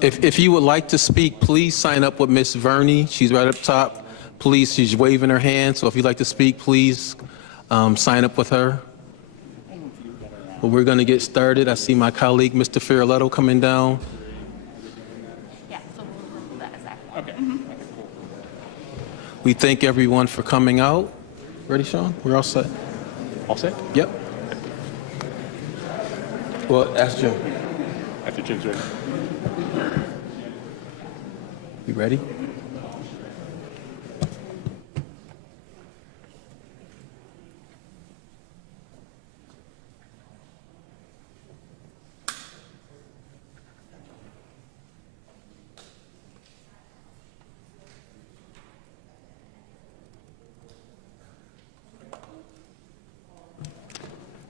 If you would like to speak, please sign up with Miss Verney. She's right up top. Please, she's waving her hand. So if you'd like to speak, please sign up with her. But we're going to get started. I see my colleague, Mr. Fioretto, coming down. Yeah, so we'll do that as that. Okay. We thank everyone for coming out. Ready, Sean? We're all set. All set? Yep. Well, ask Jim. After Jim's ready. You ready?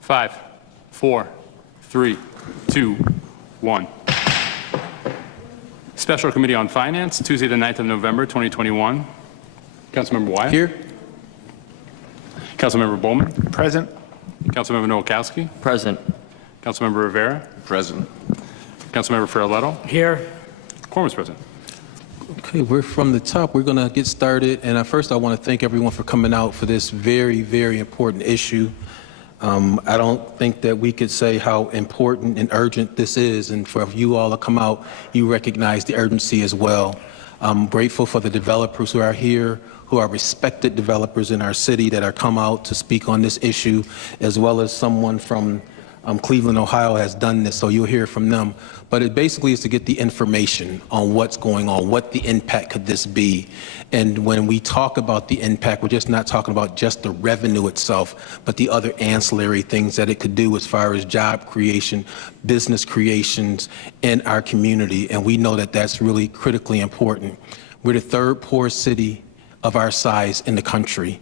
Five, four, three, two, one. Special Committee on Finance, Tuesday the 9th of November, 2021. Councilmember Wyatt. Here. Councilmember Bowman. Present. Councilmember Nowakowski. Present. Councilmember Rivera. Present. Councilmember Fioretto. Here. Quorum is present. Okay, we're from the top. We're going to get started. And first, I want to thank everyone for coming out for this very, very important issue. I don't think that we could say how important and urgent this is, and for you all to come out, you recognize the urgency as well. I'm grateful for the developers who are here, who are respected developers in our city that are come out to speak on this issue, as well as someone from Cleveland, Ohio has done this, so you'll hear from them. But it basically is to get the information on what's going on, what the impact could this be. And when we talk about the impact, we're just not talking about just the revenue itself, but the other ancillary things that it could do as far as job creation, business creations in our community. And we know that that's really critically important. We're the third poorest city of our size in the country.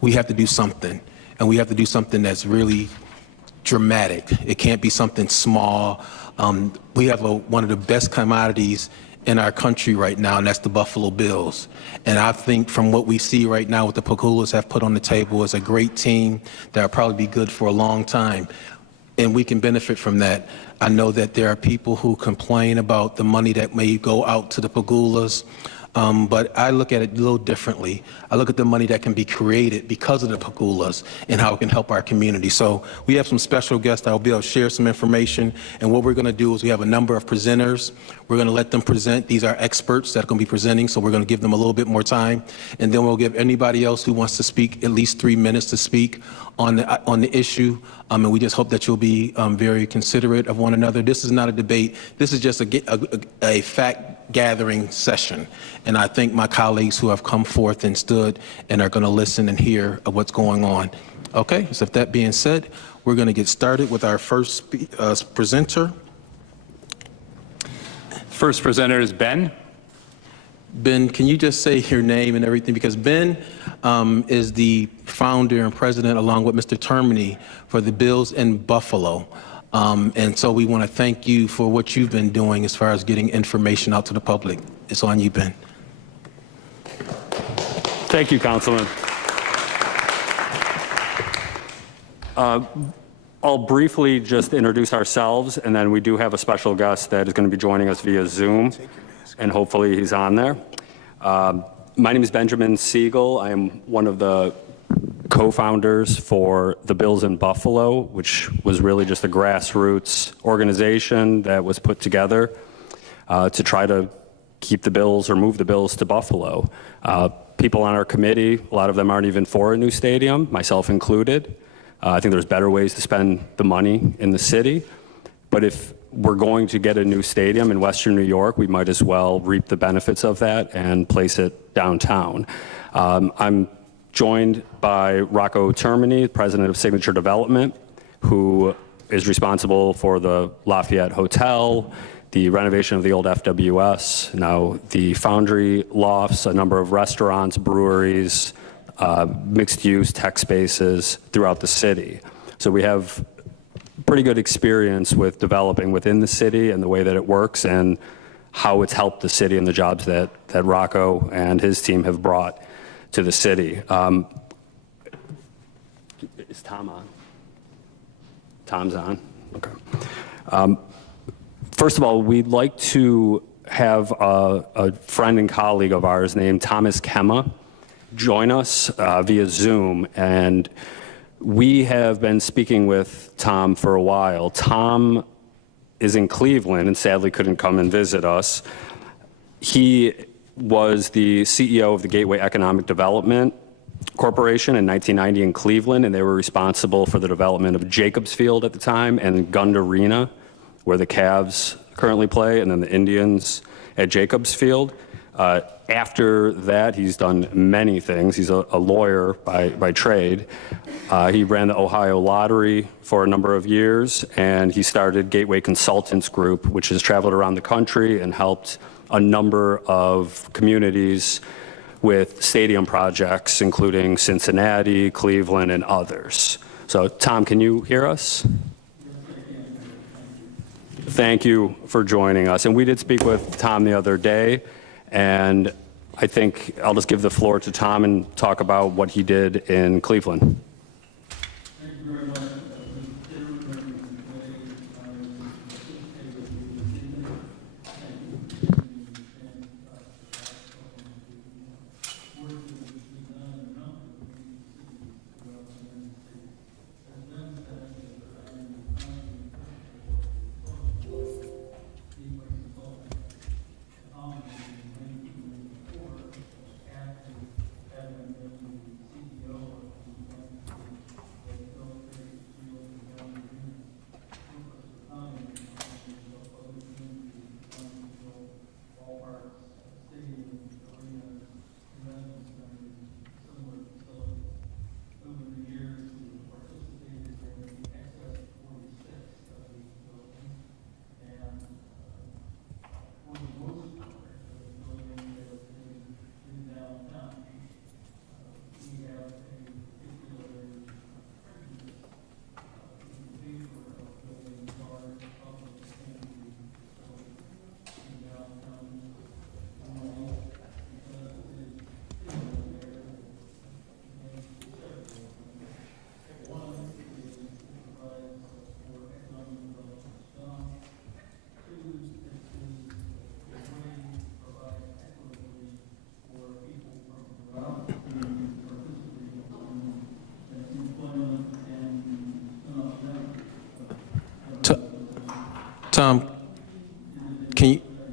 We have to do something, and we have to do something that's really dramatic. It can't be something small. We have one of the best commodities in our country right now, and that's the Buffalo Bills. And I think from what we see right now, what the Pagulas have put on the table is a great team that will probably be good for a long time. And we can benefit from that. I know that there are people who complain about the money that may go out to the Pagulas. But I look at it a little differently. I look at the money that can be created because of the Pagulas and how it can help our community. So we have some special guests that will be able to share some information. And what we're going to do is we have a number of presenters. We're going to let them present. These are experts that are going to be presenting, so we're going to give them a little bit more time. And then we'll give anybody else who wants to speak at least 3 minutes to speak on the issue. And we just hope that you'll be very considerate of one another. This is not a debate. This is just a fact-gathering session. And I thank my colleagues who have come forth and stood and are going to listen and hear of what's going on. Okay, so with that being said, we're going to get started with our first presenter. First presenter is Ben. Ben, can you just say your name and everything? Because Ben is the founder and president, along with Mr. Termini, for the Bills in Buffalo. And so we want to thank you for what you've been doing as far as getting information out to the public. It's on you, Ben. Thank you, Councilman. I'll briefly just introduce ourselves, and then we do have a special guest that is going to be joining us via Zoom, and hopefully he's on there. My name is Benjamin Siegel. I am one of the co-founders for the Bills in Buffalo, which was really just a grassroots organization that was put together to try to keep the Bills or move the Bills to Buffalo. People on our committee, a lot of them aren't even for a new stadium, myself included. I think there's better ways to spend the money in the city. But if we're going to get a new stadium in Western New York, we might as well reap the benefits of that and place it downtown. I'm joined by Rocco Termini, president of Signature Development, who is responsible for the Lafayette Hotel, the renovation of the old FWS, now the Foundry Lofts, a number of restaurants, breweries, mixed-use tech spaces throughout the city. So we have pretty good experience with developing within the city and the way that it works and how it's helped the city and the jobs that Rocco and his team have brought to the city. Is Tom on? Tom's on? Okay. First of all, we'd like to have a friend and colleague of ours named Thomas Kemma join us via Zoom. And we have been speaking with Tom for a while. Tom is in Cleveland and sadly couldn't come and visit us. He was the CEO of the Gateway Economic Development Corporation in 1990 in Cleveland, and they were responsible for the development of Jacobs Field at the time and Gund Arena, where the Cavs currently play, and then the Indians at Jacobs Field. After that, he's done many things. He's a lawyer by trade. He ran the Ohio Lottery for a number of years, and he started Gateway Consultants Group, which has traveled around the country and helped a number of communities with stadium projects, including Cincinnati, Cleveland, and others. So, Tom, can you hear us? Thank you for joining us. And we did speak with Tom the other day, and I think I'll just give the floor to Tom and talk about what he did in Cleveland. Thank you very much.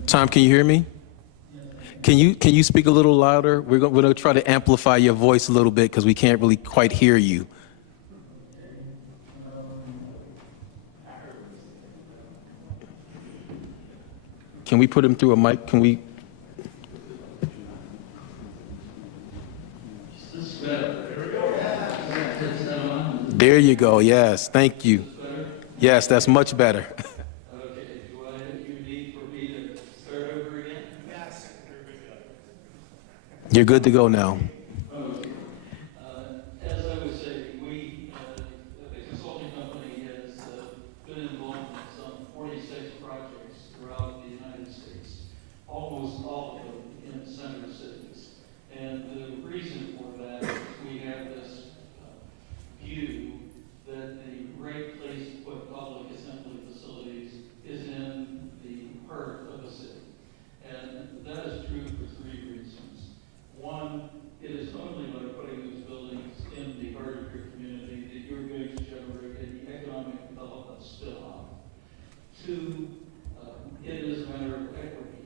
Tom, can you hear me? Can you speak a little louder? We're going to try to amplify your voice a little bit because we can't really quite hear you. Can we put him through a mic? Can we? There you go. Yes, thank you. Yes, that's much better. You're good to go now. As I was saying, we, the consulting company, has been involved in some 46 projects throughout the United States, almost all of them in center cities. And the reason for that is we have this view that the right place to put public assembly facilities is in the heart of a city. And that is true for three reasons. One, it is only by putting those buildings in the heart of your community that you're going to generate an economic development spill-off. Two, it is a matter of equity.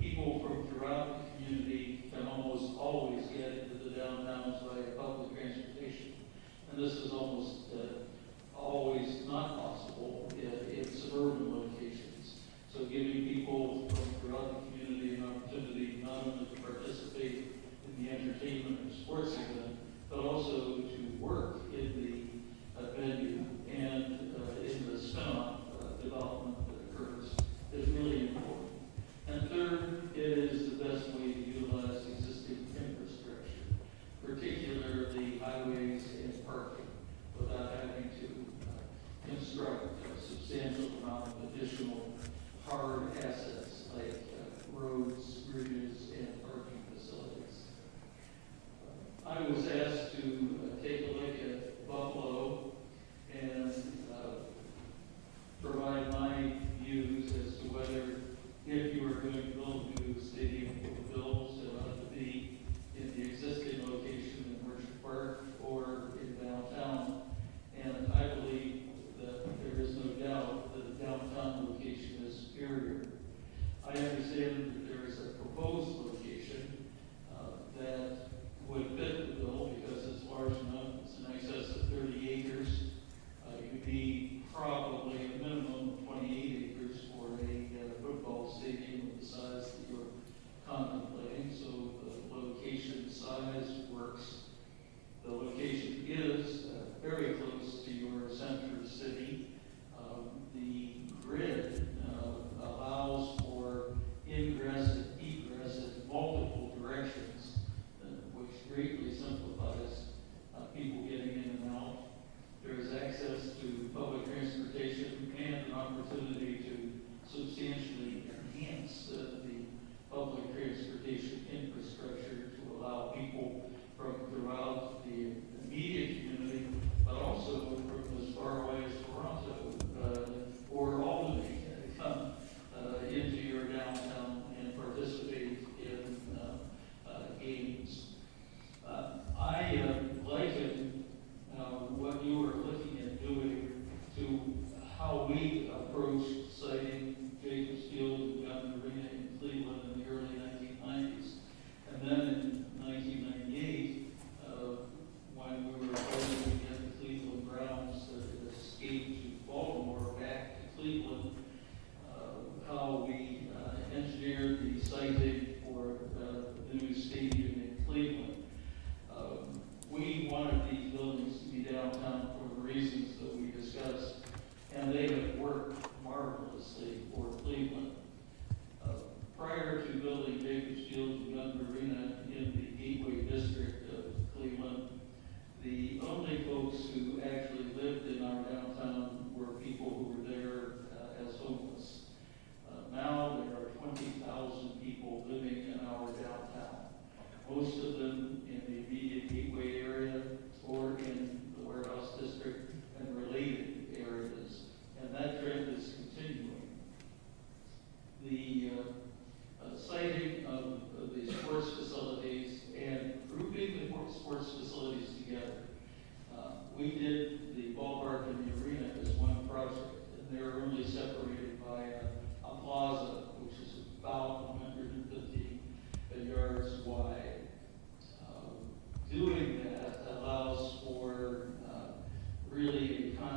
People from throughout the community can almost always get into the downtowns via public transportation. And this is almost always not possible in suburban locations. So giving people from throughout the community an opportunity not only to participate in the entertainment and sports event, but also to work in the venue and in the spin-off development that occurs is really important. And third, it is the best way to utilize existing infrastructure, particularly highways and parking, without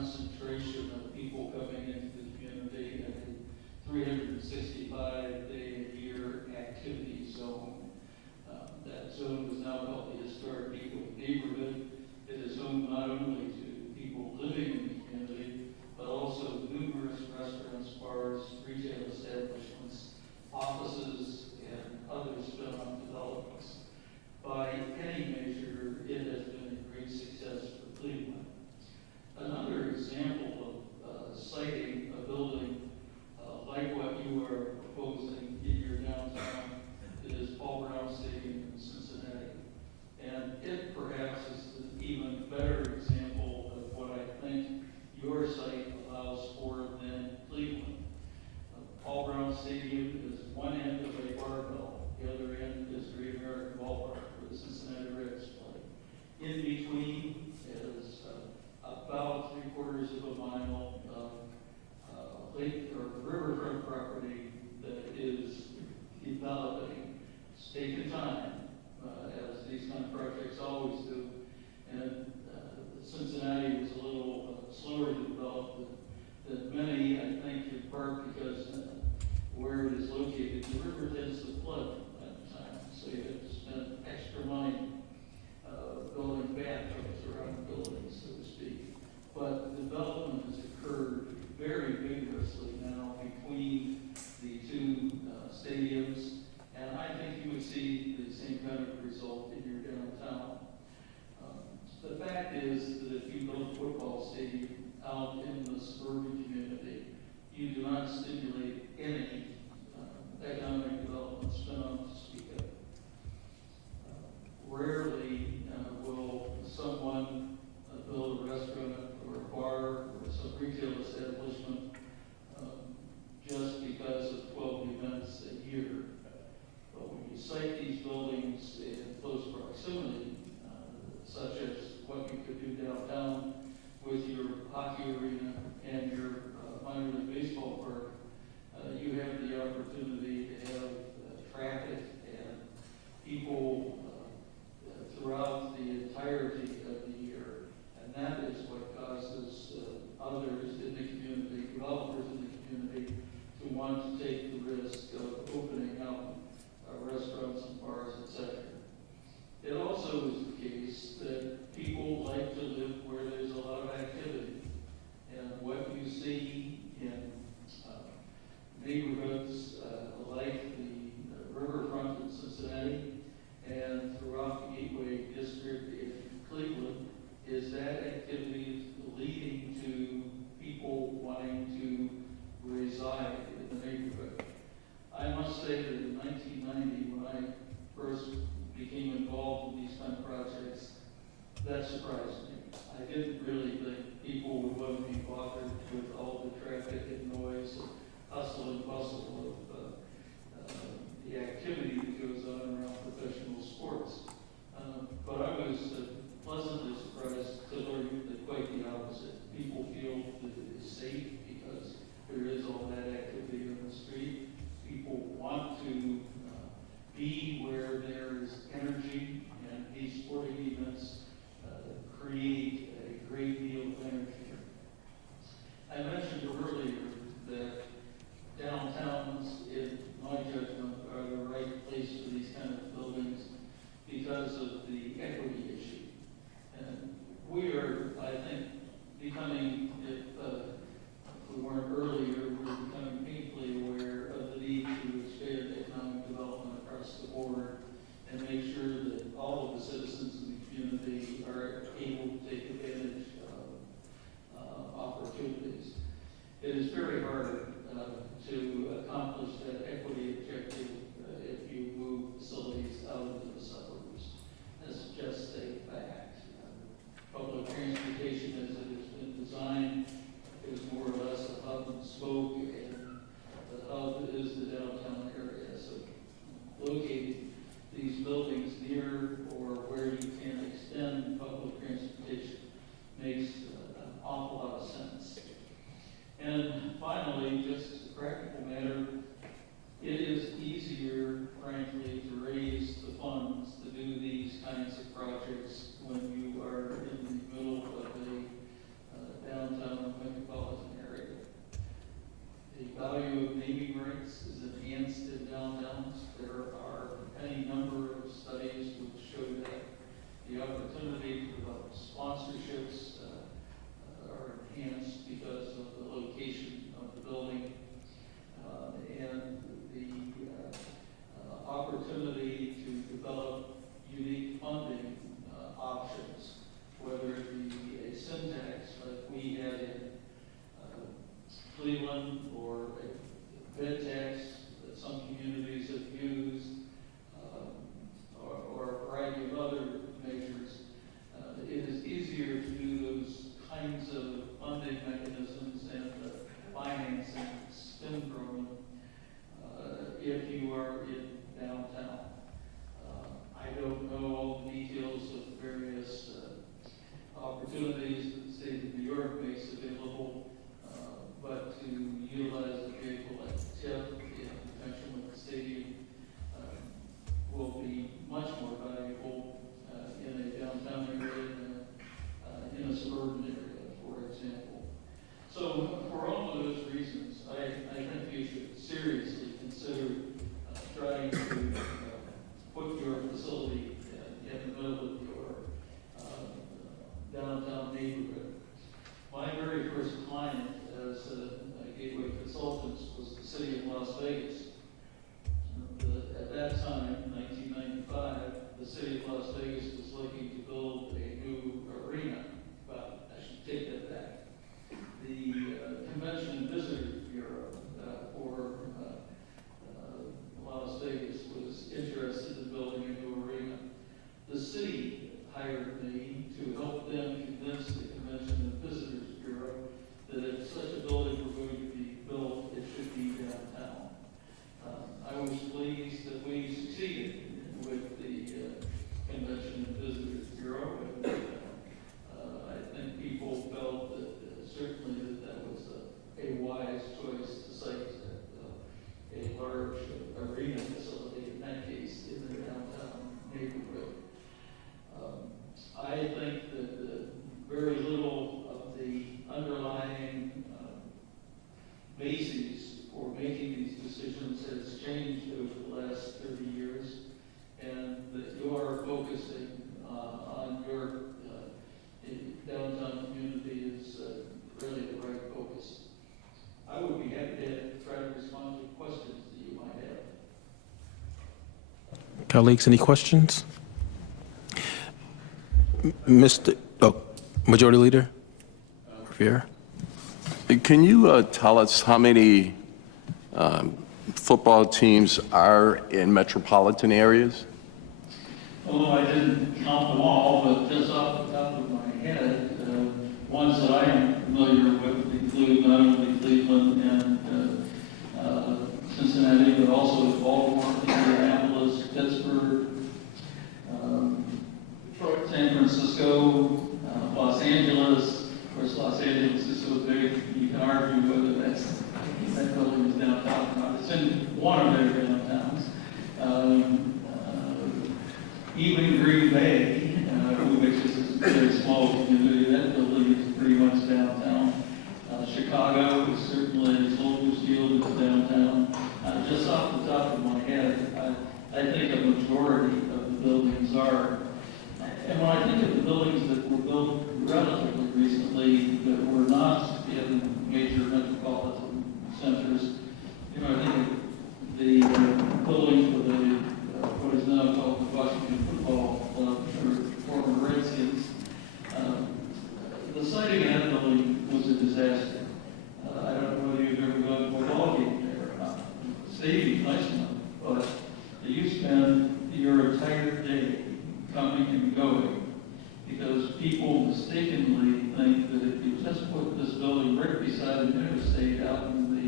concentration of people coming into the community and a 365-day-a-year activity zone. That zone is now called the Historic Neighborhood. It is home not only to people living in the community, but also numerous restaurants, bars, retail establishments, offices, and other spin-off developments. By any measure, it has been a great success for Cleveland. Another example of citing a building like what you are proposing in your downtown is Paul Brown Stadium in Cincinnati. And it perhaps is an even better example of what I think your site allows for than Cleveland. Paul Brown Stadium is one end of a barbell, the other end is Great American Ballpark where the Cincinnati Reds play. In between is about 3/4 of a mile of lake or riverfront property that is developing. It's taken time, as these kind of projects always do, and Cincinnati was a little slower to develop than many, I think, in part because where it is located, the river tends to flood from time to time, so you have to spend extra money building bathtubs around buildings, so to speak. But development has occurred very vigorously now between the two stadiums, and I think you would see the same kind of result in your downtown. The fact is that if you build a football stadium out in the suburban community, you do not stimulate any economic development spin-off to speak of. Rarely will someone build a restaurant or a bar or some retail establishment just because of 12 events a year. But when you site these buildings in close proximity, such as what you could do downtown with your hockey arena and your minor league baseball park, you have the opportunity to have traffic and people throughout the entirety of the year. And that is what causes others in the community, developers in the community, to want to take the risk of opening up restaurants and bars, etc. It also is the case that people like to live where there's a lot of activity. And what you see in neighborhoods like the riverfront in Cincinnati and throughout the Gateway District in Cleveland is that activity leading to people wanting to reside in the neighborhood. I must say that in 1990, when I first became involved in these kind of projects, funding mechanisms and financing STEM program if you are in downtown. I don't know all the details of the various opportunities that the state of New York makes available, but to utilize a vehicle like the TIP in conjunction with the stadium will be much more valuable in a downtown area than in a suburban area, for example. So for all of those reasons, I think you should seriously consider trying to put your facility in the middle of your downtown neighborhood. My very first client as a gateway consultant was the city of Las Vegas. At that time, 1995, the city of Las Vegas was looking to build a new arena. Well, I should take that back. The Convention and Visitors Bureau for Las Vegas was interested in building a new arena. The city hired me to help them convince the Convention and Visitors Bureau that if such a building were going to be built, it should be downtown. I was pleased that we succeeded with the Convention and Visitors Bureau, and I think people felt that certainly that was a wise choice to site a large arena facility, in that case, in the downtown neighborhood. I think that very little of the underlying bases for making these decisions has changed over the last 30 years, and that you are focusing on your downtown community is really the right focus. I would be happy to try to respond to questions that you might have. Colleagues, any questions? Majority Leader Rivera. Can you tell us how many football teams are in metropolitan areas? Although I didn't count them all, but just off the top of my head, ones that I am familiar with include not only Cleveland and Cincinnati, but also Baltimore, Indianapolis, Pittsburgh, San Francisco, Los Angeles. Of course, Los Angeles is so big, you can argue whether that building is downtown or not. It's in one of their downtowns. Even Green Bay, which is a very small community, that building is pretty much downtown. Chicago is certainly, Soldiers Field is downtown. Just off the top of my head, I think a majority of the buildings are. And when I think of the buildings that were built relatively recently that were not in major metropolitan centers, I think of the building for the what is now called the Washington Football Club, or former Redskins. The siting of that building was a disaster. I don't know whether you've ever gone to a ball game there or not. The stadium's nice enough, but you spend your entire day coming and going because people mistakenly think that if you just put this building right beside an interstate out in the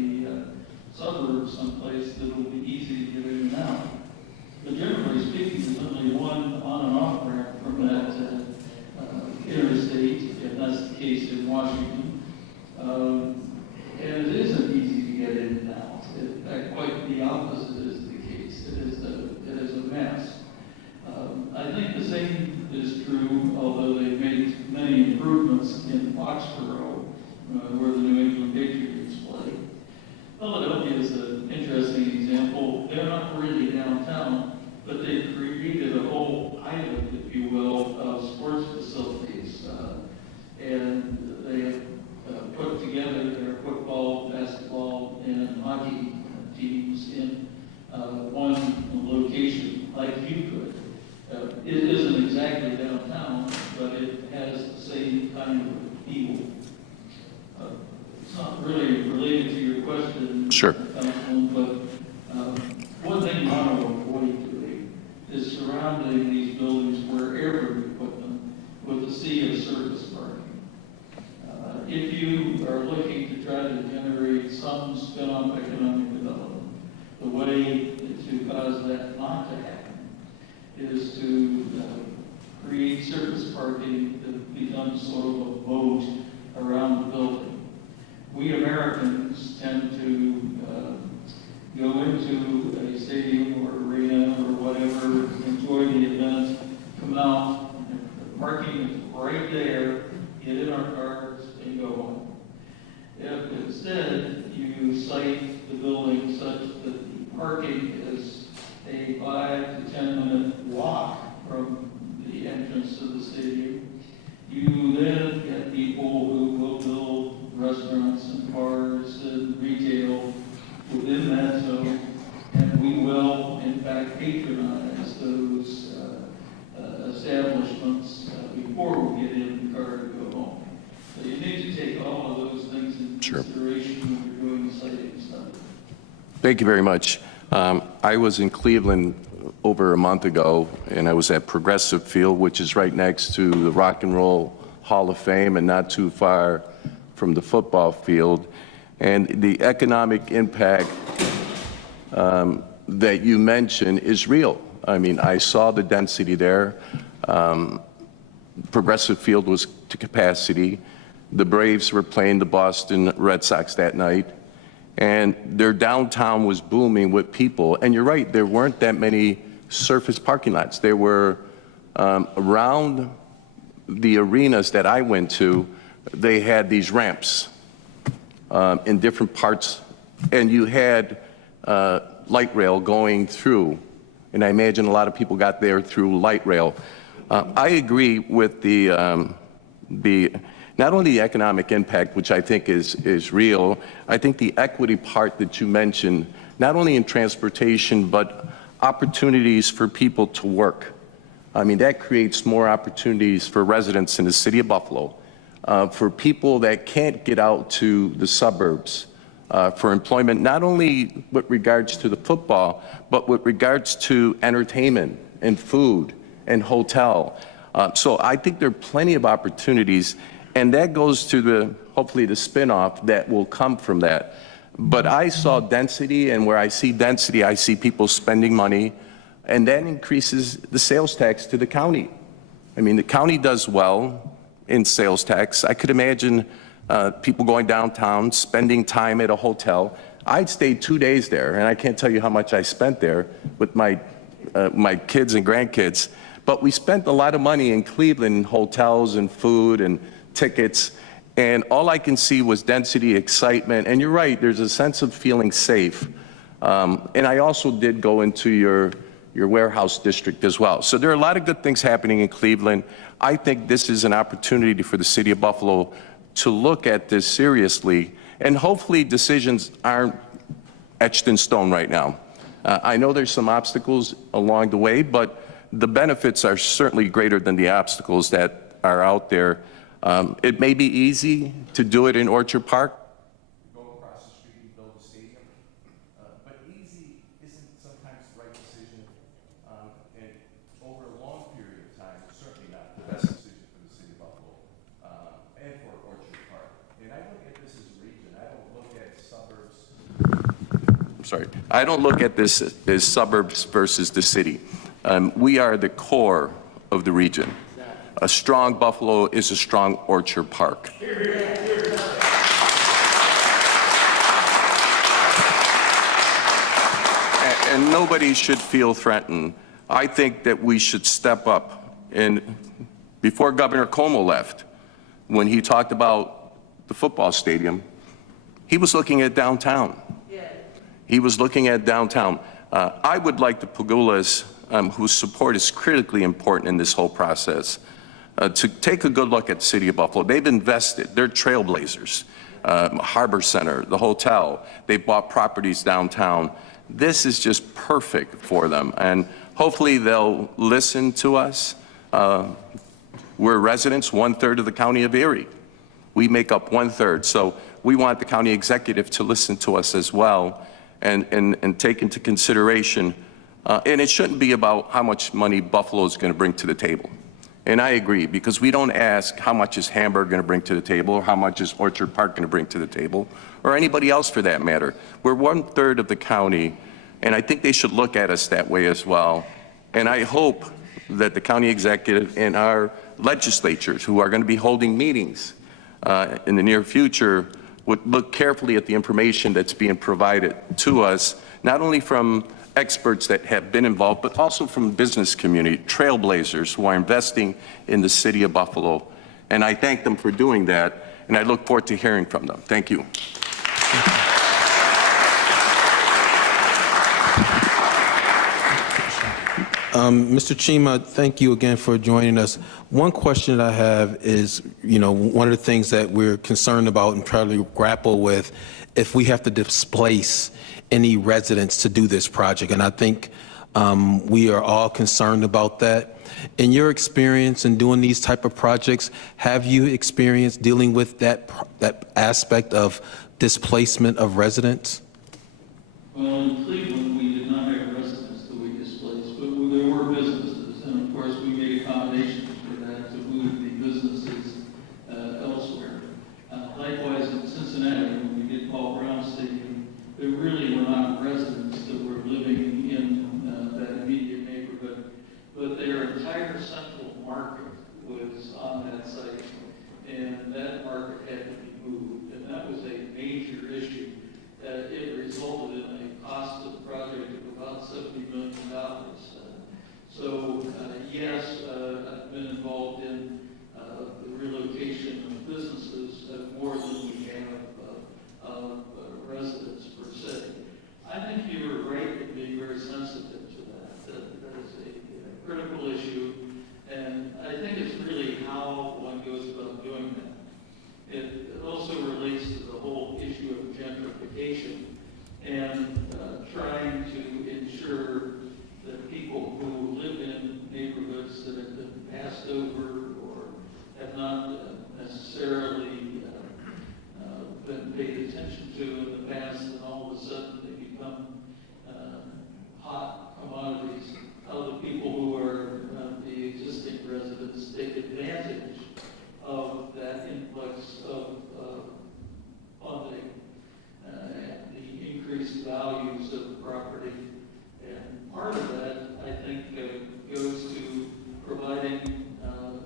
suburbs someplace, that it'll be easy to get in and out. But generally speaking, there's only one on and off ramp from that interstate, if that's the case in Washington. And it isn't easy to get in and out. In fact, quite the opposite is the case. It is a mess. I think the same is true, although they've made many improvements in Foxborough, where the New England Patriots play. Philadelphia is an interesting example. They're not really downtown, but they've created a whole island, if you will, of sports facilities. And they have put together if you are looking to try to generate some spin-off economic development, the way to cause that not to happen is to create surface parking that becomes sort of a moat around the building. We Americans tend to go into a stadium or arena or whatever, enjoy the event, come out, and the parking is right there, get in our cars, and go home. If instead you site the building such that the parking is a 5 to 10 minute walk from the entrance to the stadium, you then get people who will build restaurants and bars and retail within that zone, and we will, in fact, patronize those establishments before we get in the car to go home. So you need to take all of those things into consideration when you're doing the siting study. Thank you very much. I was in Cleveland over a month ago, and I was at Progressive Field, which is right next to the Rock and Roll Hall of Fame and not too far from the football field. And the economic impact that you mentioned is real. I mean, I saw the density there. Progressive Field was to capacity. The Braves were playing the Boston Red Sox that night, and their downtown was booming with people. And you're right, there weren't that many surface parking lots. There were around the arenas that I went to, they had these ramps in different parts, and you had light rail going through. And I imagine a lot of people got there through light rail. I agree with the not only the economic impact, which I think is real, I think the equity part that you mentioned, not only in transportation, but opportunities for people to work. I mean, that creates more opportunities for residents in the city of Buffalo, for people that can't get out to the suburbs, for employment, not only with regards to the football, but with regards to entertainment and food and hotel. So I think there are plenty of opportunities, and that goes to hopefully the spinoff that will come from that. But I saw density, and where I see density, I see people spending money, and that increases the sales tax to the county. I mean, the county does well in sales tax. I could imagine people going downtown, spending time at a hotel. I'd stayed 2 days there, and I can't tell you how much I spent there with my kids and grandkids. But we spent a lot of money in Cleveland in hotels and food and tickets, and all I can see was density, excitement. And you're right, there's a sense of feeling safe. And I also did go into your warehouse district as well. So there are a lot of good things happening in Cleveland. I think this is an opportunity for the city of Buffalo to look at this seriously, and hopefully decisions aren't etched in stone right now. I know there's some obstacles along the way, but the benefits are certainly greater than the obstacles that are out there. It may be easy to do it in Orchard Park. Go across the street and build a stadium. But easy isn't sometimes the right decision. And over a long period of time, it's certainly not the best decision for the city of Buffalo and for Orchard Park. And I look at this as a region. I don't look at suburbs. I'm sorry. I don't look at this as suburbs versus the city. We are the core of the region. A strong Buffalo is a strong Orchard Park. And nobody should feel threatened. I think that we should step up. And before Governor Cuomo left, when he talked about the football stadium, he was looking at downtown. He was looking at downtown. I would like the Pagulas, whose support is critically important in this whole process, to take a good look at the city of Buffalo. They've invested, they're trailblazers. Harbor Center, the hotel, they bought properties downtown. This is just perfect for them, and hopefully they'll listen to us. We're residents, 1/3 of the county of Erie. We make up 1/3, so we want the county executive to listen to us as well and take into consideration. And it shouldn't be about how much money Buffalo is going to bring to the table. And I agree, because we don't ask how much is Hamburg going to bring to the table, or how much is Orchard Park going to bring to the table, or anybody else for that matter. We're 1/3 of the county, and I think they should look at us that way as well. And I hope that the county executive and our legislatures, who are going to be holding meetings in the near future, would look carefully at the information that's being provided to us, not only from experts that have been involved, but also from the business community, trailblazers who are investing in the city of Buffalo. And I thank them for doing that, and I look forward to hearing from them. Thank you. Mr. Chima, thank you again for joining us. One question that I have is, one of the things that we're concerned about and trying to grapple with, if we have to displace any residents to do this project. And I think we are all concerned about that. In your experience in doing these type of projects, have you experienced dealing with that aspect of displacement of residents? Well, in Cleveland, we did not have residents that we displaced, but there were businesses, and of course, we made accommodations for that to move the businesses elsewhere. Likewise, in Cincinnati, when we did Paul Brown Stadium, there really were not residents that were living in that immediate neighborhood, but their entire central market was on that site, and that market had to be moved, and that was a major issue. It resulted in a cost of the project of about $70 million. So, yes, I've been involved in the relocation of businesses more than we have residents per se. I think you were right in being very sensitive to that. That is a critical issue, and I think it's really how one goes about doing that. It also relates to the whole issue of gentrification and trying to ensure that people who live in neighborhoods that have been passed over or have not necessarily been paid attention to in the past, and all of a sudden they become hot commodities. How the people who are the existing residents take advantage of that influx of funding and the increased values of the property. And part of that, I think, goes to providing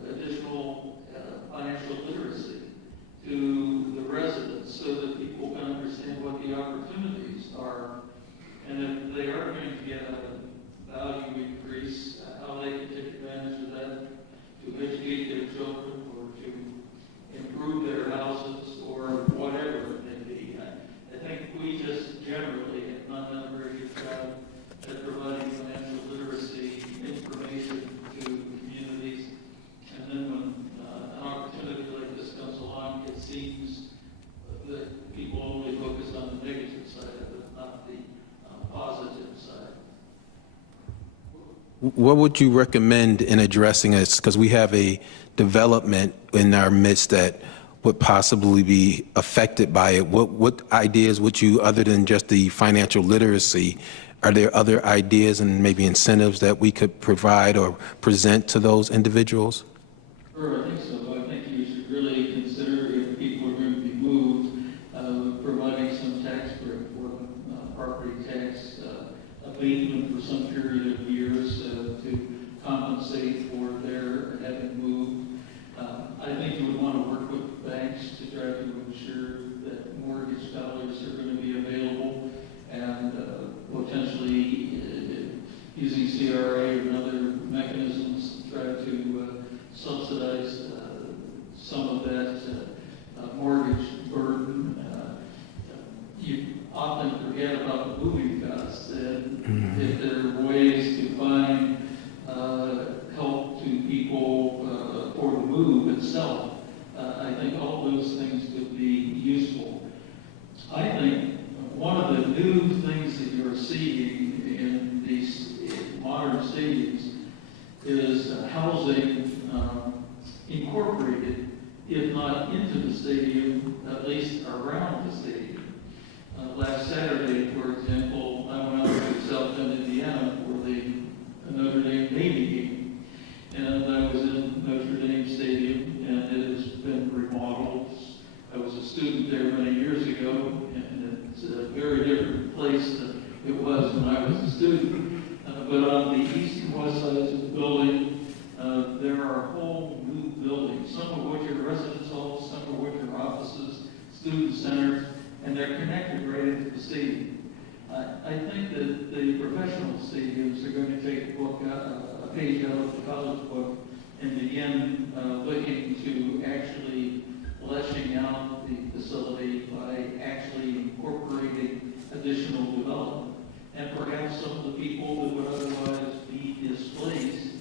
additional financial literacy to the residents so that people can understand what the opportunities are. And if they are going to get a value increase, how they can take advantage of that to educate their children or to improve their houses or whatever it may be. I think we just generally have not done a very good job at providing financial literacy information to communities. And then when an opportunity like this comes along, it seems that people only focus on the negative side of it, not the positive side. What would you recommend in addressing this? Because we have a development in our midst that would possibly be affected by it. What ideas would you, other than just the financial literacy, are there other ideas and maybe incentives that we could provide or present to those individuals? Sure, I think so. I think you should really consider, if people are going to be moved, providing some tax break for them, property tax abatement for some period of years to compensate for their having moved. I think you would want to work with banks to try to ensure that mortgage dollars are going to be available, and potentially using CRA and other mechanisms to try to subsidize some of that mortgage burden. You often forget about the moving costs, and if there are ways to find help to people for the move itself, I think all those things would be useful. I think one of the new things that you're seeing in these modern stadiums is housing incorporated, if not into the stadium, at least around the stadium. Last Saturday, for example, I went out to South Bend, Indiana for the Notre Dame Navy game, and I was in student there many years ago, and it's a very different place than it was when I was a student. But on the east and west sides of the building, there are whole new buildings, some of which are residence halls, some of which are offices, student centers, and they're connected right into the stadium. I think that the professional stadiums are going to take a page out of the college book and begin looking to actually fleshing out the facility by actually incorporating additional development. And perhaps some of the people that would otherwise be displaced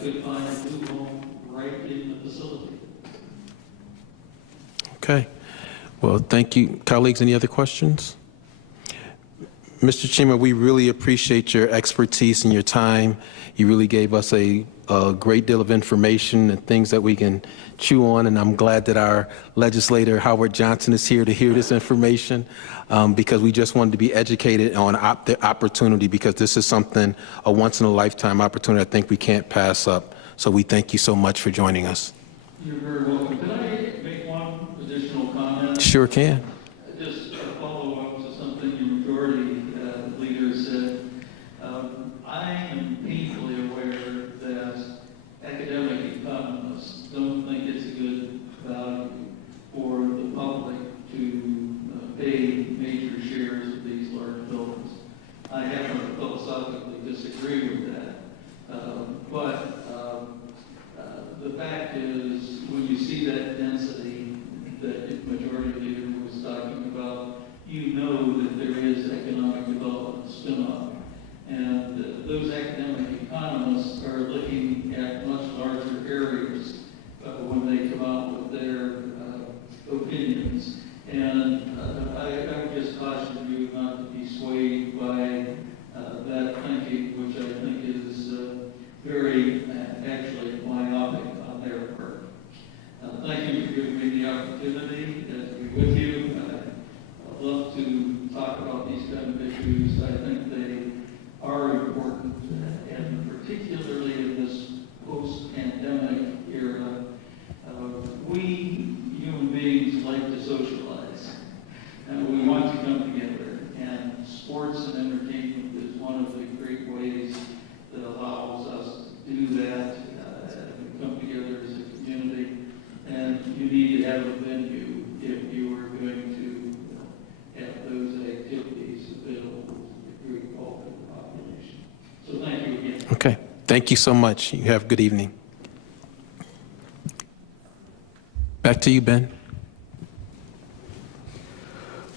could find a new home right in the facility. Okay. Well, thank you. Colleagues, any other questions? Mr. Chairman, we really appreciate your expertise and your time. You really gave us a great deal of information and things that we can chew on, and I'm glad that our legislator, Howard Johnson, is here to hear this information because we just wanted to be educated on the opportunity, because this is something, a once-in-a-lifetime opportunity I think we can't pass up. So we thank you so much for joining us. You're very welcome. Can I make one additional comment? Sure can. Just a follow-up to something your majority leader said. I am painfully aware that academic economists don't think it's a good value for the public to pay major shares of these large buildings. I happen to philosophically disagree with that. But the fact is, when you see that density that the majority leader was talking about, you know that there is economic development spin-off. And those academic economists are looking at much larger areas when they come out with their opinions. And I would just caution you not to be swayed by that thinking, which I think is very actually myopic on their part. Thank you for giving me the opportunity to be with you. I'd love to talk about these kind of issues. I think they are important, and particularly in this post-pandemic era, we human beings like to socialize, and we want to come together, and sports and entertainment is one of the great ways that allows us to do that, and come together as a community. And you need to have a venue if you are going to have those activities available to the great bulk of the population. So thank you again. Okay. Thank you so much. You have a good evening. Back to you, Ben.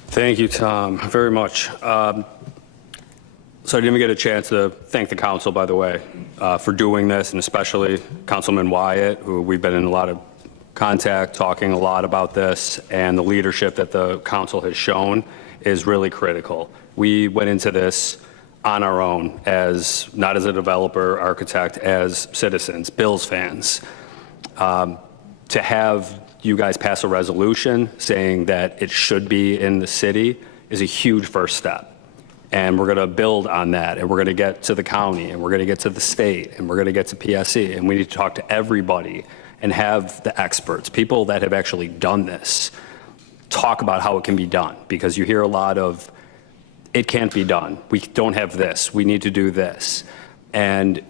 Thank you, Tom, very much. So I didn't even get a chance to thank the council, by the way, for doing this, and especially Councilman Wyatt, who we've been in a lot of contact, talking a lot about this, and the leadership that the council has shown is really critical. We went into this on our own, not as a developer, architect, as citizens, Bills fans. To have you guys pass a resolution saying that it should be in the city is a huge first step. And we're going to build on that, and we're going to get to the county, and we're going to get to the state, and we're going to get to PSC, and we need to talk to everybody and have the experts, people that have actually done this, talk about how it can be done, because you hear a lot of, it can't be done. We don't have this. We need to do this. And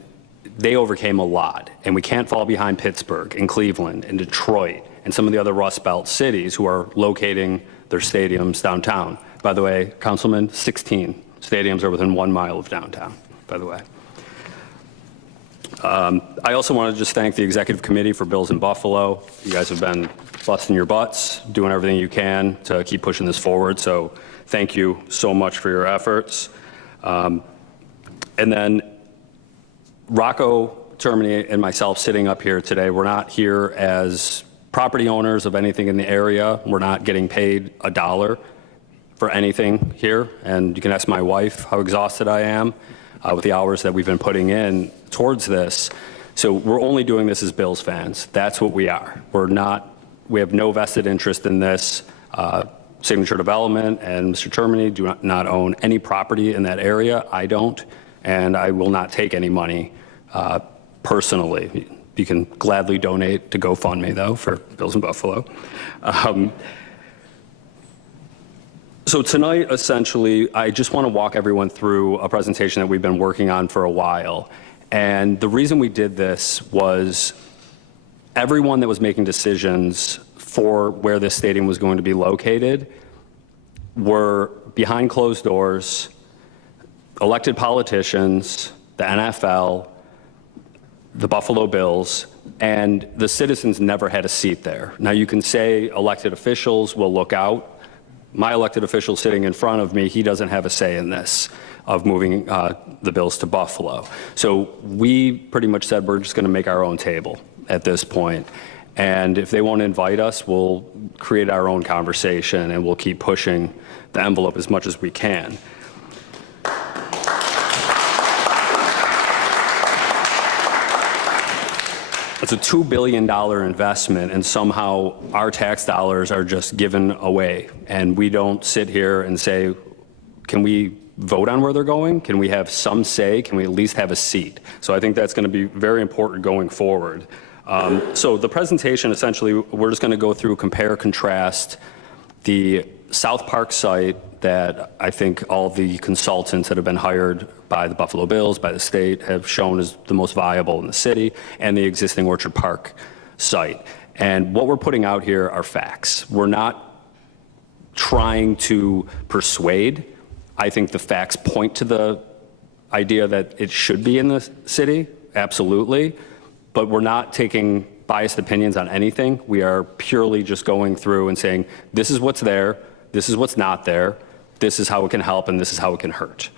they overcame a lot, and we can't fall behind Pittsburgh and Cleveland and Detroit and some of the other Rust Belt cities who are locating their stadiums downtown. By the way, Councilman, 16 stadiums are within 1 mile of downtown, by the way. I also want to just thank the executive committee for Bills in Buffalo. You guys have been busting your butts, doing everything you can to keep pushing this forward. So thank you so much for your efforts. And then Rocco, Termini, and myself sitting up here today, we're not here as property owners of anything in the area. We're not getting paid $1 for anything here. And you can ask my wife how exhausted I am with the hours that we've been putting in towards this. So we're only doing this as Bills fans. That's what we are. We have no vested interest in this. Signature Development and Mr. Termini do not own any property in that area. I don't, and I will not take any money personally. You can gladly donate to GoFundMe, though, for Bills in Buffalo. So tonight, essentially, I just want to walk everyone through a presentation that we've been working on for a while. And the reason we did this was everyone that was making decisions for where this stadium was going to be located were behind closed doors, elected politicians, the NFL, the Buffalo Bills, and the citizens never had a seat there. Now you can say elected officials will look out. My elected official sitting in front of me, he doesn't have a say in this of moving the Bills to Buffalo. So we pretty much said we're just going to make our own table at this point. And if they won't invite us, we'll create our own conversation and we'll keep pushing the envelope as much as we can. It's a $2 billion investment, and somehow our tax dollars are just given away. And we don't sit here and say, can we vote on where they're going? Can we have some say? Can we at least have a seat? So I think that's going to be very important going forward. So the presentation, essentially, we're just going to go through, compare, contrast the South Park site that I think all the consultants that have been hired by the Buffalo Bills, by the state, have shown as the most viable in the city, and the existing Orchard Park site. And what we're putting out here are facts. We're not trying to persuade. I think the facts point to the idea that it should be in the city, absolutely, but we're not taking biased opinions on anything. We are purely just going through and saying, this is what's there, this is what's not there, this is how it can help, and this is how it can hurt.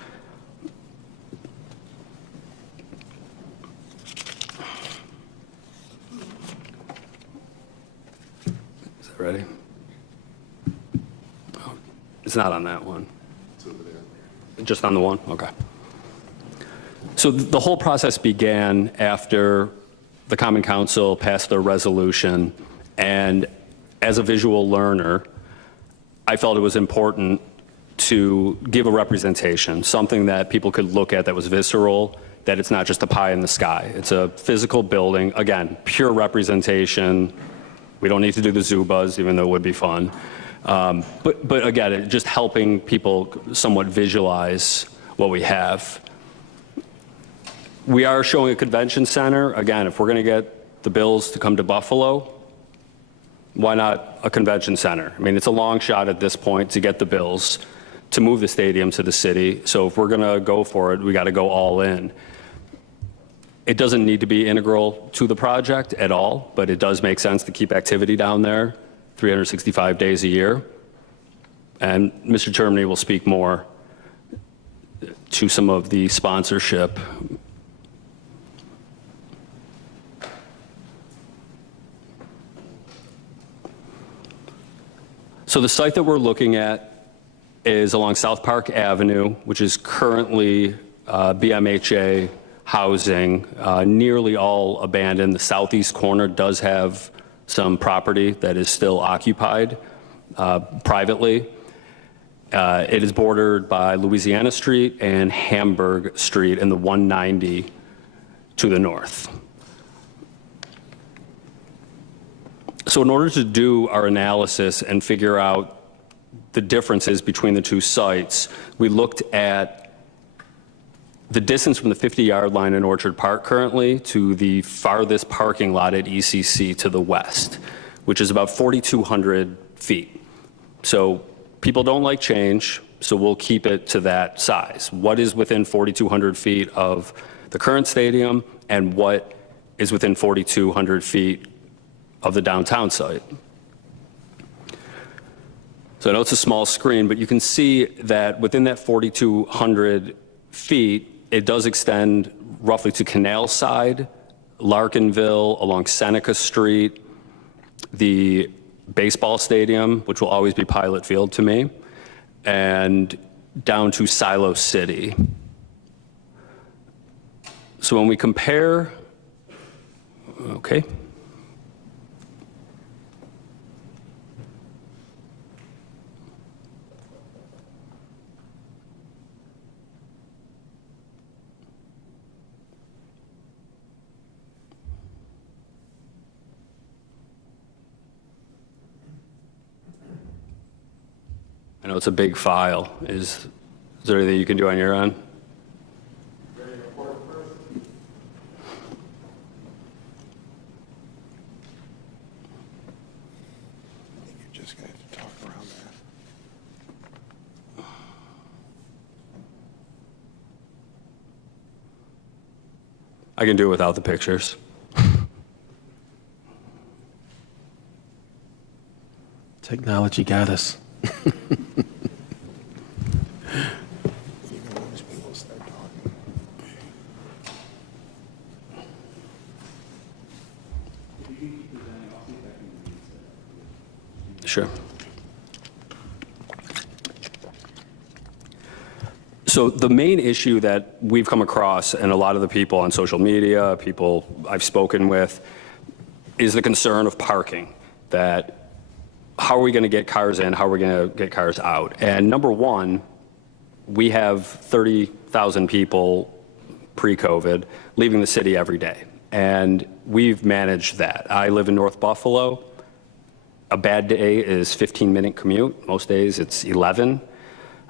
Is that ready? Oh, it's not on that one. It's over there. Just on the one? Okay. So the whole process began after the Common Council passed their resolution, and as a visual learner, I felt it was important to give a representation, something that people could look at that was visceral, that it's not just a pie in the sky. It's a physical building, again, pure representation. We don't need to do the Zubas, even though it would be fun. But again, it just helping people somewhat visualize what we have. We are showing a convention center. Again, if we're going to get the Bills to come to Buffalo, why not a convention center? I mean, it's a long shot at this point to get the Bills to move the stadium to the city. So if we're going to go for it, we got to go all in. It doesn't need to be integral to the project at all, but it does make sense to keep activity down there 365 days a year. And Mr. Termini will speak more to some of the sponsorship. So the site that we're looking at is along South Park Avenue, which is currently BMHA housing, nearly all abandoned. The southeast corner does have some property that is still occupied privately. It is bordered by Louisiana Street and Hamburg Street and the 190 to the north. So in order to do our analysis and figure out the differences between the two sites, we looked at the distance from the 50-yard line in Orchard Park currently to the farthest parking lot at ECC to the west, which is about 4,200 feet. So people don't like change, so we'll keep it to that size. What is within 4,200 feet of the current stadium, and what is within 4,200 feet of the downtown site? So I know it's a small screen, but you can see that within that 4,200 feet, it does extend roughly to Canal Side, Larkinville, along Seneca Street, the baseball stadium, which will always be Pilot Field to me, and down to Silo City. So when we compare, okay. I know it's a big file. Is there anything you can do on your end? You're just going to have to talk around that. I can do it without the pictures. Technology got us. Even once people start talking. Sure. So the main issue that we've come across, and a lot of the people on social media, people I've spoken with, is the concern of parking. That how are we going to get cars in? How are we going to get cars out? And number one, we have 30,000 people pre-COVID leaving the city every day. And we've managed that. I live in North Buffalo. A bad day is 15-minute commute. Most days it's 11.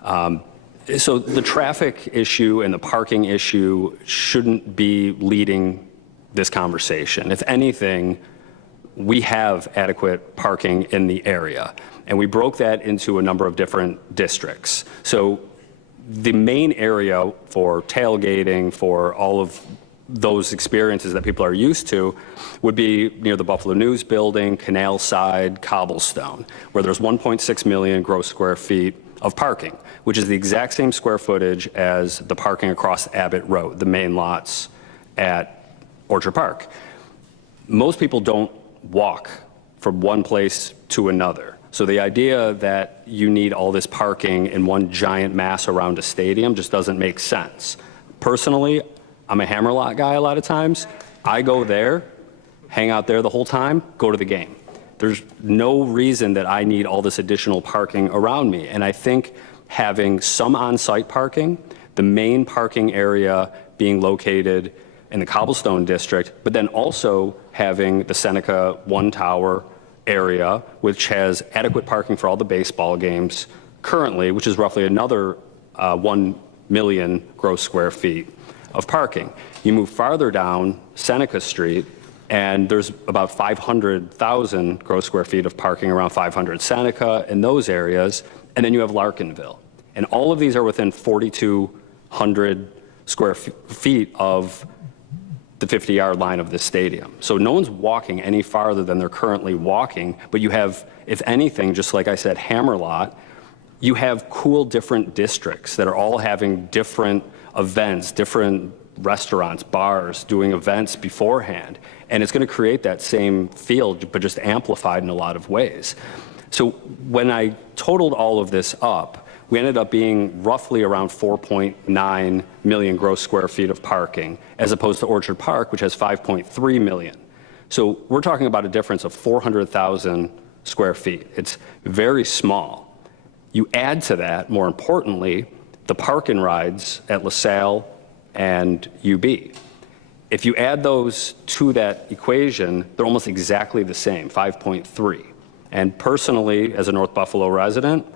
So the traffic issue and the parking issue shouldn't be leading this conversation. If anything, we have adequate parking in the area, and we broke that into a number of different districts. So the main area for tailgating, for all of those experiences that people are used to, would be near the Buffalo News Building, Canal Side, Cobblestone, where there's 1.6 million gross square feet of parking, which is the exact same square footage as the parking across Abbott Road, the main lots at Orchard Park. Most people don't walk from one place to another. So the idea that you need all this parking in one giant mass around a stadium just doesn't make sense. Personally, I'm a Hammerlot guy a lot of times. I go there, hang out there the whole time, go to the game. There's no reason that I need all this additional parking around me. And I think having some on-site parking, the main parking area being located in the Cobblestone district, but then also having the Seneca One Tower area, which has adequate parking for all the baseball games currently, which is roughly another 1 million gross square feet of parking. You move farther down Seneca Street, and there's about 500,000 gross square feet of parking around 500 Seneca in those areas, and then you have Larkinville. And all of these are within 4,200 square feet of the 50-yard line of the stadium. So no one's walking any farther than they're currently walking, but you have, if anything, just like I said, Hammerlot, you have cool different districts that are all having different events, different restaurants, bars, doing events beforehand. And it's going to create that same field, but just amplified in a lot of ways. So when I totaled all of this up, we ended up being roughly around 4.9 million gross square feet of parking, as opposed to Orchard Park, which has 5.3 million. So we're talking about a difference of 400,000 square feet. It's very small. You add to that, more importantly, the park and rides at LaSalle and UB. If you add those to that equation, they're almost exactly the same, 5.3. And personally, as a North Buffalo resident,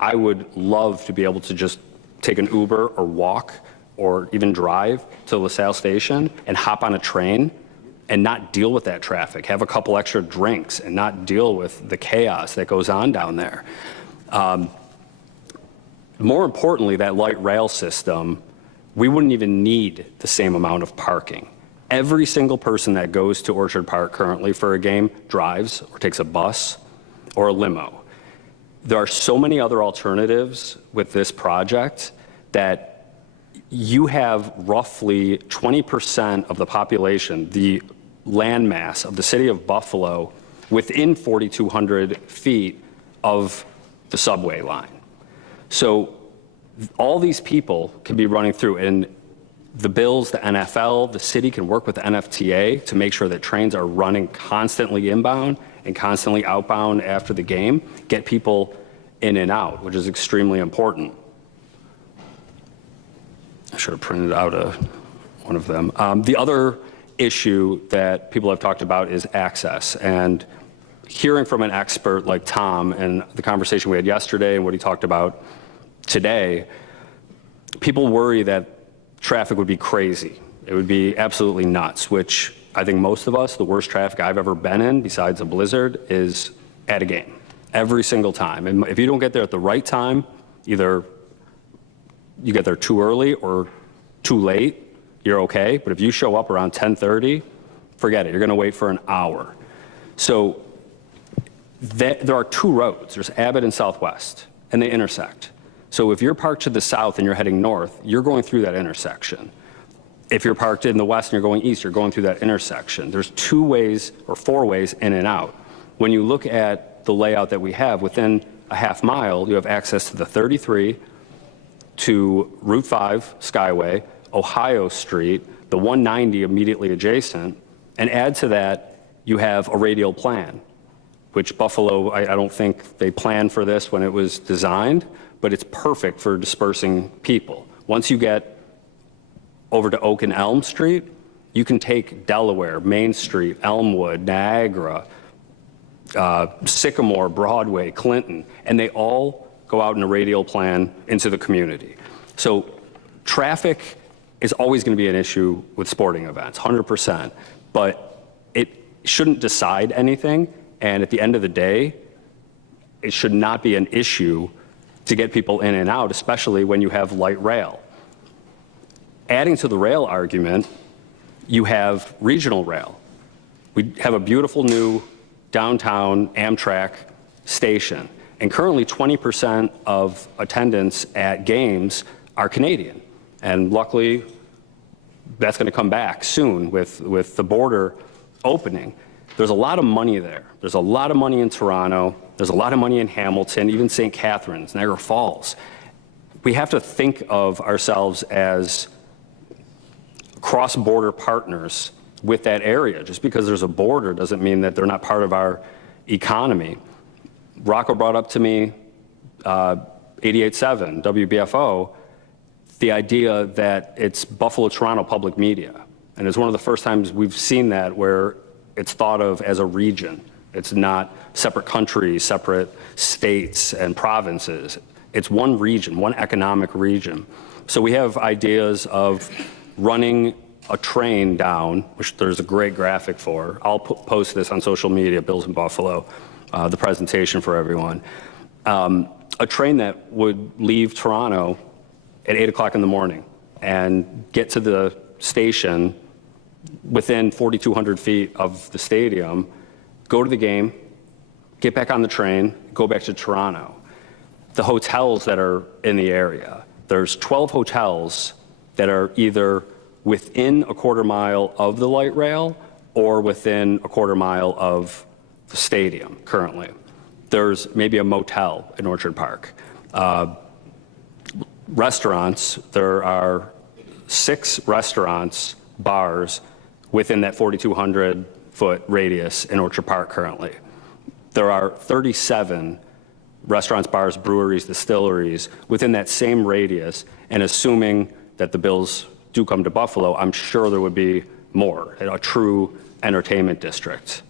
I would love to be able to just take an Uber or walk or even drive to LaSalle Station and hop on a train and not deal with that traffic, have a couple extra drinks and not deal with the chaos that goes on down there. More importantly, that light rail system, we wouldn't even need the same amount of parking. Every single person that goes to Orchard Park currently for a game drives or takes a bus or a limo. There are so many other alternatives with this project that you have roughly 20% of the population, the landmass of the city of Buffalo, within 4,200 feet of the subway line. So all these people can be running through, and the Bills, the NFL, the city can work with the NFTA to make sure that trains are running constantly inbound and constantly outbound after the game, get people in and out, which is extremely important. I should have printed out one of them. The other issue that people have talked about is access. And hearing from an expert like Tom and the conversation we had yesterday and what he talked about today, people worry that traffic would be crazy. It would be absolutely nuts, which I think most of us, the worst traffic I've ever been in, besides a blizzard, is at a game, every single time. And if you don't get there at the right time, either you get there too early or too late, you're okay. But if you show up around 10:30, forget it. You're going to wait for an hour. So there are two roads. There's Abbott and Southwest, and they intersect. So if you're parked to the south and you're heading north, you're going through that intersection. If you're parked in the west and you're going east, you're going through that intersection. There's 2 ways or 4 ways in and out. When you look at the layout that we have, within a half mile, you have access to the 33, to Route 5 Skyway, Ohio Street, the 190 immediately adjacent, and add to that, you have a radial plan, which Buffalo, I don't think they planned for this when it was designed, but it's perfect for dispersing people. Once you get over to Oak and Elm Street, you can take Delaware, Main Street, Elmwood, Niagara, Sycamore, Broadway, Clinton, and they all go out in a radial plan into the community. So traffic is always going to be an issue with sporting events, 100%, but it shouldn't decide anything, and at the end of the day, it should not be an issue to get people in and out, especially when you have light rail. Adding to the rail argument, you have regional rail. We have a beautiful new downtown Amtrak station, and currently 20% of attendance at games are Canadian. And luckily, that's going to come back soon with the border opening. There's a lot of money there. There's a lot of money in Toronto. There's a lot of money in Hamilton, even St. Catharines, Niagara Falls. We have to think of ourselves as cross-border partners with that area. Just because there's a border doesn't mean that they're not part of our economy. Rocco brought up to me 88.7 WBFO, the idea that it's Buffalo-Toronto public media. And it's one of the first times we've seen that where it's thought of as a region. It's not separate countries, separate states and provinces. It's one region, one economic region. So we have ideas of running a train down, which there's a great graphic for. I'll post this on social media, Bills in Buffalo, the presentation for everyone. A train that would leave Toronto at 8 o'clock in the morning and get to the station within 4,200 feet of the stadium, go to the game, get back on the train, go back to Toronto. The hotels that are in the area, there's 12 hotels that are either within a quarter mile of the light rail or within a quarter mile of the stadium currently. There's maybe a motel in Orchard Park. Restaurants, there are 6 restaurants, bars within that 4,200-foot radius in Orchard Park currently. There are 37 restaurants, bars, breweries, distilleries within that same radius, and assuming that the Bills do come to Buffalo, I'm sure there would be more, a true entertainment district.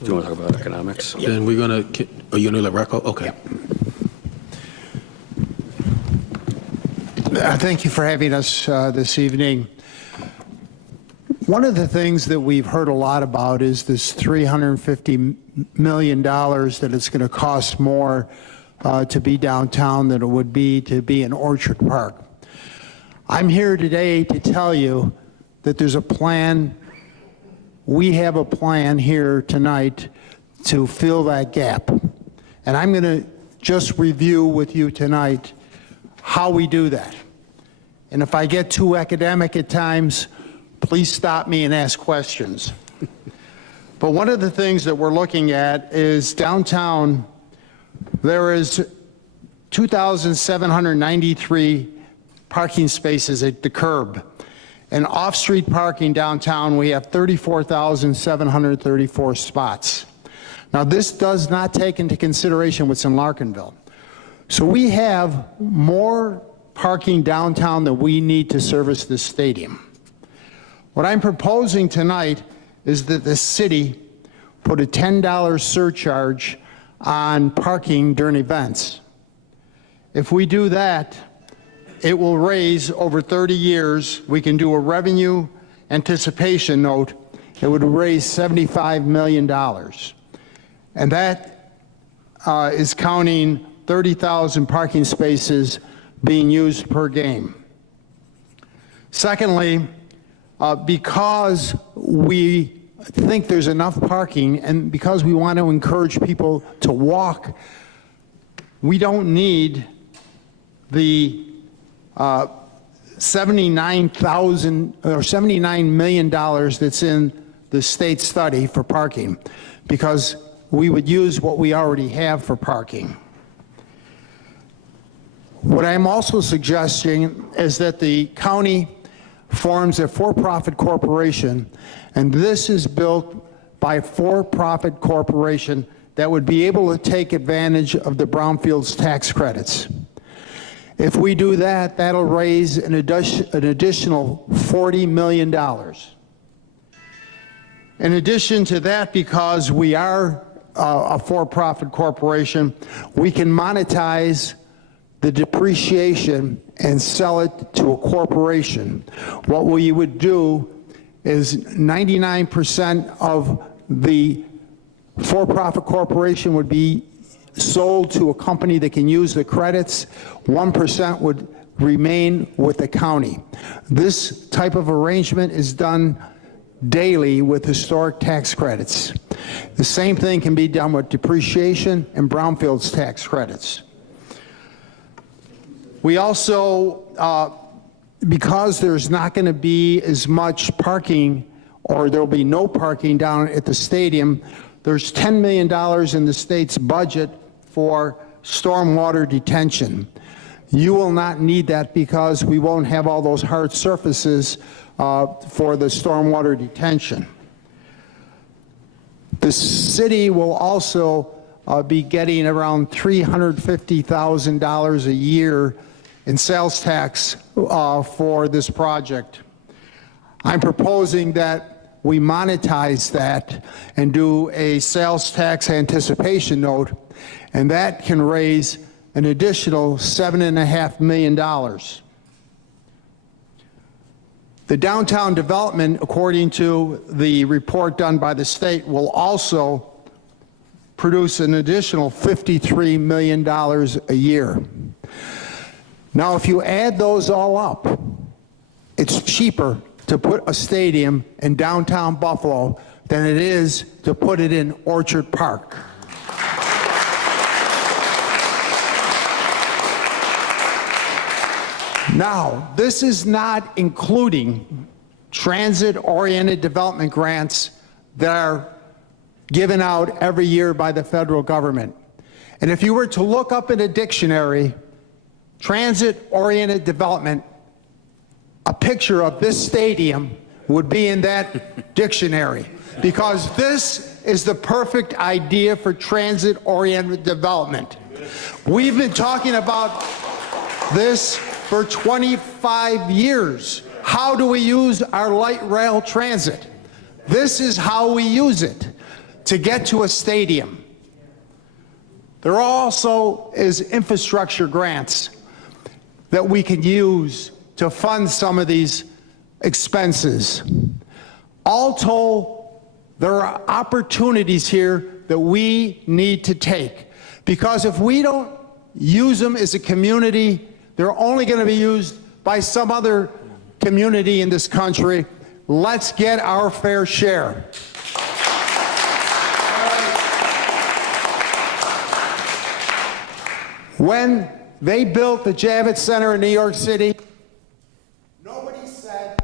Do you want to talk about economics? Then we're going to, are you going to let Rocco? Okay. Thank you for having us this evening. One of the things that we've heard a lot about is this $350 million that it's going to cost more to be downtown than it would be to be in Orchard Park. I'm here today to tell you that there's a plan. We have a plan here tonight to fill that gap. And I'm going to just review with you tonight how we do that. And if I get too academic at times, please stop me and ask questions. But one of the things that we're looking at is downtown, there is 2,793 parking spaces at the curb. And off-street parking downtown, we have 34,734 spots. Now, this does not take into consideration what's in Larkinville. So we have more parking downtown than we need to service this stadium. What I'm proposing tonight is that the city put a $10 surcharge on parking during events. If we do that, it will raise over 30 years. We can do a revenue anticipation note. It would raise $75 million. And that is counting 30,000 parking spaces being used per game. Secondly, because we think there's enough parking and because we want to encourage people to walk, we don't need the $79 million that's in the state study for parking, because we would use what we already have for parking. What I'm also suggesting is that the county forms a for-profit corporation, and this is built by a for-profit corporation that would be able to take advantage of the brownfields tax credits. If we do that, that'll raise an additional $40 million. In addition to that, because we are a for-profit corporation, we can monetize the depreciation and sell it to a corporation. What we would do is 99% of the for-profit corporation would be sold to a company that can use the credits. 1% would remain with the county. This type of arrangement is done daily with historic tax credits. The same thing can be done with depreciation and brownfields tax credits. We also, because there's not going to be as much parking, or there'll be no parking down at the stadium, there's $10 million in the state's budget for stormwater detention. You will not need that because we won't have all those hard surfaces for the stormwater detention. The city will also be getting around $350,000 a year in sales tax for this project. I'm proposing that we monetize that and do a sales tax anticipation note, and that can raise an additional $7.5 million. The downtown development, according to the report done by the state, will also produce an additional $53 million a year. Now, if you add those all up, it's cheaper to put a stadium in downtown Buffalo than it is to put it in Orchard Park. Now, this is not including transit-oriented development grants that are given out every year by the federal government. And if you were to look up in a dictionary, transit-oriented development, a picture of this stadium would be in that dictionary, because this is the perfect idea for transit-oriented development. We've been talking about this for 25 years. How do we use our light rail transit? This is how we use it to get to a stadium. There also is infrastructure grants that we can use to fund some of these expenses. All told, there are opportunities here that we need to take, because if we don't use them as a community, they're only going to be used by some other community in this country. Let's get our fair share. When they built the Javits Center in New York City, nobody said,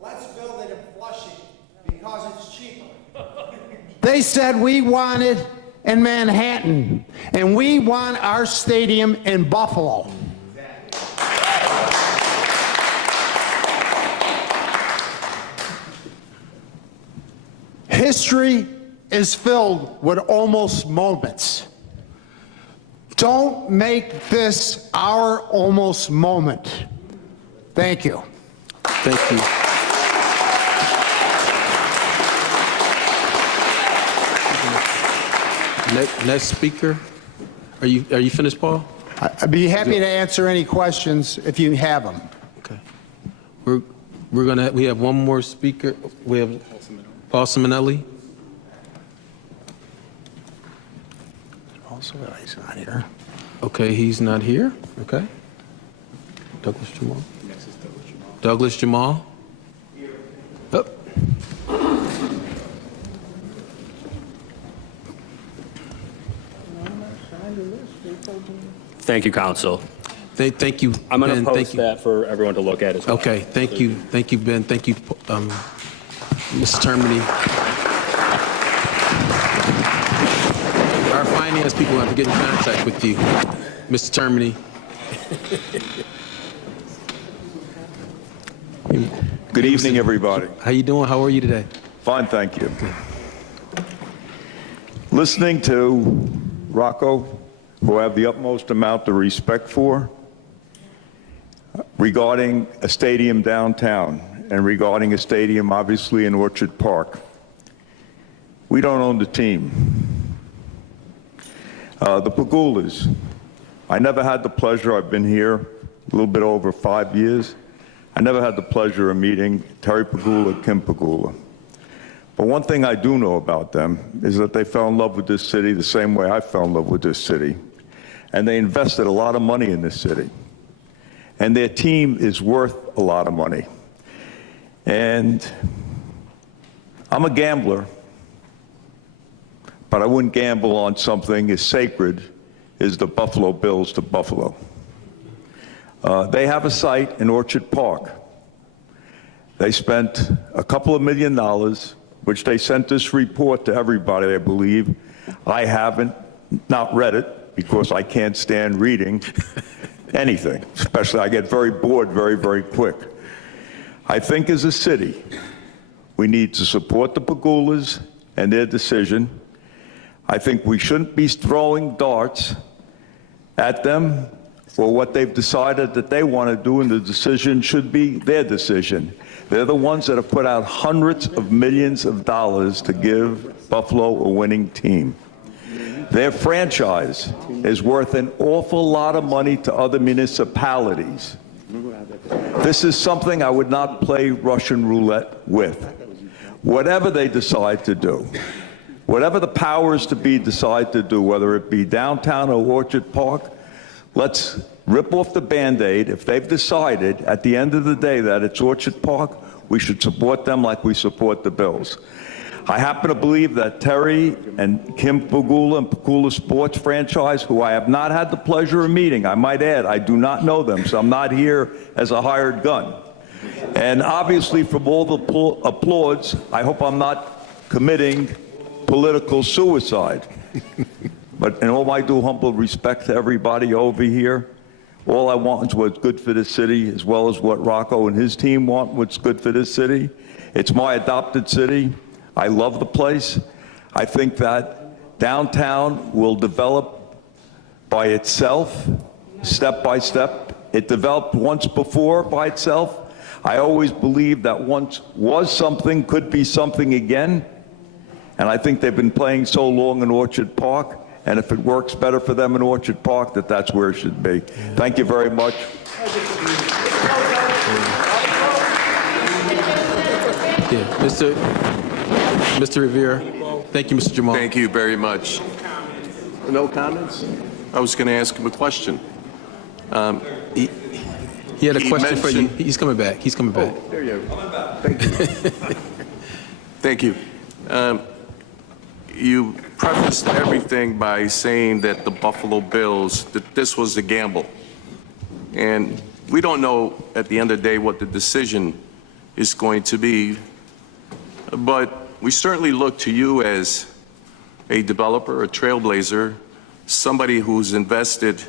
let's build it in Flushing because it's cheaper. They said, we want it in Manhattan, and we want our stadium in Buffalo. History is filled with almost moments. Don't make this our almost moment. Thank you. Thank you. Next speaker. Are you finished, Paul? I'd be happy to answer any questions if you have them. Okay. We have one more speaker. We have Paul Simonelli. Also, he's not here. Okay, he's not here. Okay. Douglas Jamal. Next is Douglas Jamal. Oh. Thank you, Council. Thank you. I'm going Ben. to Thank post you. that for everyone to look at as well. Okay, thank you, Ben, thank you, Mr. Termini. Our finance people have to get in contact with you, Mr. Termini. Good evening, everybody. How you doing? How are you today? Fine, thank you. Listening to Rocco, who I have the utmost amount of respect for, regarding a stadium downtown and regarding a stadium obviously in Orchard Park. We don't own the team. The Pagulas, I never had the pleasure, I've been here a little bit over 5 years, I never had the pleasure of meeting Terry Pagula, Kim Pagula. But one thing I do know about them is that they fell in love with this city the same way I fell in love with this city. And they invested a lot of money in this city. And their team is worth a lot of money. And I'm a gambler, but I wouldn't gamble on something as sacred as the Buffalo Bills to Buffalo. They have a site in Orchard Park. They spent a couple of $1 million, which they sent this report to everybody, I believe. I haven't not read it because I can't stand reading anything, especially I get very bored very, very quick. I think as a city, we need to support the Pagulas and their decision. I think we shouldn't be throwing darts at them for what they've decided that they want to do, and the decision should be their decision. They're the ones that have put out hundreds of millions of dollars to give Buffalo a winning team. Their franchise is worth an awful lot of money to other municipalities. This is something I would not play Russian roulette with. Whatever they decide to do, whatever the powers to be decide to do, whether it be downtown or Orchard Park, let's rip off the Band-Aid. If they've decided at the end of the day that it's Orchard Park, we should support them like we support the Bills. I happen to believe that Terry and Kim Pagula and Pagula Sports franchise, who I have not had the pleasure of meeting, I might add, I do not know them, so I'm not here as a hired gun. And obviously from all the applause, I hope I'm not committing political suicide. But in all my due humble respect to everybody over here, all I want is what's good for this city, as well as what Rocco and his team want, what's good for this city. It's my adopted city. I love the place. I think that downtown will develop by itself, step by step. It developed once before by itself. I always believed that once was something, could be something again. And I think they've been playing so long in Orchard Park, and if it works better for them in Orchard Park, that's where it should be. Thank you very much. Yeah, Mr. Rivera. Thank you, Mr. Jamal. Thank you very much. No comments? I was going to ask him a question. He had a He question for you. mentioned- He's coming back. He's coming back. There you go. Thank you. Thank you. You prefaced everything by saying that the Buffalo Bills, that this was a gamble. And we don't know at the end of the day what the decision is going to be, but we certainly look to you as a developer, a trailblazer, somebody who's invested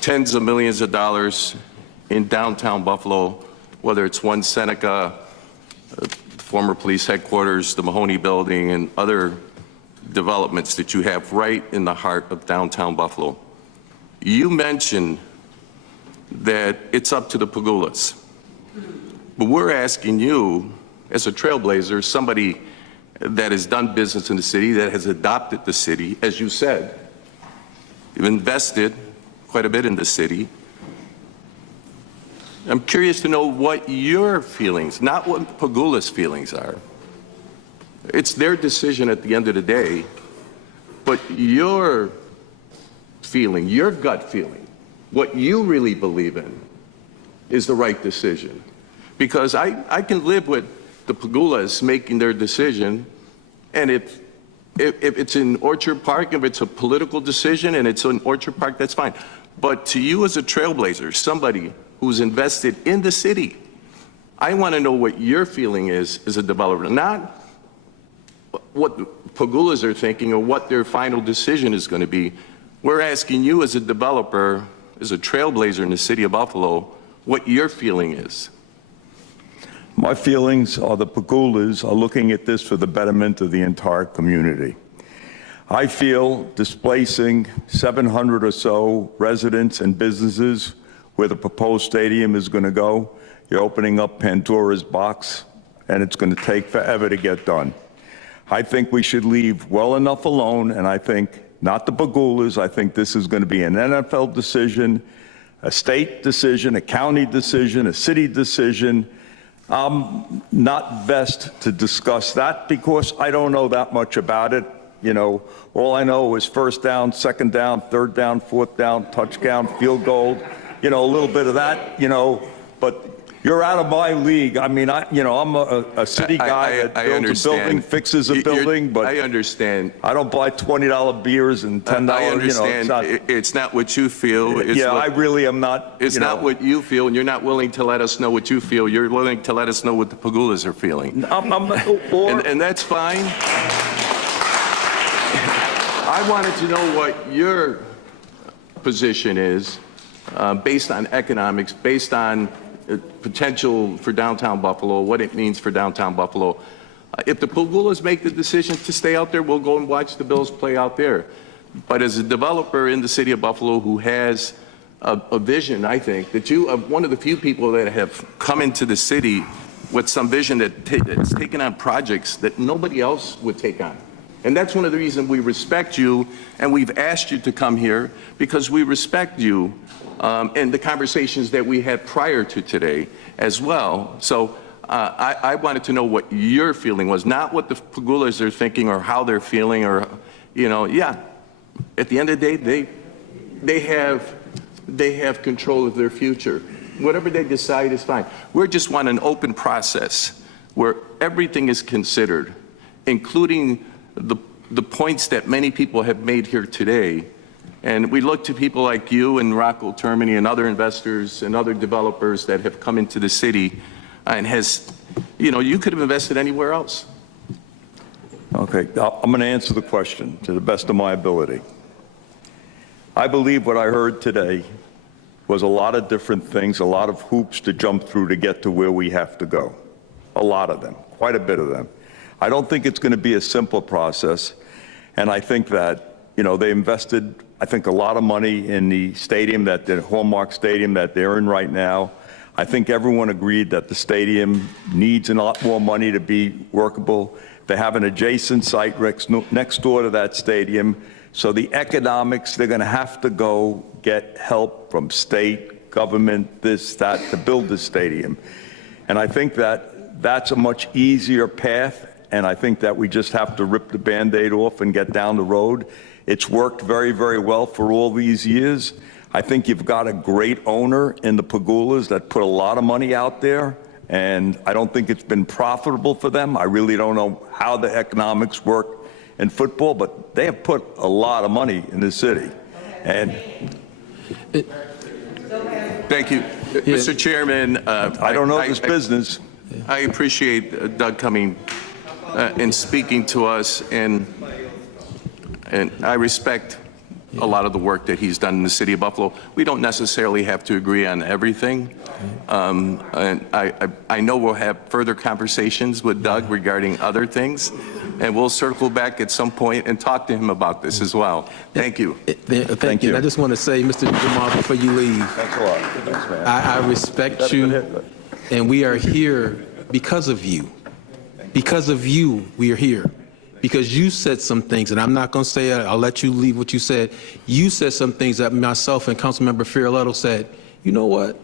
tens of millions of dollars in downtown Buffalo, whether it's One Seneca, former police headquarters, the Mahoney Building, and other developments that you have right in the heart of downtown Buffalo. You mentioned that it's up to the Pagulas, but we're asking you, as a trailblazer, somebody that has done business in the city, that has adopted the city, as you said. You've invested quite a bit in the city. I'm curious to know what your feelings, not what Pagula's feelings are. It's their decision at the end of the day, but your feeling, your gut feeling, what you really believe in is the right decision. Because I can live with the Pagulas making their decision, and if it's in Orchard Park, if it's a political decision and it's in Orchard Park, that's fine. But to you as a trailblazer, somebody who's invested in the city, I want to know what your feeling is as a developer, not what the Pagulas are thinking or what their final decision is going to be. We're asking you as a developer, as a trailblazer in the city of Buffalo, what your feeling is. My feelings are the Pagulas are looking at this for the betterment of the entire community. I feel displacing 700 or so residents and businesses where the proposed stadium is going to go, you're opening up Pandora's box, and it's going to take forever to get done. I think we should leave well enough alone, and I think, not the Pagulas, I think this is going to be an NFL decision, a state decision, a county decision, a city decision. I'm not best to discuss that because I don't know that much about it. You know, all I know is first down, second down, third down, fourth down, touchdown, field goal, you know, a little bit of that, you know, but you're out of my league. I mean, I'm a city guy that builds a building, fixes a building, but I understand. I don't buy $20 beers and $10, I understand. you know, It's not what you feel. It's yeah, what, I really am not. It's not what you feel, and you're not willing to let us know what you feel. You're willing to let us know what the Pagulas are feeling. And that's fine. I wanted to know what your position is based on economics, based on potential for downtown Buffalo, what it means for downtown Buffalo. If the Pagulas make the decision to stay out there, we'll go and watch the Bills play out there. But as a developer in the city of Buffalo who has a vision, I think, that you are one of the few people that have come into the city with some vision that's taken on projects that nobody else would take on. And that's one of the reasons we respect you, and we've asked you to come here because we respect you and the conversations that we had prior to today as well. So I wanted to know what your feeling was, not what the Pagulas are thinking or how they're feeling or, you know, yeah, at the end of the day, they have control of their future. Whatever they decide is fine. We just want an open process where everything is considered, including the points that many people have made here today. And we look to people like you and Rocco Termini and other investors and other developers that have come into the city and has, you know, you could have invested anywhere else. Okay, I'm going to answer the question to the best of my ability. I believe what I heard today was a lot of different things, a lot of hoops to jump through to get to where we have to go. A lot of them, quite a bit of them. I don't think it's going to be a simple process, and I think that, you know, they invested, I think, a lot of money in the stadium, the Hallmark Stadium that they're in right now. I think everyone agreed that the stadium needs a lot more money to be workable. They have an adjacent site next door to that stadium, so the economics, they're going to have to go get help from state, government, this, that, to build the stadium. And I think that that's a much easier path. And I think that we just have to rip the Band-Aid off and get down the road. It's worked very, very well for all these years. I think you've got a great owner in the Pagulas that put a lot of money out there, and I don't think it's been profitable for them. I really don't know how the economics work in football, but they have put a lot of money in the city. And Thank you. Mr. Chairman. I don't know this business. I appreciate Doug coming and speaking to us, and I respect a lot of the work that he's done in the city of Buffalo. We don't necessarily have to agree on everything, and I know we'll have further conversations with Doug regarding other things, and we'll circle back at some point and talk to him about this as well. Thank you. Thank you. And I just want to say, Mr. Jamal, before you leave, Thanks a lot. Thanks, man. I respect you, and we are here because of you. Because of you, we are here. Because you said some things, and I'm not going to say it, I'll let you leave what you said. You said some things that myself and Councilmember Farrelletto said, you know what?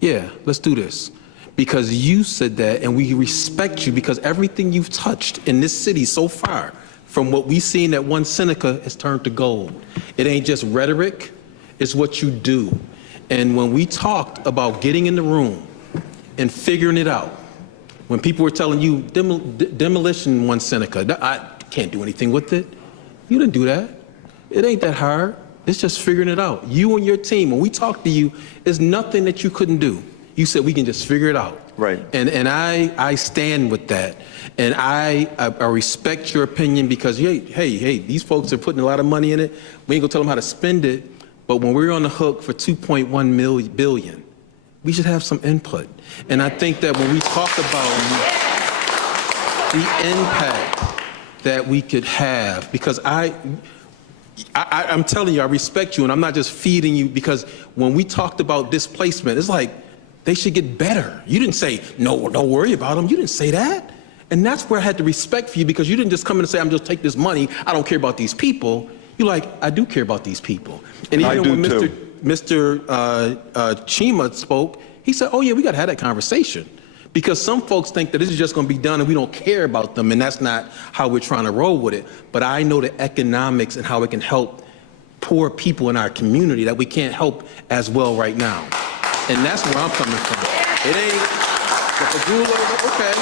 Yeah, let's do this. Because you said that, and we respect you because everything you've touched in this city so far, from what we've seen at One Seneca, has turned to gold. It ain't just rhetoric, it's what you do. And when we talked about getting in the room and figuring it out, when people were telling you demolition One Seneca, I can't do anything with it. You didn't do that. It ain't that hard. It's just figuring it out. You and your team, when we talked to you, there's nothing that you couldn't do. You said we can just figure it out. Right. And I stand with that. And I respect your opinion because, hey, these folks are putting a lot of money in it. We ain't gonna tell them how to spend it. But when we're on the hook for $2.1 billion, we should have some input. And I think that when we talk about the impact that we could have, because I'm telling you, I respect you, and I'm not just feeding you, because when we talked about displacement, it's like, they should get better. You didn't say, no, don't worry about them. You didn't say that. And that's where I had the respect for you, because you didn't just come in and say, I'm just take this money, I don't care about these people. You're like, I do care about these people. And even when Mr. Chima spoke, he said, oh yeah, we gotta have that conversation. Because some folks think that this is just gonna be done and we don't care about them, and that's not how we're trying to roll with it. But I know the economics and how it can help poor people in our community that we can't help as well right now. And that's where I'm coming from. It ain't, okay,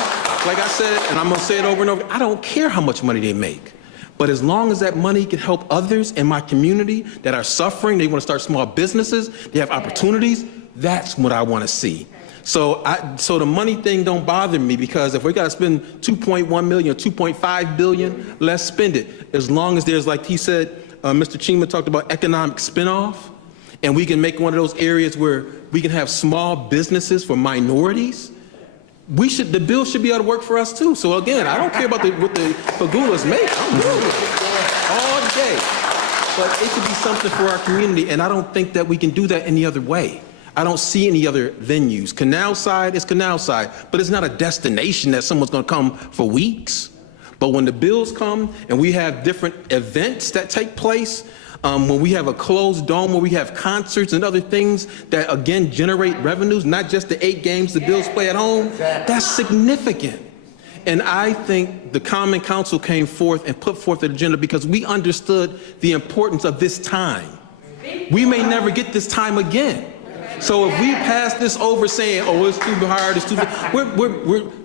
like I said, and I'm gonna say it over and over, I don't care how much money they make. But as long as that money can help others in my community that are suffering, they wanna start small businesses, they have opportunities, that's what I wanna see. So the money thing don't bother me, because if we gotta spend 2.1 million or 2.5 billion, let's spend it. As long as there's, like he said, Mr. Chima talked about economic spinoff, and we can make one of those areas where we can have small businesses for minorities. The bill should be able to work for us too. So again, I don't care about what the Fagulas make. I'm good with it all day. But it should be something for our community, and I don't think that we can do that any other way. I don't see any other venues. Canal Side is Canal Side, but it's not a destination that someone's gonna come for weeks. But when the bills come and we have different events that take place, when we have a closed dome, where we have concerts and other things that again generate revenues, not just the 8 games the Bills play at home, that's significant. And I think the Common Council came forth and put forth an agenda because we understood the importance of this time. We may never get this time again. So if we pass this over saying, oh, it's too hard, it's too,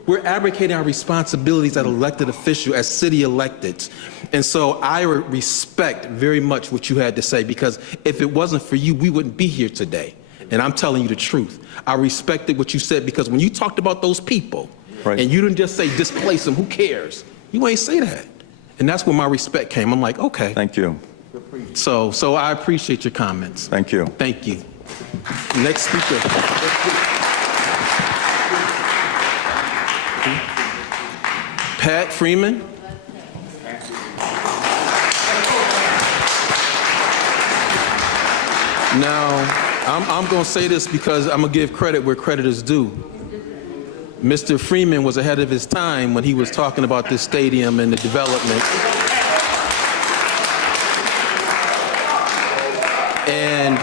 we're advocating our responsibilities as elected officials, as city electeds. And so I respect very much what you had to say, because if it wasn't for you, we wouldn't be here today. And I'm telling you the truth. I respected what you said, because when you talked about those people, right, and you didn't just say displace them, who cares? You ain't say that. And that's where my respect came. I'm like, okay. Thank you. So I appreciate your comments. Thank you. Thank you. Next speaker. Pat Freeman. Now, I'm going to say this because I'm going to give credit where credit is due. Mr. Freeman was ahead of his time when he was talking about this stadium and the development. And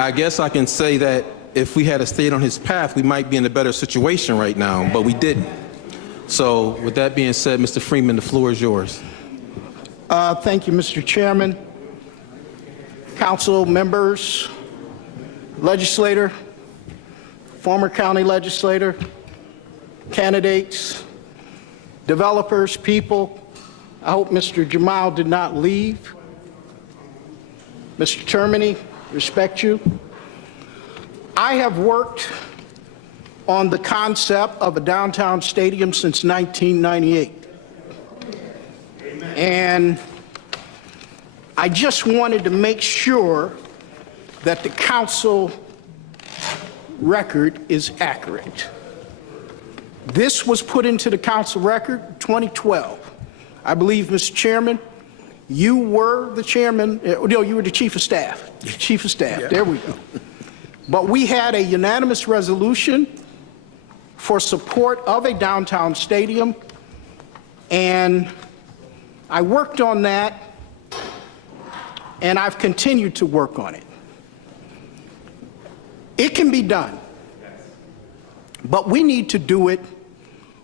I guess I can say that if we had stayed on his path, we might be in a better situation right now, but we didn't. So with that being said, Mr. Freeman, the floor is yours. Thank you, Mr. Chairman, council members, legislator, former county legislator, candidates, developers, people. I hope Mr. Jamal did not leave. Mr. Termini, respect you. I have worked on the concept of a downtown stadium since 1998. And I just wanted to make sure that the council record is accurate. This was put into the council record 2012. I believe, Mr. Chairman, you were the chairman, no, you were the chief of staff. Chief of staff, yeah. There we go. But we had a unanimous resolution for support of a downtown stadium And I worked on that, and I've continued to work on it. It can be done, but we need to do it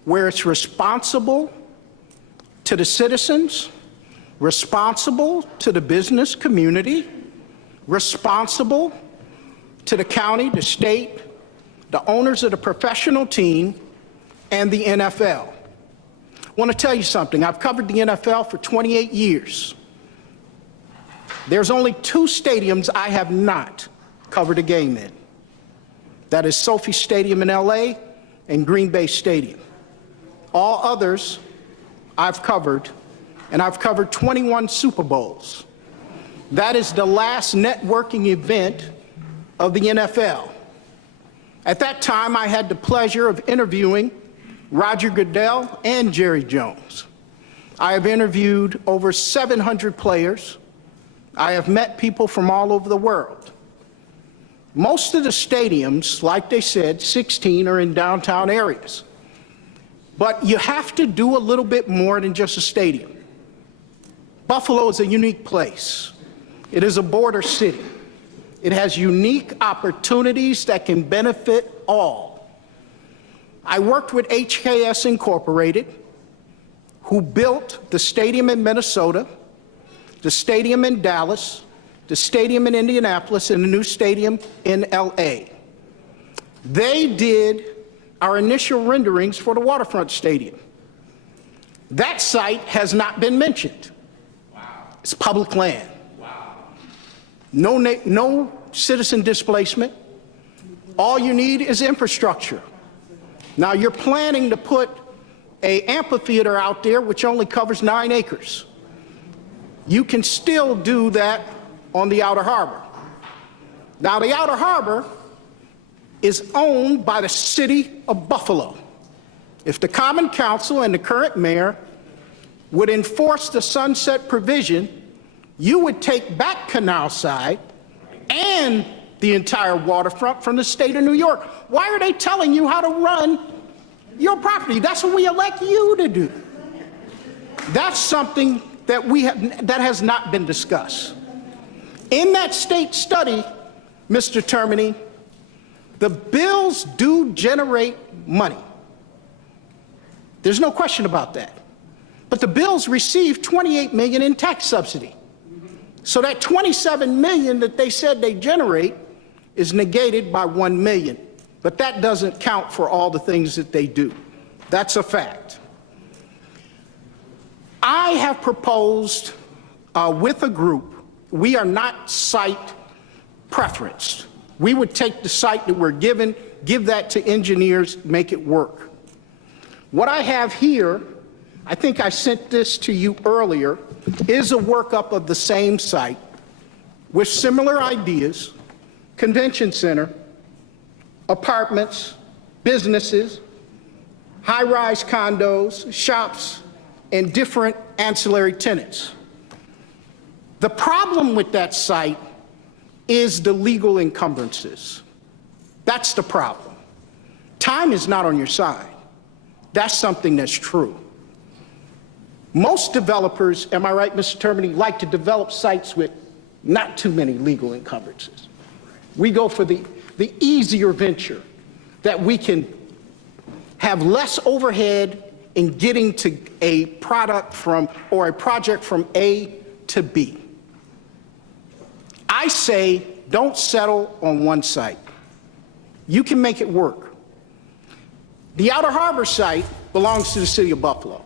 where it's responsible to the citizens, responsible to the business community, responsible to the county, the state, the owners of the professional team, and the NFL. I want to tell you something. I've covered the NFL for 28 years. There's only 2 stadiums I have not covered a game in. That is Sophie Stadium in LA and Green Bay Stadium. All others I've covered, and I've covered 21 Super Bowls. That is the last networking event of the NFL. At that time, I had the pleasure of interviewing Roger Goodell and Jerry Jones. I have interviewed over 700 players. I have met people from all over the world. Most of the stadiums, like they said, 16 are in downtown areas. But you have to do a little bit more than just a stadium. Buffalo is a unique place. It is a border city. It has unique opportunities that can benefit all. I worked with HKS Incorporated, who built the stadium in Minnesota, the stadium in Dallas, the stadium in Indianapolis, and the new stadium in LA. They did our initial renderings for the waterfront stadium. That site has not been mentioned. Wow. It's public land. Wow. No citizen displacement. All you need is infrastructure. Now you're planning to put an amphitheater out there which only covers 9 acres. You can still do that on the outer harbor. Now the outer harbor is owned by the city of Buffalo. If the Common Council and the current mayor would enforce the sunset provision, you would take back Canal Side and the entire waterfront from the state of New York. Why are they telling you how to run your property? That's what we elect you to do. That's something that has not been discussed. In that state study, Mr. Termini, the bills do generate money. There's no question about that. But the bills receive $28 million in tax subsidy. So that $27 million that they said they generate is negated by $1 million. But that doesn't count for all the things that they do. That's a fact. I have proposed with a group, we are not site preferenced. We would take the site that we're given, give that to engineers, make it work. What I have here, I think I sent this to you earlier, is a workup of the same site with similar ideas, convention center, apartments, businesses, high-rise condos, shops, and different ancillary tenants. The problem with that site is the legal encumbrances. That's the problem. Time is not on your side. That's something that's true. Most developers, am I right, Mr. Termini, like to develop sites with not too many legal encumbrances. We go for the easier venture that we can have less overhead in getting to a product from, or a project from A to B. I say don't settle on one site. You can make it work. The Outer Harbor site belongs to the city of Buffalo.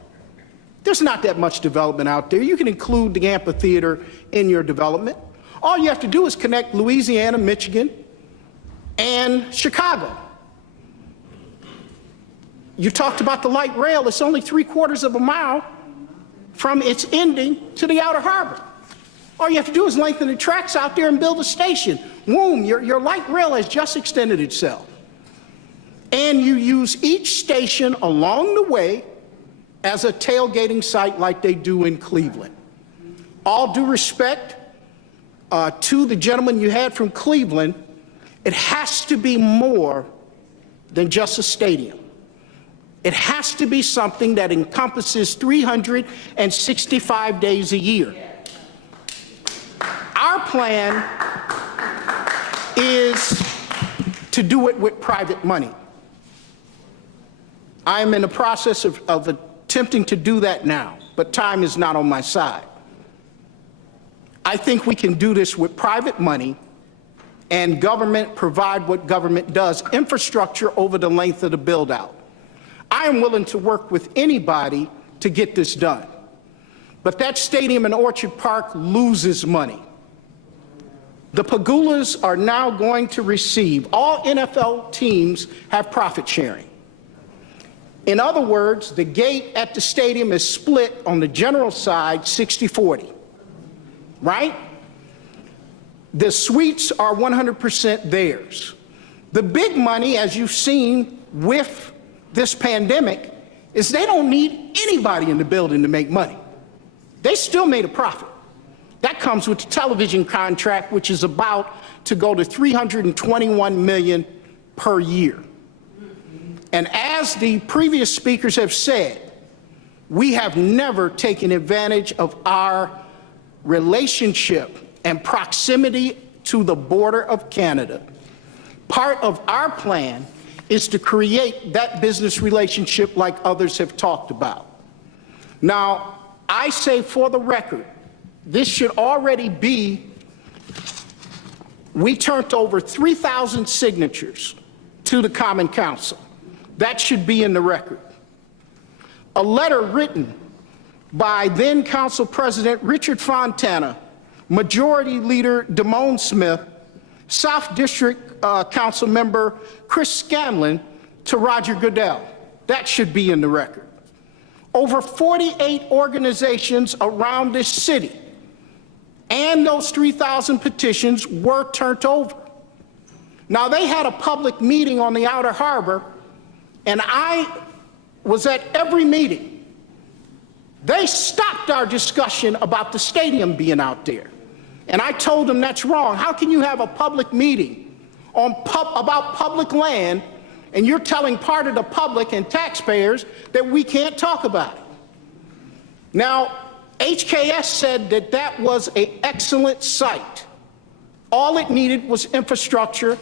There's not that much development out there. You can include the amphitheater in your development. All you have to do is connect Louisiana, Michigan, and Chicago. You talked about the light rail. It's only 3/4 of a mile from its ending to the Outer Harbor. All you have to do is lengthen the tracks out there and build a station. Boom, your light rail has just extended itself. And you use each station along the way as a tailgating site like they do in Cleveland. All due respect to the gentleman you had from Cleveland, it has to be more than just a stadium. It has to be something that encompasses 365 days a year. Our plan is to do it with private money. I am in the process of attempting to do that now, but time is not on my side. I think we can do this with private money and government provide what government does, infrastructure over the length of the build out. I am willing to work with anybody to get this done. But that stadium in Orchard Park loses money. The Pagulas are now going to receive, all NFL teams have profit sharing. In other words, the gate at the stadium is split on the general side 60-40, right? The suites are 100% theirs. The big money, as you've seen with this pandemic, is they don't need anybody in the building to make money. They still made a profit. That comes with the television contract, which is about to go to $321 million per year. And as the previous speakers have said, we have never taken advantage of our relationship and proximity to the border of Canada. Part of our plan is to create that business relationship like others have talked about. Now, I say for the record, this should already be, we turned over 3,000 signatures to the Common Council. That should be in the record. A letter written by then Council President Richard Fontana, Majority Leader Damone Smith, South District Council Member Chris Scanlon to Roger Goodell. That should be in the record. Over 48 organizations around this city and those 3,000 petitions were turned over. Now, they had a public meeting on the Outer Harbor, and I was at every meeting. They stopped our discussion about the stadium being out there. And I told them that's wrong. How can you have a public meeting on about public land and you're telling part of the public and taxpayers that we can't talk about it? Now, HKS said that that was an excellent site. All it needed was infrastructure,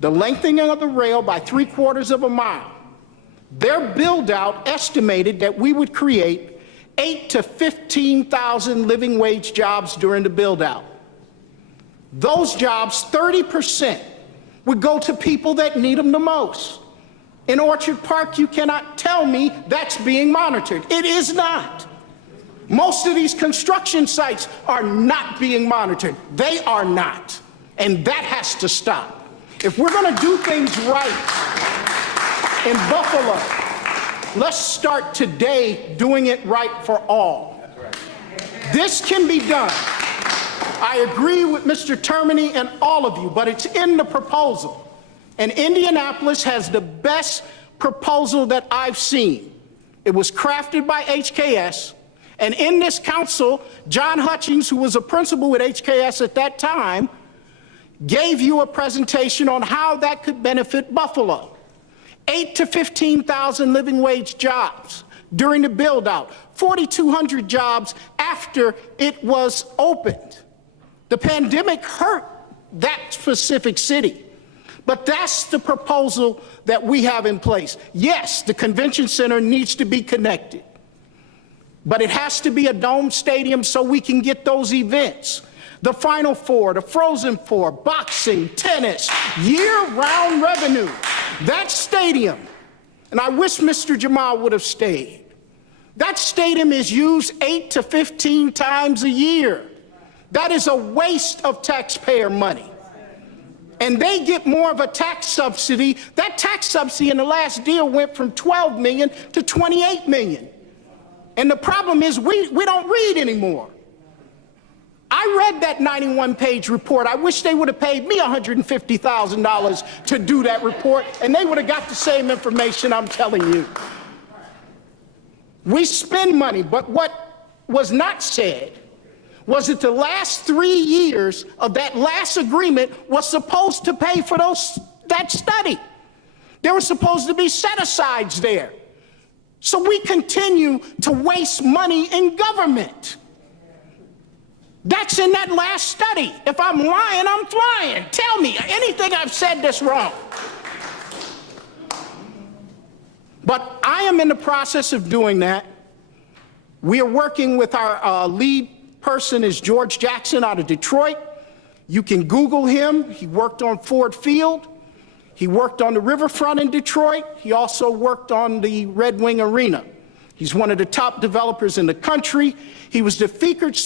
the lengthening of the rail by 3/4 of a mile. Their build-out estimated that we would create 8,000 to 15,000 living wage jobs during the build-out. Those jobs, 30%, would go to people that need them the most. In Orchard Park, you cannot tell me that's being monitored. It is not. Most of these construction sites are not being monitored. They are not. And that has to stop. If we're going to do things right in Buffalo, let's start today doing it right for all. This can be done. I agree with Mr. Termini and all of you, but it's in the proposal. And Indianapolis has the best proposal that I've seen. It was crafted by HKS. And in this council, John Hutchins, who was a principal with HKS at that time, gave you a presentation on how that could benefit Buffalo. 8,000 to 15,000 living wage jobs during the build out, 4,200 jobs after it was opened. The pandemic hurt that specific city, but that's the proposal that we have in place. Yes, the convention center needs to be connected, but it has to be a dome stadium so we can get those events. The Final Four, the Frozen Four, boxing, tennis, year-round revenue. That stadium, and I wish Mr. Jamal would have stayed, that stadium is used 8 to 15 times a year. That is a waste of taxpayer money. And they get more of a tax subsidy. That tax subsidy in the last deal went from $12 million to $28 million. And the problem is we don't read anymore. I read that 91-page report. I wish they would have paid me $150,000 to do that report, and they would have got the same information I'm telling you. We spend money, but what was not said was that the last 3 years of that last agreement was supposed to pay for that study. There were supposed to be set-asides there. So we continue to waste money in government. That's in that last study. If I'm lying, I'm flying. Tell me anything I've said that's wrong. But I am in the process of doing that. We are working with our lead person is George Jackson out of Detroit. You can Google him. He worked on Ford Field. He worked on the riverfront in Detroit. He also worked on the Red Wing Arena. He's one of the top developers in the country. He was the featured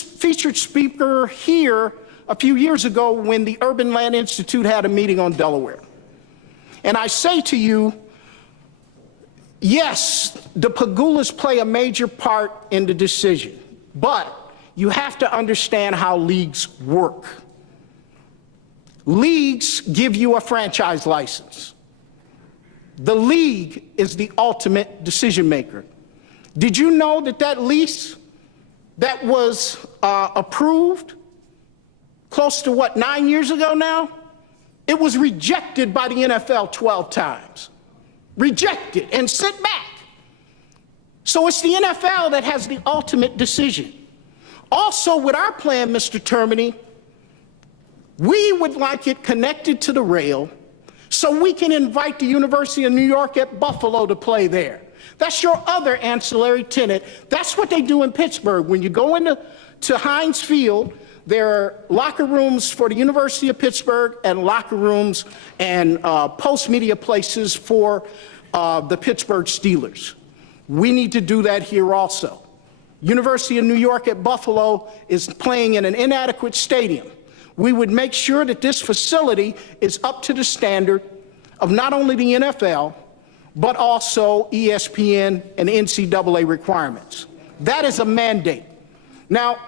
speaker here a few years ago when the Urban Land Institute had a meeting on Delaware. And I say to you, yes, the Pagulas play a major part in the decision, but you have to understand how leagues work. Leagues give you a franchise license. The league is the ultimate decision maker. Did you know that that lease that was approved close to 9 years ago now? It was rejected by the NFL 12 times. Rejected and sent back. So it's the NFL that has the ultimate decision. Also, with our plan, Mr. Termini, we would like it connected to the rail so we can invite the University of New York at Buffalo to play there. That's your other ancillary tenant. That's what they do in Pittsburgh. When you go into Heinz Field, there are locker rooms for the University of Pittsburgh and locker rooms and post-media places for the Pittsburgh Steelers. We need to do that here also. University of New York at Buffalo is playing in an inadequate stadium. We would make sure that this facility is up to the standard of not only the NFL, but also ESPN and NCAA requirements. That is a mandate. Now,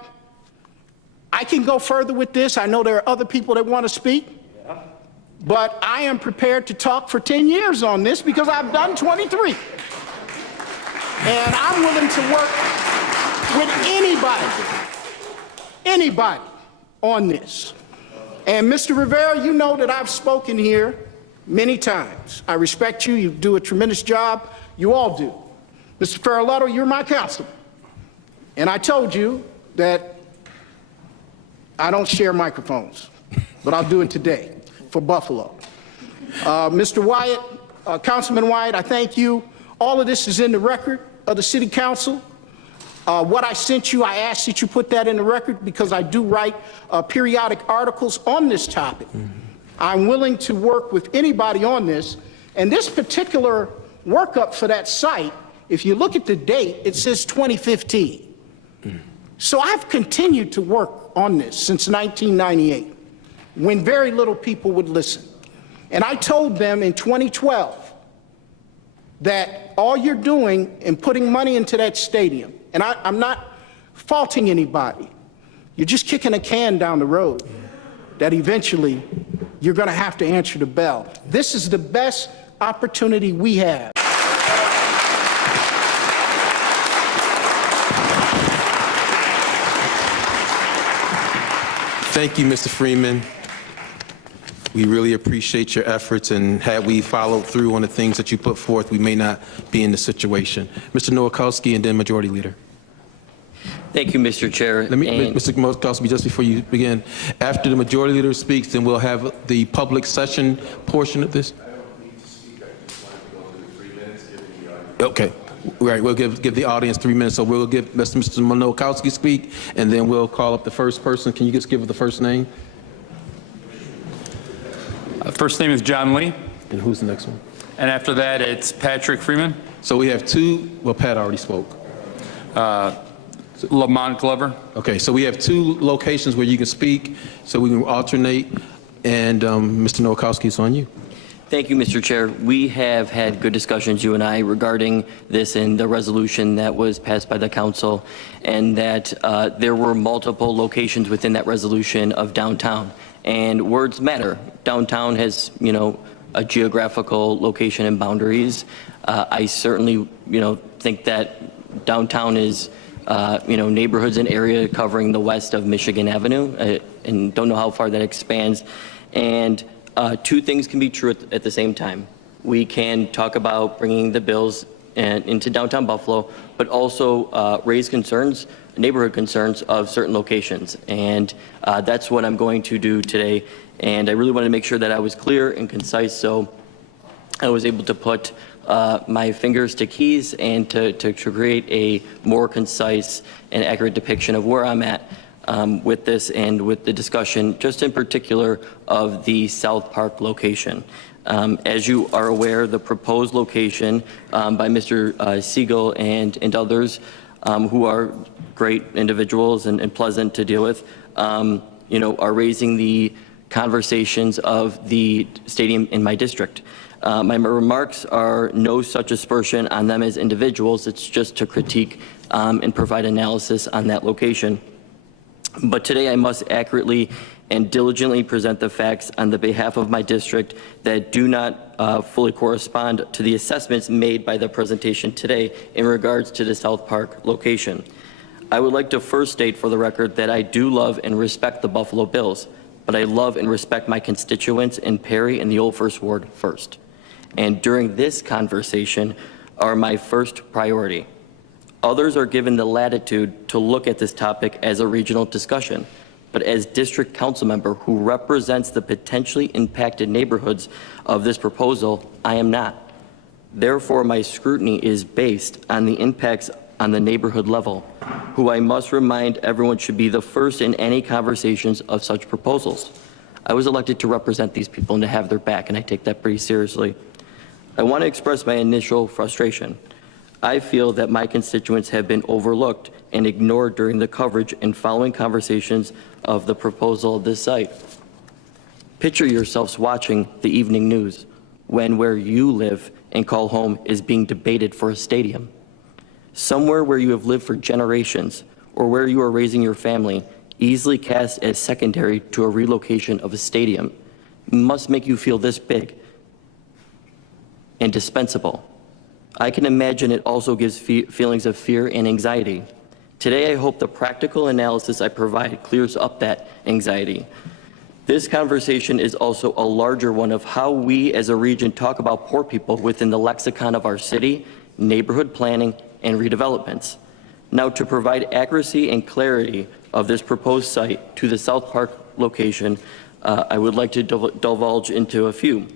I can go further with this. I know there are other people that want to speak, but I am prepared to talk for 10 years on this because I've done 23. And I'm willing to work with anybody on this. And Mr. Rivera, you know that I've spoken here many times. I respect you. You do a tremendous job. You all do. Mr. Farrelletto, you're my councilman. And I told you that I don't share microphones, but I'll do it today for Buffalo. Mr. Wyatt, Councilman Wyatt, I thank you. All of this is in the record of the City Council. What I sent you, I asked that you put that in the record because I do write periodic articles on this topic. I'm willing to work with anybody on this. And this particular workup for that site, if you look at the date, it says 2015. So I've continued to work on this since 1998, when very little people would listen. And I told them in 2012 that all you're doing in putting money into that stadium, and I'm not faulting anybody, you're just kicking a can down the road that eventually you're going to have to answer the bell. This is the best opportunity we have. Thank you, Mr. Freeman. We really appreciate your efforts, and had we followed through on the things that you put forth, we may not be in this situation. Mr. Nowakowski and then Majority Leader. Thank you, Mr. Chair. Mr. Nowakowski, just before you begin, after the Majority Leader speaks, then we'll have the public session portion of this. Okay. Right, we'll give the audience 3 minutes, so we'll give Mr. Nowakowski speak, and then we'll call up the first person. Can you just give the first name? First name is John Lee, And who's the next one? and after that, it's Patrick Freeman, So we have two, well, Pat already spoke. Lamont Glover. Okay, so we have two locations where you can speak, so we can alternate, and Mr. Nowakowski, it's on you. Thank you, Mr. Chair. We have had good discussions, you and I, regarding this and the resolution that was passed by the council, and that there were multiple locations within that resolution of downtown. And words matter. Downtown has, a geographical location and boundaries. I certainly, think that downtown is, neighborhoods and area covering the west of Michigan Avenue, and don't know how far that expands. And two things can be true at the same time. We can talk about bringing the bills into downtown Buffalo, but also raise concerns, neighborhood concerns of certain locations. And that's what I'm going to do today. And I really wanted to make sure that I was clear and concise, so I was able to put my fingers to keys and to create a more concise and accurate depiction of where I'm at with this and with the discussion, just in particular of the South Park location. As you are aware, the proposed location by Mr. Siegel and others who are great individuals and pleasant to deal with, are raising the conversations of the stadium in my district. My remarks are no such aspersion on them as individuals. It's just to critique and provide analysis on that location. But today I must accurately and diligently present the facts on the behalf of my district that do not fully correspond to the assessments made by the presentation today in regards to the South Park location. I would like to first state for the record that I do love and respect the Buffalo Bills, but I love and respect my constituents in Perry and the Old First Ward first. And during this conversation are my first priority. Others are given the latitude to look at this topic as a regional discussion, but as district council member who represents the potentially impacted neighborhoods of this proposal, I am not. Therefore, my scrutiny is based on the impacts on the neighborhood level, who I must remind everyone should be the first in any conversations of such proposals. I was elected to represent these people and to have their back, and I take that pretty seriously. I want to express my initial frustration. I feel that my constituents have been overlooked and ignored during the coverage and following conversations of the proposal of this site. Picture yourselves watching the evening news when where you live and call home is being debated for a stadium. Somewhere where you have lived for generations or where you are raising your family, easily cast as secondary to a relocation of a stadium, must make you feel this big and dispensable. I can imagine it also gives feelings of fear and anxiety. Today, I hope the practical analysis I provide clears up that anxiety. This conversation is also a larger one of how we as a region talk about poor people within the lexicon of our city, neighborhood planning, and redevelopments. Now, to provide accuracy and clarity of this proposed site to the South Park location, I would like to divulge into a few.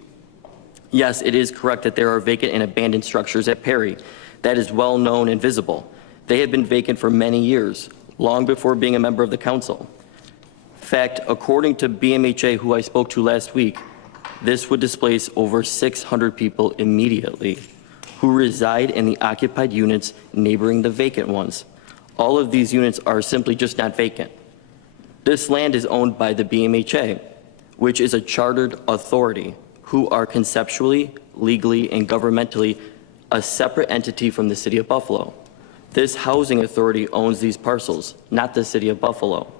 Yes, it is correct that there are vacant and abandoned structures at Perry. That is well known and visible. They have been vacant for many years, long before being a member of the council. In fact, according to BMHA, who I spoke to last week, this would displace over 600 people immediately who reside in the occupied units neighboring the vacant ones. All of these units are simply just not vacant. This land is owned by the BMHA, which is a chartered authority who are conceptually, legally, and governmentally a separate entity from the city of Buffalo. This housing authority owns these parcels, not the city of Buffalo.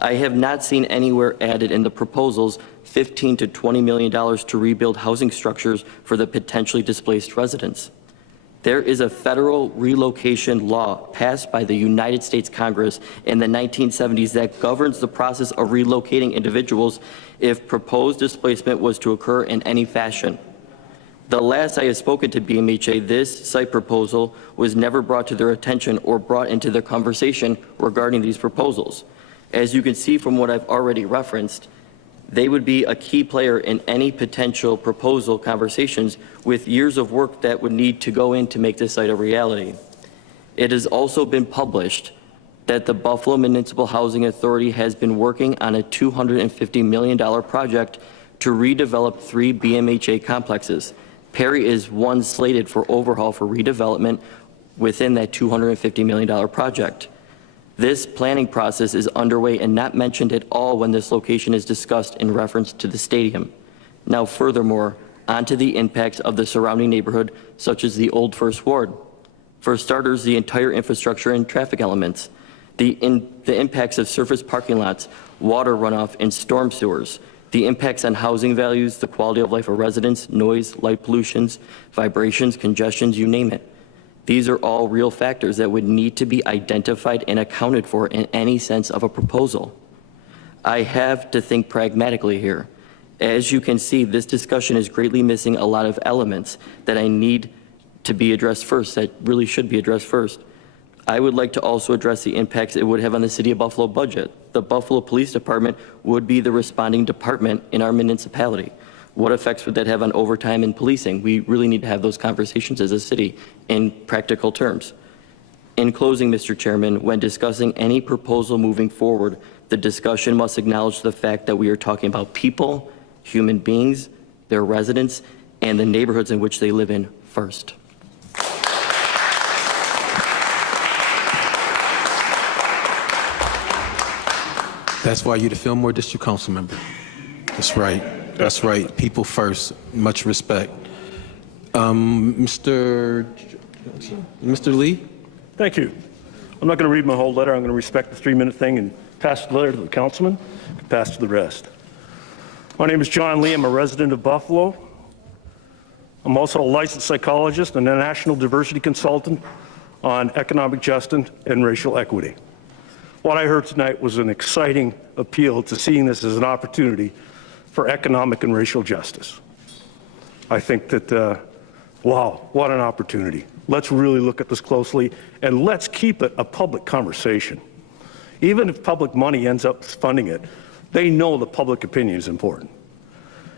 I have not seen anywhere added in the proposals $15 to $20 million to rebuild housing structures for the potentially displaced residents. There is a federal relocation law passed by the United States Congress in the 1970s that governs the process of relocating individuals if proposed displacement was to occur in any fashion. The last I have spoken to BMHA, this site proposal was never brought to their attention or brought into their conversation regarding these proposals. As you can see from what I've already referenced, they would be a key player in any potential proposal conversations with years of work that would need to go in to make this site a reality. It has also been published that the Buffalo Municipal Housing Authority has been working on a $250 million project to redevelop 3 BMHA complexes. Perry is one slated for overhaul for redevelopment within that $250 million project. This planning process is underway and not mentioned at all when this location is discussed in reference to the stadium. Now, furthermore, onto the impacts of the surrounding neighborhood, such as the Old First Ward. For starters, the entire infrastructure and traffic elements, the impacts of surface parking lots, water runoff, and storm sewers, the impacts on housing values, the quality of life of residents, noise, light pollutions, vibrations, congestions, you name it. These are all real factors that would need to be identified and accounted for in any sense of a proposal. I have to think pragmatically here. As you can see, this discussion is greatly missing a lot of elements that I need to be addressed first, that really should be addressed first. I would like to also address the impacts it would have on the City of Buffalo budget. The Buffalo Police Department would be the responding department in our municipality. What effects would that have on overtime and policing? We really need to have those conversations as a city in practical terms. In closing, Mr. Chairman, when discussing any proposal moving forward, the discussion must acknowledge the fact that we are talking about people, human beings, their residents, and the neighborhoods in which they live in first. That's why you're the Fillmore District Council member. That's right. That's right. People first. Much respect. Mr. Lee? Thank you. I'm not going to read my whole letter. I'm going to respect the 3-minute thing and pass the letter to the councilman and pass to the rest. My name is John Lee. I'm a resident of Buffalo. I'm also a licensed psychologist and a national diversity consultant on economic justice and racial equity. What I heard tonight was an exciting appeal to seeing this as an opportunity for economic and racial justice. I think that, wow, what an opportunity. Let's really look at this closely, and let's keep it a public conversation. Even if public money ends up funding it, they know the public opinion is important.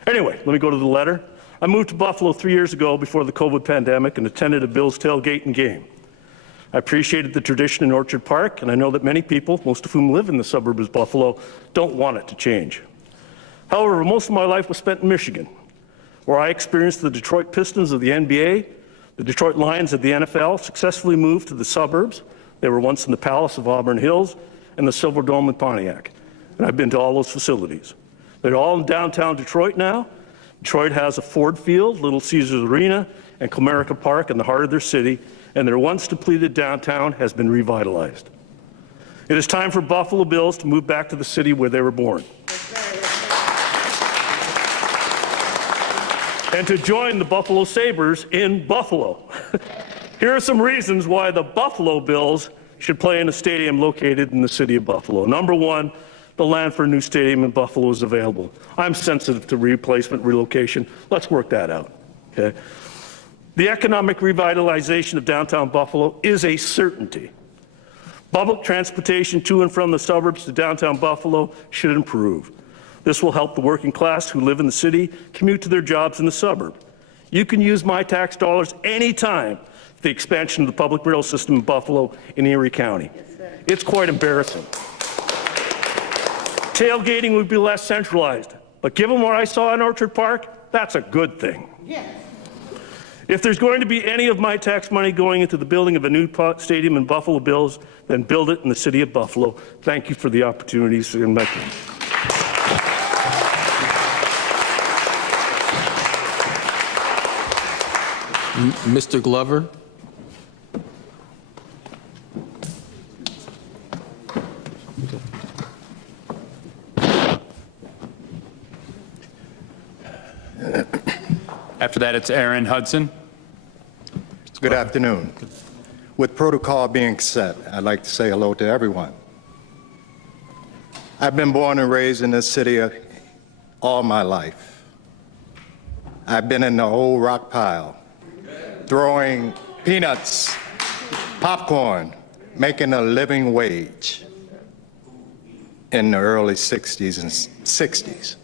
Anyway, let me go to the letter. I moved to Buffalo 3 years ago before the COVID pandemic and attended a Bills tailgate and game. I appreciated the tradition in Orchard Park, and I know that many people, most of whom live in the suburbs of Buffalo, don't want it to change. However, most of my life was spent in Michigan, where I experienced the Detroit Pistons of the NBA, the Detroit Lions of the NFL successfully moved to the suburbs. They were once in the Palace of Auburn Hills and the Silver Dome in Pontiac, and I've been to all those facilities. They're all in downtown Detroit now. Detroit has a Ford Field, Little Caesars Arena, and Comerica Park in the heart of their city, and their once depleted downtown has been revitalized. It is time for Buffalo Bills to move back to the city where they were born. And to join the Buffalo Sabres in Buffalo. Here are some reasons why the Buffalo Bills should play in a stadium located in the city of Buffalo. Number one, the land for a new stadium in Buffalo is available. I'm sensitive to replacement, relocation. Let's work that out, okay? The economic revitalization of downtown Buffalo is a certainty. Public transportation to and from the suburbs to downtown Buffalo should improve. This will help the working class who live in the city commute to their jobs in the suburb. You can use my tax dollars anytime for the expansion of the public rail system in Buffalo and Erie County. It's quite embarrassing. Tailgating would be less centralized, but given what I saw in Orchard Park, that's a good thing. Yes. If there's going to be any of my tax money going into the building of a new stadium in Buffalo Bills, then build it in the city of Buffalo. Thank you for the opportunities. Mr. Glover? After that, it's Aaron Hudson. Good afternoon. With protocol being set, I'd like to say hello to everyone. I've been born and raised in this city all my life. I've been in the old rock pile, throwing peanuts, popcorn, making a living wage in the early 60s and 60s.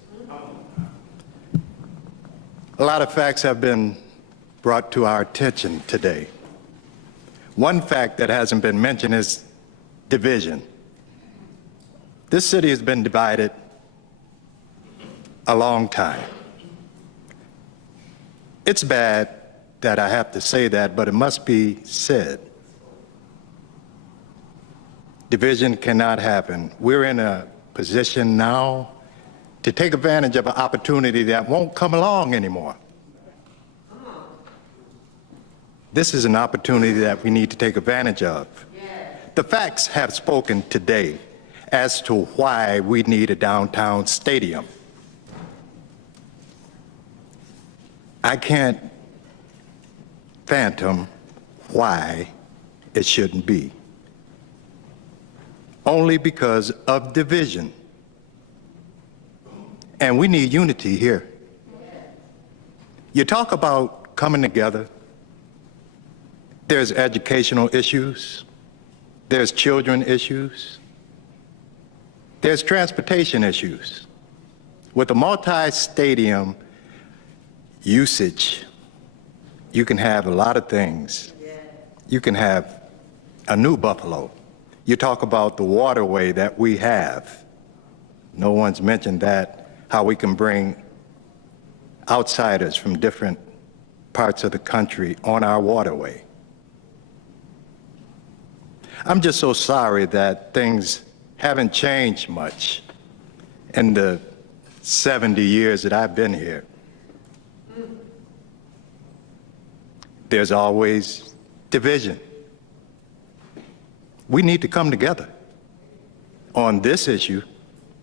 A lot of facts have been brought to our attention today. One fact that hasn't been mentioned is division. This city has been divided a long time. It's bad that I have to say that, but it must be said. Division cannot happen. We're in a position now to take advantage of an opportunity that won't come along anymore. This is an opportunity that we need to take advantage of. The facts have spoken today as to why we need a downtown stadium. I can't fathom why it shouldn't be. Only because of division. And we need unity here. You talk about coming together. There's educational issues. There's children issues. There's transportation issues. With a multi-stadium usage, you can have a lot of things. You can have a new Buffalo. You talk about the waterway that we have. No one's mentioned that, how we can bring outsiders from different parts of the country on our waterway. I'm just so sorry that things haven't changed much in the 70 years that I've been here. There's always division. We need to come together on this issue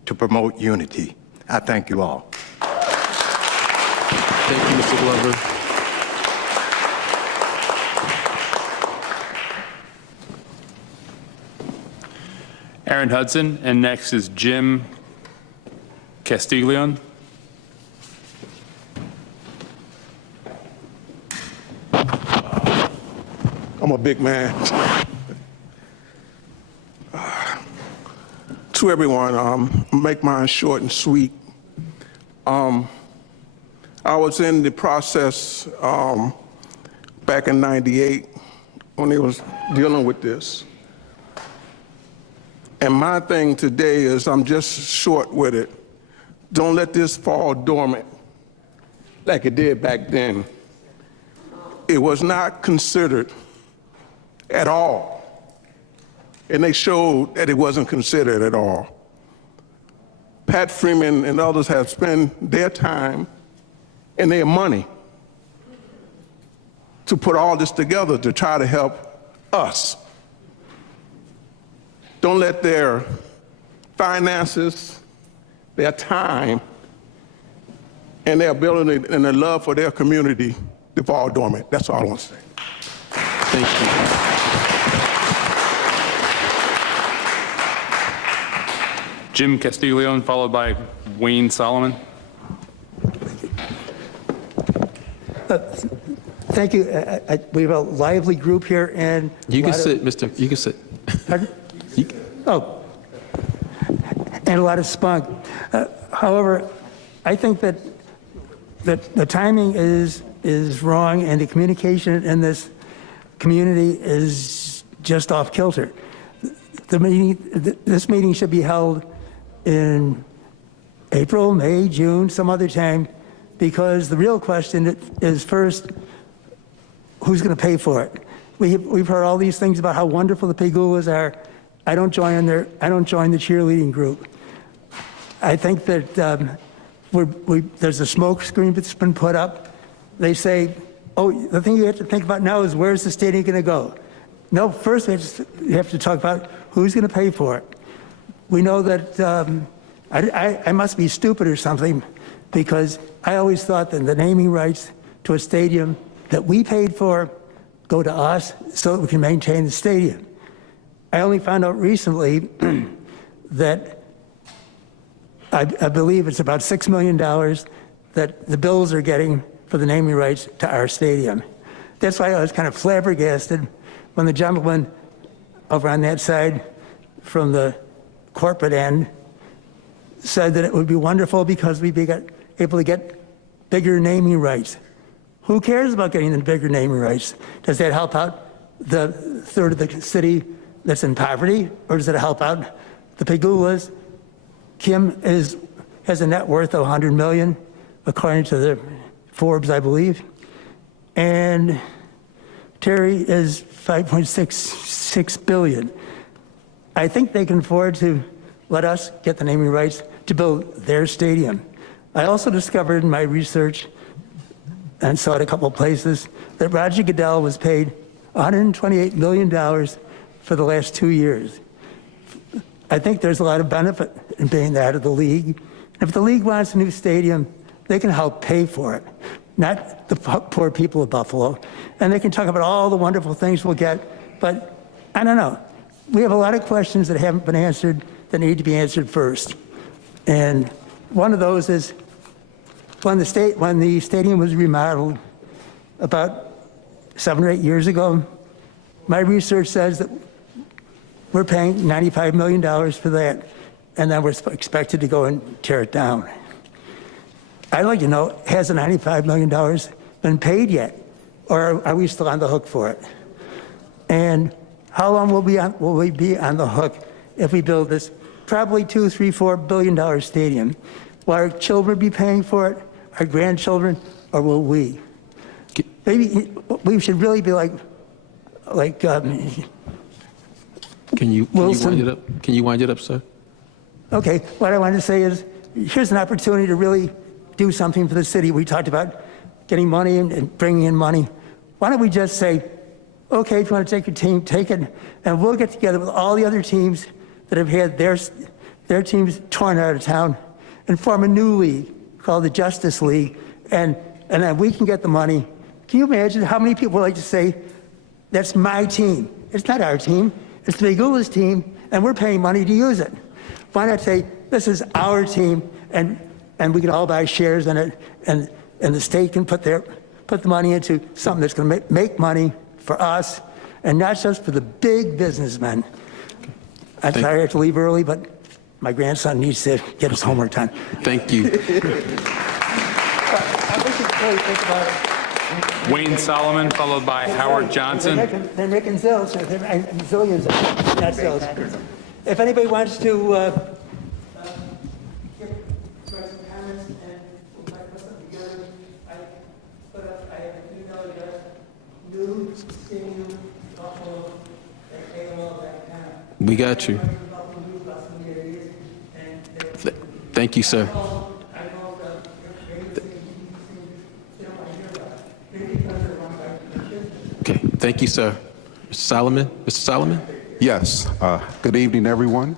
to promote unity. I thank you all. Thank you, Mr. Glover. Aaron Hudson, and next is Jim Castiglione. I'm a big man. To everyone, make mine short and sweet. I was in the process back in '98 when they was dealing with this. And my thing today is I'm just short with it. Don't let this fall dormant like it did back then. It was not considered at all. And they showed that it wasn't considered at all. Pat Freeman and others have spent their time and their money to put all this together to try to help us. Don't let their finances, their time, and their ability and their love for their community to fall dormant. That's all I want to say. Thank you. Jim Castiglione, followed by Wayne Solomon. Thank you. We have a lively group here, and You can sit, Mr. You can sit. Pardon? Oh, and a lot of spunk. However, I think that the timing is wrong, and the communication in this community is just off kilter. This meeting should be held in April, May, June, some other time, because the real question is first, who's going to pay for it? We've heard all these things about how wonderful the Pegulas are. I don't join the cheerleading group. I think that there's a smoke screen that's been put up. They say, oh, the thing you have to think about now is where's the stadium going to go? No, first we have to talk about who's going to pay for it. We know that I must be stupid or something, because I always thought that the naming rights to a stadium that we paid for go to us so that we can maintain the stadium. I only found out recently that I believe it's about $6 million that the Bills are getting for the naming rights to our stadium. That's why I was kind of flabbergasted when the gentleman over on that side from the corporate end said that it would be wonderful because we'd be able to get bigger naming rights. Who cares about getting the bigger naming rights? Does that help out the third of the city that's in poverty, or does it help out the Pegulas? Kim has a net worth of $100 million, according to the Forbes, I believe, and Terry is $5.66 billion. I think they can afford to let us get the naming rights to build their stadium. I also discovered in my research, and saw it a couple of places, that Roger Goodell was paid $128 million for the last 2 years. I think there's a lot of benefit in being that of the league. If the league wants a new stadium, they can help pay for it, not the poor people of Buffalo. And they can talk about all the wonderful things we'll get, but I don't know. We have a lot of questions that haven't been answered that need to be answered first. And one of those is, when the stadium was remodeled about 7 or 8 years ago, my research says that we're paying $95 million for that, and then we're expected to go and tear it down. I'd like to know, has the $95 million been paid yet? Or are we still on the hook for it? And how long will we be on the hook if we build this probably $2, $3, $4 billion stadium? Will our children be paying for it, our grandchildren, or will we? Maybe we should really be like Can you wind it up? Can you wind it up, sir? Okay, what I wanted to say is, here's an opportunity to really do something for the city. We talked about getting money and bringing in money. Why don't we just say, okay, if you want to take your team, take it, and we'll get together with all the other teams that have had their teams torn out of town and form a new league called the Justice League, and then we can get the money. Can you imagine how many people would like to say, that's my team? It's not our team, it's the Bigulas team, and we're paying money to use it. Why not say, this is our team, and we can all buy shares in it, and the state can put the money into something that's going to make money for us, and not just for the big businessmen. I'm sorry I have to leave early, but my grandson needs to get his homework done. Thank you. I wish you'd really think about it. Wayne Solomon, followed by Howard Johnson. They're making zills, and zillions, not zills. If anybody wants to give some comments and we'll try to put something together, I have an email address, We got you. Thank you, sir. Okay, thank you, sir. Mr. Solomon? Mr. Solomon? Yes. Good evening, everyone.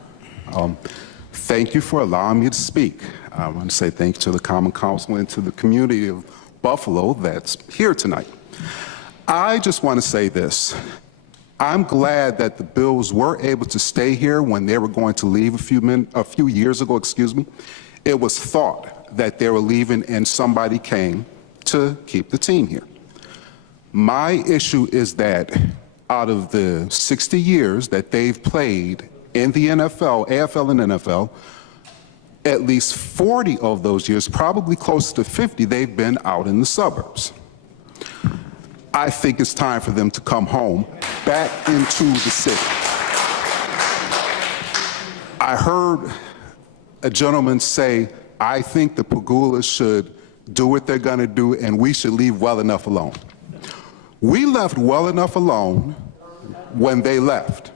Thank you for allowing me to speak. I want to say thank you to the Common Council and to the community of Buffalo that's here tonight. I just want to say this. I'm glad that the Bills were able to stay here when they were going to leave a few years ago, excuse me. It was thought that they were leaving and somebody came to keep the team here. My issue is that out of the 60 years that they've played in the NFL, AFL and NFL, at least 40 of those years, probably close to 50, they've been out in the suburbs. I think it's time for them to come home, back into the city. I heard a gentleman say, I think the Pigulas should do what they're going to do and we should leave well enough alone. We left well enough alone when they left.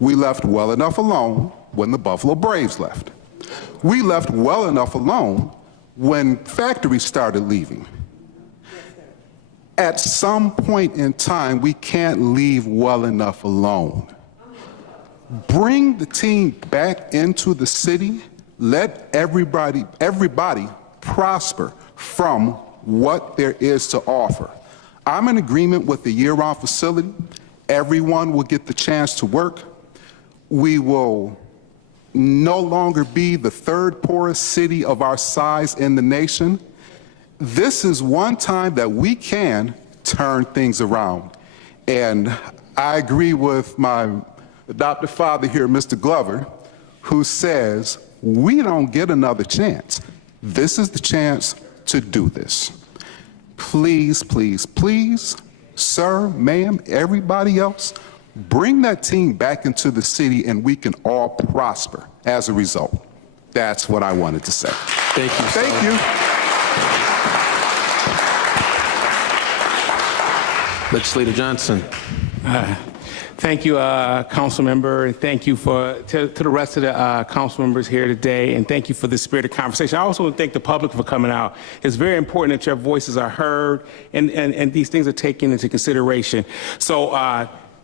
We left well enough alone when the Buffalo Braves left. We left well enough alone when factories started leaving. At some point in time, we can't leave well enough alone. Bring the team back into the city. Let everybody prosper from what there is to offer. I'm in agreement with the year-round facility. Everyone will get the chance to work. We will no longer be the third poorest city of our size in the nation. This is one time that we can turn things around. And I agree with my adopted father here, Mr. Glover, who says, we don't get another chance. This is the chance to do this. Please, please, please, sir, ma'am, everybody else, bring that team back into the city and we can all prosper as a result. That's what I wanted to say. Thank you. Thank you. Legislator Johnson. Thank you, council member, and thank you to the rest of the council members here today, and thank you for the spirit of conversation. I also want to thank the public for coming out. It's very important that your voices are heard and these things are taken into consideration. So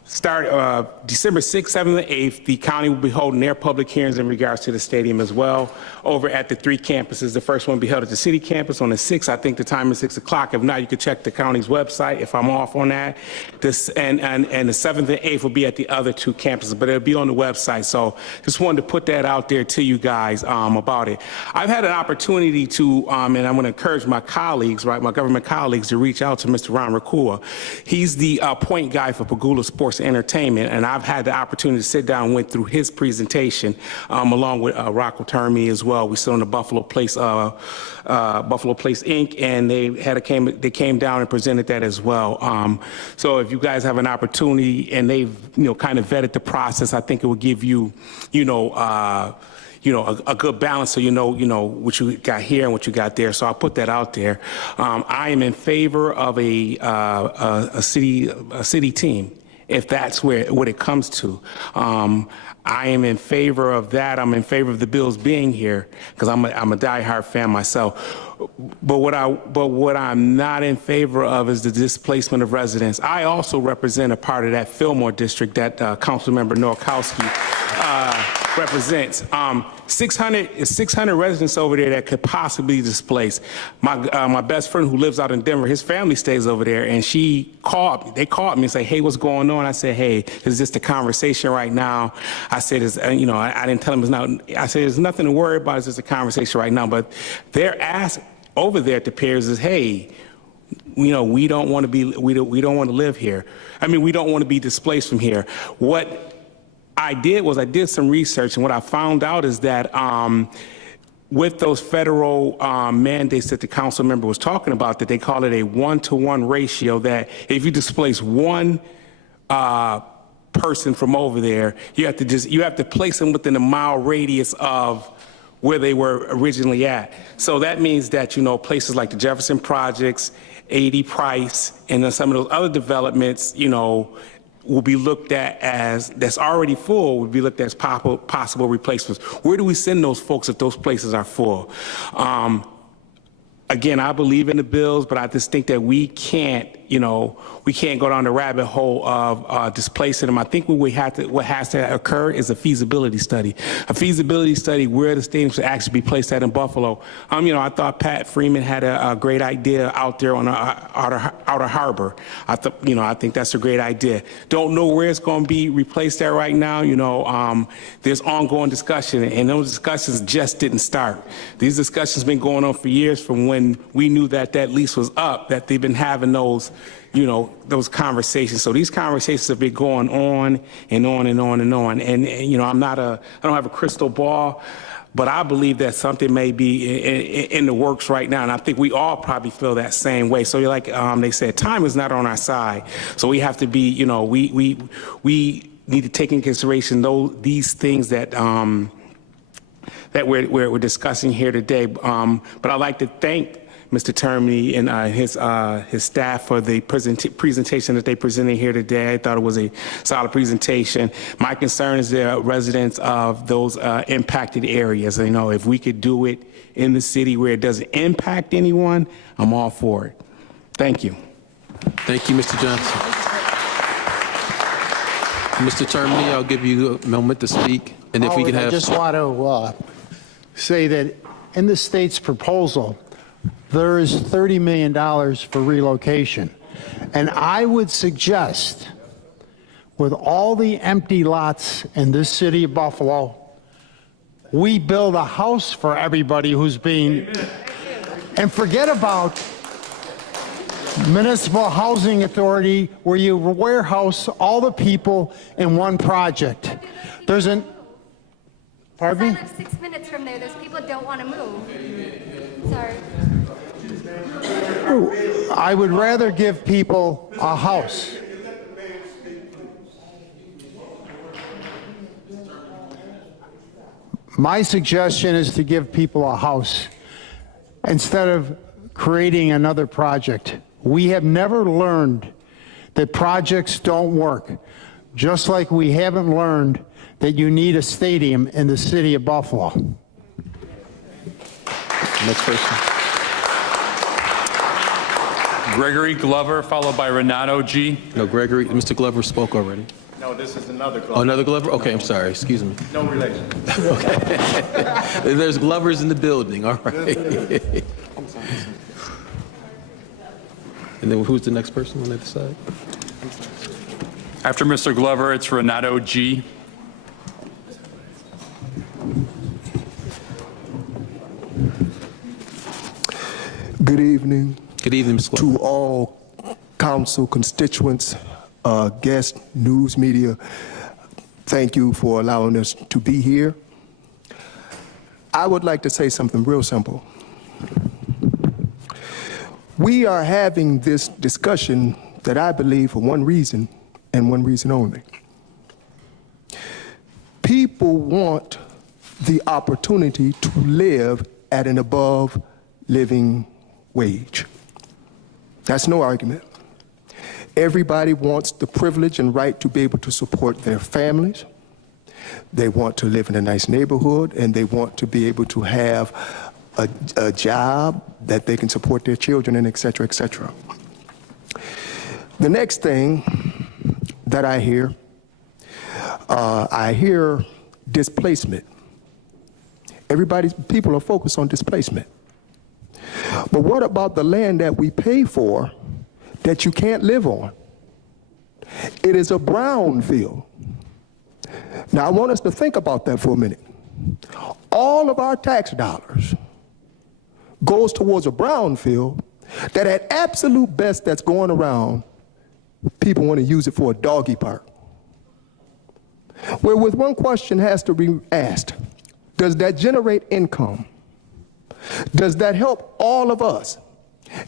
December 6th, 7th, and 8th, the county will be holding their public hearings in regards to the stadium as well over at the 3 campuses. The first one will be held at the city campus on the 6th. I think the time is 6 o'clock. If not, you can check the county's website if I'm off on that. And the 7th and 8th will be at the other 2 campuses, but it'll be on the website. So just wanted to put that out there to you guys about it. I've had an opportunity to, and I'm going to encourage my colleagues, right, my government colleagues, to reach out to Mr. Ron Rakua. He's the point guy for Pagula Sports Entertainment, and I've had the opportunity to sit down and went through his presentation along with Rocco Termi as well. We sit on the Buffalo Place Inc., and they came down and presented that as well. So if you guys have an opportunity and they've kind of vetted the process, I think it will give you a good balance, so you know what you got here and what you got there. So I'll put that out there. I am in favor of a city team, if that's what it comes to. I am in favor of that. I'm in favor of the Bills being here because I'm a diehard fan myself. But what I'm not in favor of is the displacement of residents. I also represent a part of that Fillmore district that Councilmember Nowakowski represents. 600 residents over there that could possibly be displaced. My best friend who lives out in Denver, his family stays over there, and they called me and say, hey, what's going on? I said, hey, it's just a conversation right now. I said, I didn't tell him it's not. I said, there's nothing to worry about. It's just a conversation right now. But their ask over there at the Piers is, hey, we don't want to live here. I mean, we don't want to be displaced from here. What I did some research, and what I found out is that with those federal mandates that the council member was talking about, that they call it a 1-to-1 ratio, that if you displace one person from over there, you have to place them within a mile radius of where they were originally at. So that means that, places like the Jefferson Projects, 80 Price, and then some of those other developments, will be looked at as, that's already full, will be looked at as possible replacements. Where do we send those folks if those places are full? Again, I believe in the Bills, but I just think that we can't go down the rabbit hole of displacing them. I think what has to occur is a feasibility study. A feasibility study where the stadium should actually be placed at in Buffalo. I thought Pat Freeman had a great idea out there on the Outer Harbor. I think that's a great idea. Don't know where it's going to be replaced at right now. There's ongoing discussion, and those discussions just didn't start. These discussions been going on for years, from when we knew that lease was up, that they've been having those conversations. So these conversations have been going on and on and on and on. And I don't have a crystal ball, but I believe that something may be in the works right now. And I think we all probably feel that same way. So like they said, time is not on our side. So we have to be, we need to take into consideration these things that we're discussing here today. But I'd like to thank Mr. Termi and his staff for the presentation that they presented here today. I thought it was a solid presentation. My concern is the residents of those impacted areas. If we could do it in the city where it doesn't impact anyone, I'm all for it. Thank you. Thank you, Mr. Johnson. Mr. Termi, I'll give you a moment to speak, and if we can have. I just want to say that in the state's proposal, there is $30 million for relocation. And I would suggest, with all the empty lots in this city of Buffalo, we build a house for everybody who's being, and forget about municipal housing authority where you warehouse all the people in one project. There's an, pardon me? I live 6 minutes from there. Those people don't want to move. Sorry. I would rather give people a house. My suggestion is to give people a house instead of creating another project. We have never learned that projects don't work, just like we haven't learned that you need a stadium in the city of Buffalo. Next person. Gregory Glover, followed by Renato G. No, Gregory, Mr. Glover spoke already. No, this is another Glover. Oh, another Glover? Okay, I'm sorry, excuse me. No relation. There's Glovers in the building, all right. And then who's the next person on the other side? After Mr. Glover, it's Renato G. Good evening. Good evening, Mr. Glover. To all council constituents, guests, news media, thank you for allowing us to be here. I would like to say something real simple. We are having this discussion that I believe for one reason and one reason only. People want the opportunity to live at an above living wage. That's no argument. Everybody wants the privilege and right to be able to support their families. They want to live in a nice neighborhood, and they want to be able to have a job that they can support their children in, et cetera, et cetera. The next thing that I hear displacement. People are focused on displacement. But what about the land that we pay for that you can't live on? It is a brownfield. Now, I want us to think about that for a minute. All of our tax dollars goes towards a brownfield that at absolute best that's going around, people want to use it for a doggy park. Well, with one question has to be asked, does that generate income? Does that help all of us?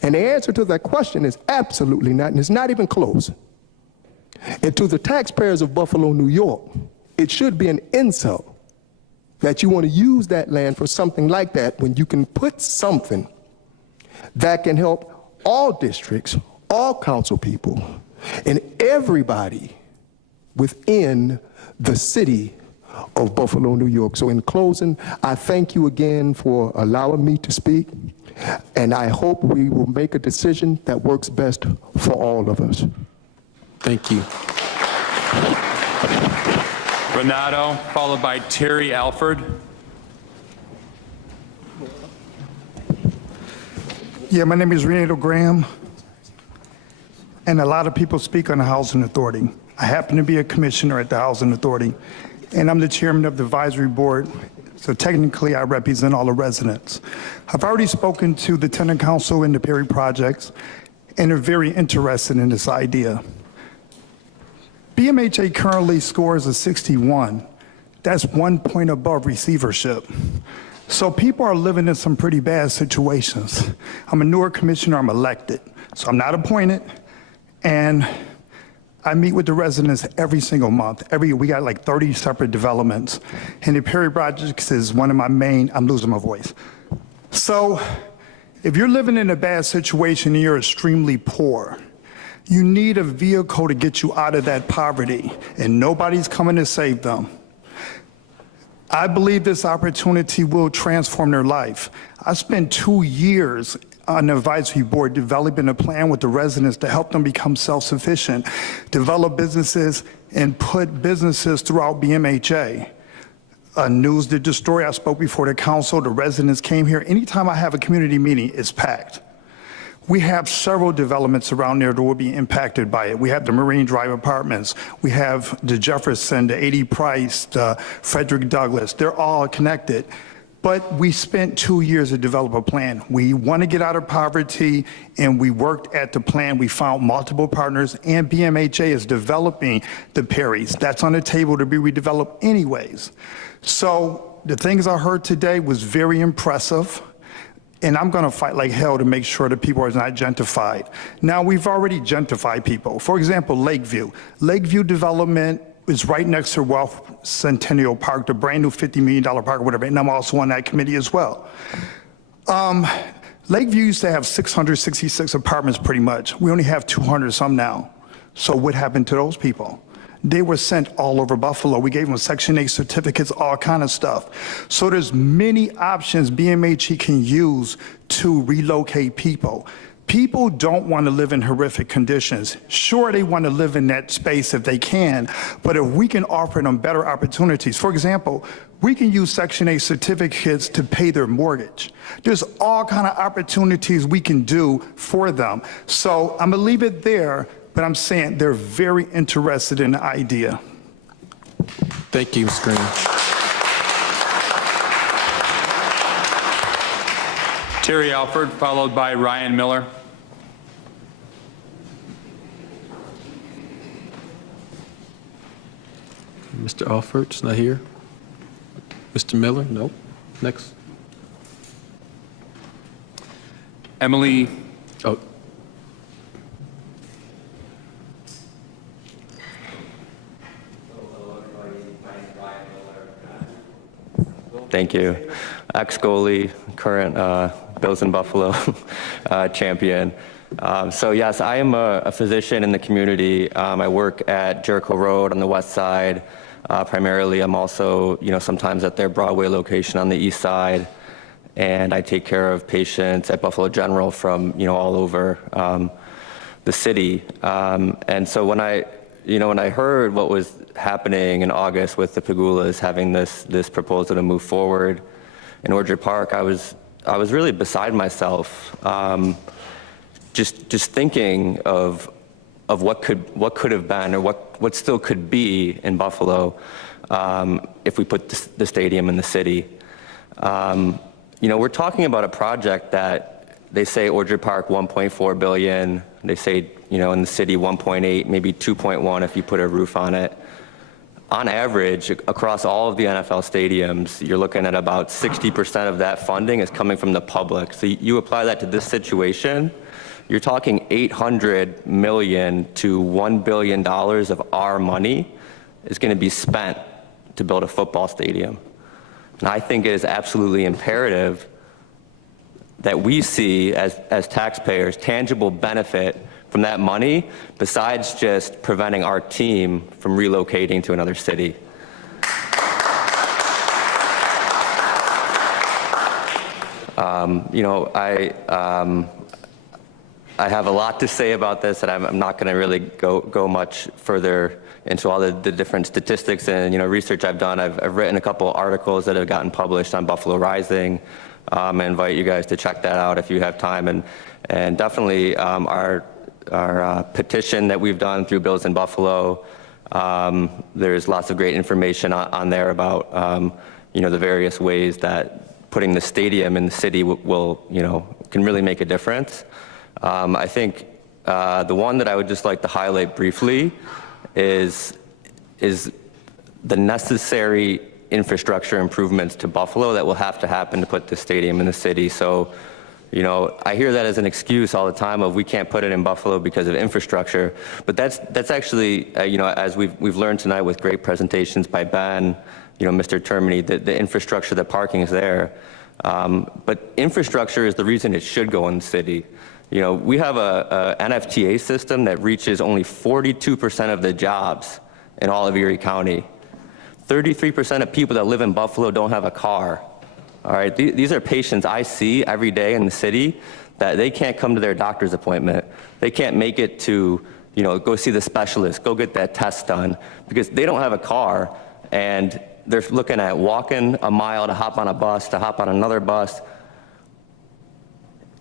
And the answer to that question is absolutely not, and it's not even close. And to the taxpayers of Buffalo, New York, it should be an insult that you want to use that land for something like that when you can put something that can help all districts, all council people, and everybody within the city of Buffalo, New York. So in closing, I thank you again for allowing me to speak, and I hope we will make a decision that works best for all of us. Thank you. Renato, followed by Terry Alford. Yeah, my name is Renato Graham, and a lot of people speak on the Housing Authority. I happen to be a commissioner at the Housing Authority, and I'm the chairman of the advisory board, so technically I represent all the residents. I've already spoken to the tenant council in the Perry projects, and they're very interested in this idea. BMHA currently scores a 61. That's 1 point above receivership. So people are living in some pretty bad situations. I'm a newer commissioner, I'm elected, so I'm not appointed, and I meet with the residents every single month. We got like 30 separate developments, and the Perry projects is one of my main, I'm losing my voice. So if you're living in a bad situation and you're extremely poor, you need a vehicle to get you out of that poverty, and nobody's coming to save them. I believe this opportunity will transform their life. I spent 2 years on the advisory board developing a plan with the residents to help them become self-sufficient, develop businesses, and put businesses throughout BMHA. News did the story. I spoke before the council. The residents came here. Anytime I have a community meeting, it's packed. We have several developments around there that will be impacted by it. We have the Marine Drive apartments. We have the Jefferson, the 80 Price, the Frederick Douglass. They're all connected. But we spent 2 years to develop a plan. We want to get out of poverty, and we worked at the plan. We found multiple partners, and BMHA is developing the Perrys. That's on the table to be redeveloped anyways. So the things I heard today was very impressive. And I'm going to fight like hell to make sure that people are not gentrified. Now, we've already gentrified people. For example, Lakeview. Lakeview development is right next to Wealth Centennial Park, the brand new $50 million park or whatever, and I'm also on that committee as well. Lakeview used to have 666 apartments pretty much. We only have 200 some now. So what happened to those people? They were sent all over Buffalo. We gave them Section 8 certificates, all kind of stuff. So there's many options BMHE can use to relocate people. People don't want to live in horrific conditions. Sure, they want to live in that space if they can, but if we can offer them better opportunities. For example, we can use Section 8 certificates to pay their mortgage. There's all kind of opportunities we can do for them. So I'm gonna leave it there, but I'm saying they're very interested in the idea. Thank you, Mr. Green. Terry Alford, followed by Ryan Miller. Mr. Alford's not here. Mr. Miller, nope. Next. Emily. Oh. Thank you. Ex-goalie, current Bills in Buffalo champion. So yes, I am a physician in the community. I work at Jericho Road on the west side. Primarily, I'm also, sometimes at their Broadway location on the east side. And I take care of patients at Buffalo General from, all over the city. And so when I heard what was happening in August with the Pagulas having this proposal to move forward in Orchard Park, I was really beside myself, just thinking of what could have been or what still could be in Buffalo if we put the stadium in the city. We're talking about a project that they say Orchard Park 1.4 billion. They say in the city 1.8, maybe 2.1 if you put a roof on it. On average, across all of the NFL stadiums, you're looking at about 60% of that funding is coming from the public. So you apply that to this situation, you're talking $800 million to $1 billion of our money is going to be spent to build a football stadium. And I think it is absolutely imperative that we see as taxpayers tangible benefit from that money besides just preventing our team from relocating to another city. I have a lot to say about this, and I'm not going to really go much further into all the different statistics and research I've done. I've written a couple articles that have gotten published on Buffalo Rising. I invite you guys to check that out if you have time, and definitely our petition that we've done through Bills in Buffalo. There's lots of great information on there about the various ways that putting the stadium in the city can really make a difference. I think the one that I would just like to highlight briefly is the necessary infrastructure improvements to Buffalo that will have to happen to put the stadium in the city. So, I hear that as an excuse all the time of we can't put it in Buffalo because of infrastructure, but that's actually, as we've learned tonight with great presentations by Ben, Mr. Termini, the infrastructure, the parking is there. But infrastructure is the reason it should go in the city. We have a NFTA system that reaches only 42% of the jobs in all of Erie County. 33% of people that live in Buffalo don't have a car. All right, these are patients I see every day in the city that they can't come to their doctor's appointment. They can't make it to, go see the specialist, go get that test done because they don't have a car and they're looking at walking a mile to hop on a bus, to hop on another bus.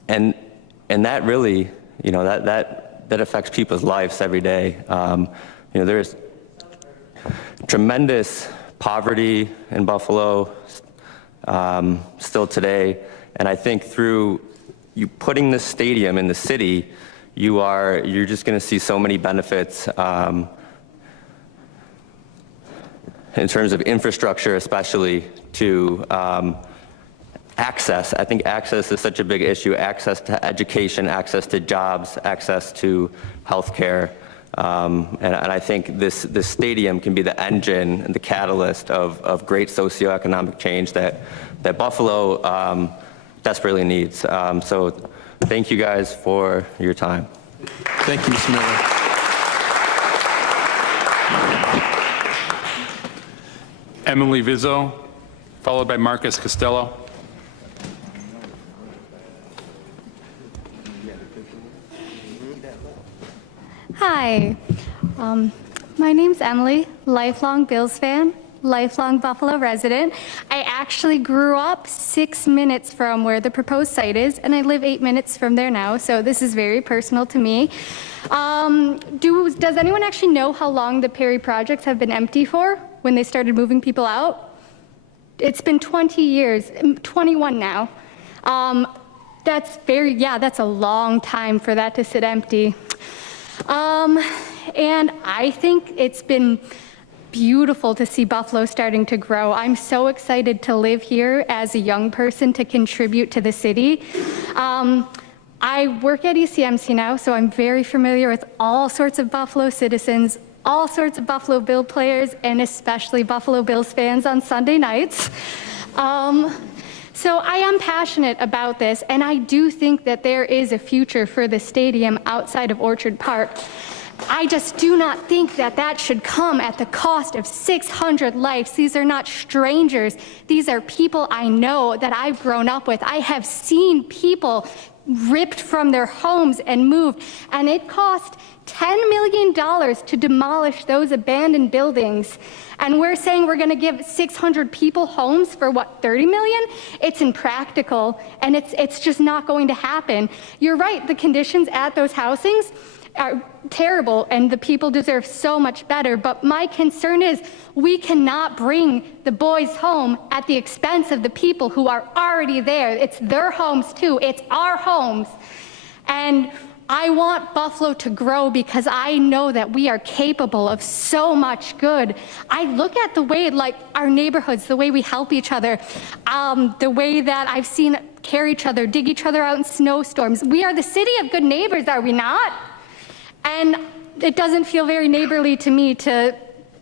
And that really, that affects people's lives every day. There's tremendous poverty in Buffalo still today, and I think through you putting this stadium in the city, you're just going to see so many benefits in terms of infrastructure, especially to access. I think access is such a big issue. Access to education, access to jobs, access to healthcare. And I think this stadium can be the engine and the catalyst of great socioeconomic change that Buffalo desperately needs. So thank you guys for your time. Thank you, Mr. Miller. Emily Vizzo, followed by Marcus Costello. Hi, my name's Emily, lifelong Bills fan, lifelong Buffalo resident. I actually grew up 6 minutes from where the proposed site is, and I live 8 minutes from there now, so this is very personal to me. Does anyone actually know how long the Perry projects have been empty for when they started moving people out? It's been 20 years, 21 now. That's a long time for that to sit empty. And I think it's been beautiful to see Buffalo starting to grow. I'm so excited to live here as a young person to contribute to the city. I work at ECMC now, so I'm very familiar with all sorts of Buffalo citizens, all sorts of Buffalo Bill players, and especially Buffalo Bills fans on Sunday nights. So I am passionate about this, and I do think that there is a future for the stadium outside of Orchard Park. I just do not think that that should come at the cost of 600 lives. These are not strangers. These are people I know that I've grown up with. I have seen people ripped from their homes and moved, and it cost $10 million to demolish those abandoned buildings. And we're saying we're gonna give 600 people homes for what, 30 million? It's impractical, and it's just not going to happen. You're right, the conditions at those housings are terrible, and the people deserve so much better, but my concern is we cannot bring the boys home at the expense of the people who are already there. It's their homes too, it's our homes. And I want Buffalo to grow because I know that we are capable of so much good. I look at the way, like, our neighborhoods, the way we help each other, the way that I've seen carry each other, dig each other out in snowstorms. We are the city of good neighbors, are we not? And it doesn't feel very neighborly to me to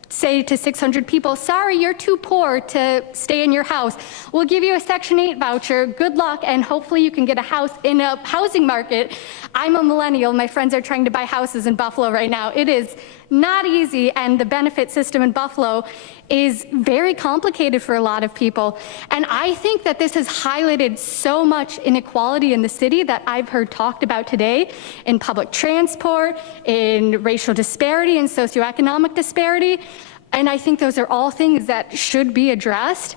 say to 600 people, sorry, you're too poor to stay in your house. We'll give you a Section 8 voucher, good luck, and hopefully you can get a house in a housing market. I'm a millennial, my friends are trying to buy houses in Buffalo right now. It is not easy, and the benefit system in Buffalo is very complicated for a lot of people. And I think that this has highlighted so much inequality in the city that I've heard talked about today in public transport, in racial disparity, and socioeconomic disparity. And I think those are all things that should be addressed.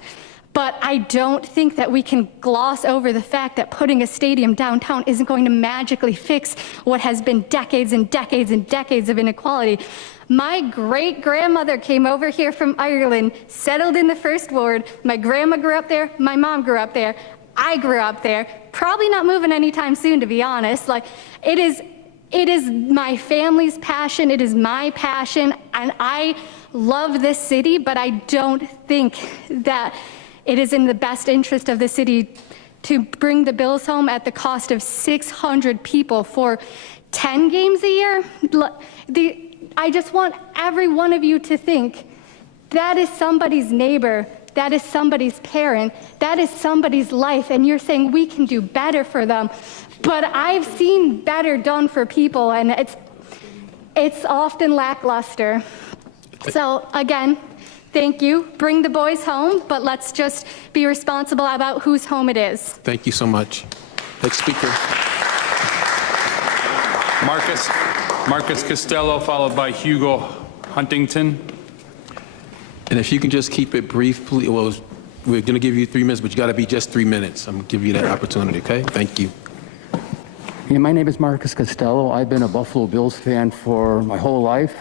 But I don't think that we can gloss over the fact that putting a stadium downtown isn't going to magically fix what has been decades and decades and decades of inequality. My great-grandmother came over here from Ireland, settled in the First Ward. My grandma grew up there, my mom grew up there, I grew up there. Probably not moving anytime soon, to be honest. Like, it is my family's passion, it is my passion, and I love this city, but I don't think that it is in the best interest of the city to bring the Bills home at the cost of 600 people for 10 games a year. I just want every one of you to think that is somebody's neighbor, that is somebody's parent, that is somebody's life, and you're saying we can do better for them. But I've seen better done for people, and it's often lackluster. So again, thank you. Bring the boys home, but let's just be responsible about whose home it is. Thank you so much. Next speaker. Marcus Costello, followed by Hugo Huntington. And if you can just keep it brief, please. Well, we're going to give you 3 minutes, but you got to be just 3 minutes. I'm going to give you that opportunity, okay? Thank you. Yeah, my name is Marcus Costello. I've been a Buffalo Bills fan for my whole life.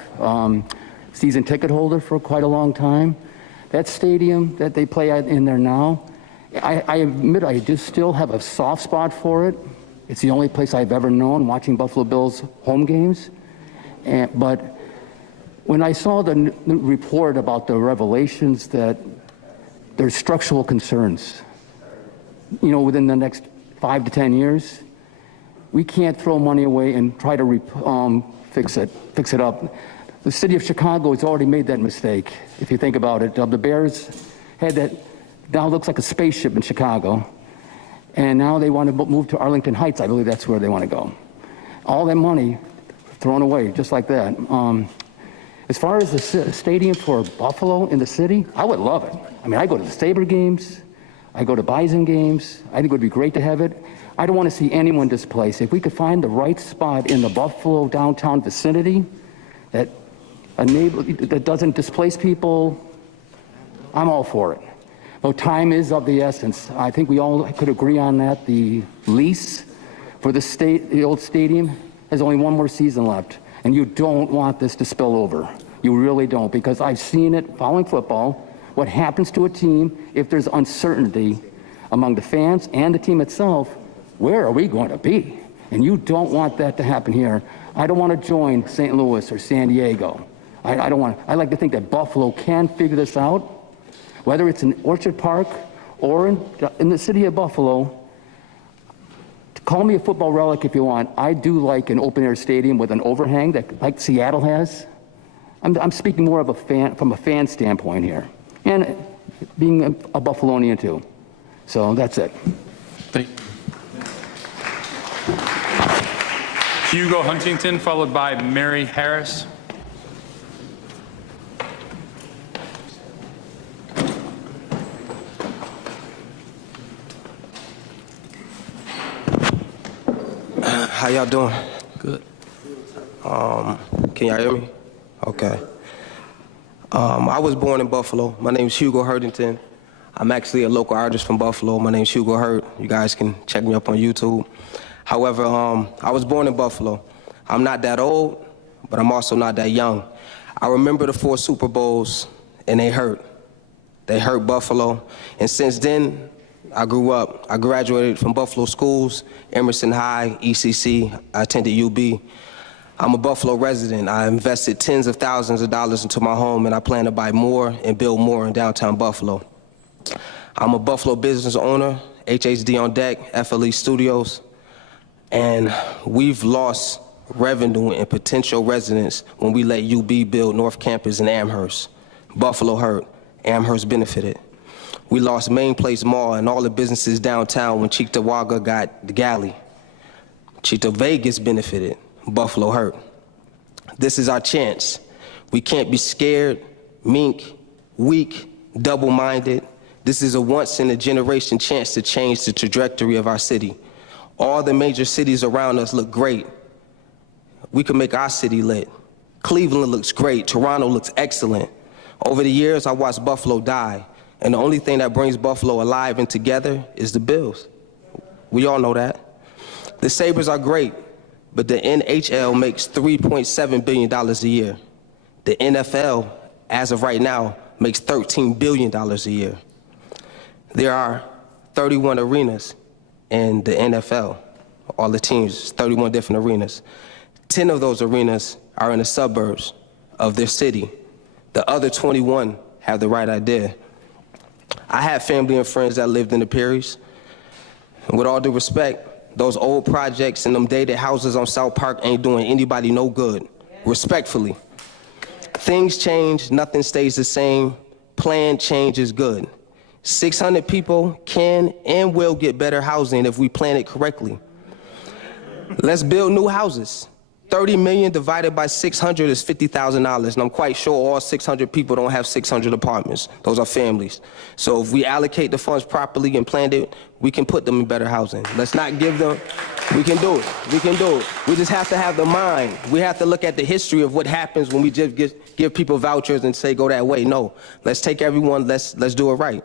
Season ticket holder for quite a long time. That stadium that they play in there now, I admit I just still have a soft spot for it. It's the only place I've ever known watching Buffalo Bills home games. But when I saw the report about the revelations that there's structural concerns, you know, within the next 5 to 10 years, we can't throw money away and try to fix it up. The city of Chicago has already made that mistake, if you think about it. The Bears had that, now looks like a spaceship in Chicago, and now they want to move to Arlington Heights. I believe that's where they want to go. All that money thrown away, just like that. As far as the stadium for Buffalo in the city, I would love it. I mean, I go to the Sabre games. I go to Bison games. I think it would be great to have it. I don't want to see anyone displaced. If we could find the right spot in the Buffalo downtown vicinity that doesn't displace people, I'm all for it. But time is of the essence. I think we all could agree on that. The lease for the old stadium has only one more season left, and you don't want this to spill over. You really don't, because I've seen it following football, what happens to a team if there's uncertainty among the fans and the team itself. Where are we going to be? And you don't want that to happen here. I don't want to join St. Louis or San Diego. I don't want. I like to think that Buffalo can figure this out, whether it's in Orchard Park or in the city of Buffalo. Call me a football relic if you want. I do like an open-air stadium with an overhang that, like Seattle has. I'm speaking more of a fan, from a fan standpoint here, and being a Buffalonian too. So that's it. Thank you. Hugo Huntington, followed by Mary Harris. How y'all doing? Good. Can y'all hear me? Okay. I was born in Buffalo. My name is Hugo Huntington. I'm actually a local artist from Buffalo. My name is Hugo Hurt. You guys can check me up on YouTube. However, I was born in Buffalo. I'm not that old, but I'm also not that young. I remember the 4 Super Bowls, and they hurt. They hurt Buffalo. And since then, I grew up. I graduated from Buffalo schools, Emerson High, ECC. I attended UB. I'm a Buffalo resident. I invested tens of thousands of dollars into my home, and I plan to buy more and build more in downtown Buffalo. I'm a Buffalo business owner, HHD on deck, FLE Studios, and we've lost revenue and potential residents when we let UB build North Campus in Amherst. Buffalo hurt, Amherst benefited. We lost Main Place Mall and all the businesses downtown when Cheektowaga got the galley. Cheekto Vegas benefited, Buffalo hurt. This is our chance. We can't be scared, meek, weak, double-minded. This is a once-in-a-generation chance to change the trajectory of our city. All the major cities around us look great. We can make our city lit. Cleveland looks great. Toronto looks excellent. Over the years, I watched Buffalo die, and the only thing that brings Buffalo alive and together is the Bills. We all know that. The Sabres are great, but the NHL makes $3.7 billion a year. The NFL, as of right now, makes $13 billion a year. There are 31 arenas in the NFL, all the teams, 31 different arenas. 10 of those arenas are in the suburbs of their city. The other 21 have the right idea. I have family and friends that lived in the Perrys. And with all due respect, those old projects and them dated houses on South Park ain't doing anybody no good, respectfully. Things change, nothing stays the same. Planned change is good. 600 people can and will get better housing if we plan it correctly. Let's build new houses. 30 million divided by 600 is $50,000, and I'm quite sure all 600 people don't have 600 apartments. Those are families. So if we allocate the funds properly and planned it, we can put them in better housing. Let's not give them, we can do it, we can do it. We just have to have the mind. We have to look at the history of what happens when we just give people vouchers and say, go that way. No, let's take everyone, let's do it right.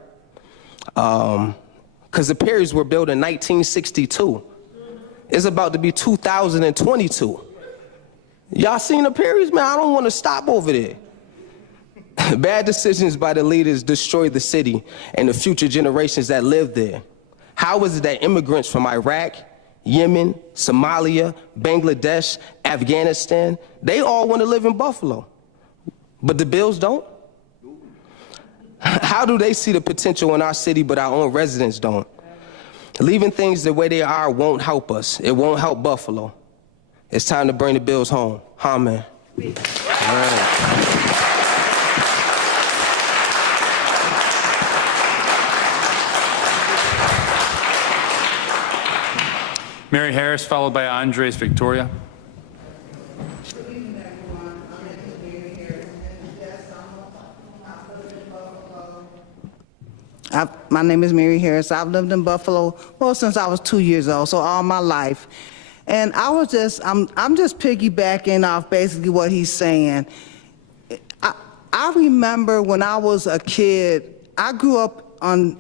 Because the Perrys were built in 1962. It's about to be 2022. Y'all seen the Perrys, man? I don't want to stop over there. Bad decisions by the leaders destroy the city and the future generations that live there. How is it that immigrants from Iraq, Yemen, Somalia, Bangladesh, Afghanistan, they all want to live in Buffalo, but the Bills don't? How do they see the potential in our city, but our own residents don't? Leaving things the way they are won't help us. It won't help Buffalo. It's time to bring the Bills home. Man. All right. Mary Harris, followed by Andres Victoria. My name is Mary Harris. I've lived in Buffalo, well, since I was 2 years old, so all my life. And I'm just piggybacking off basically what he's saying. I remember when I was a kid, I grew up on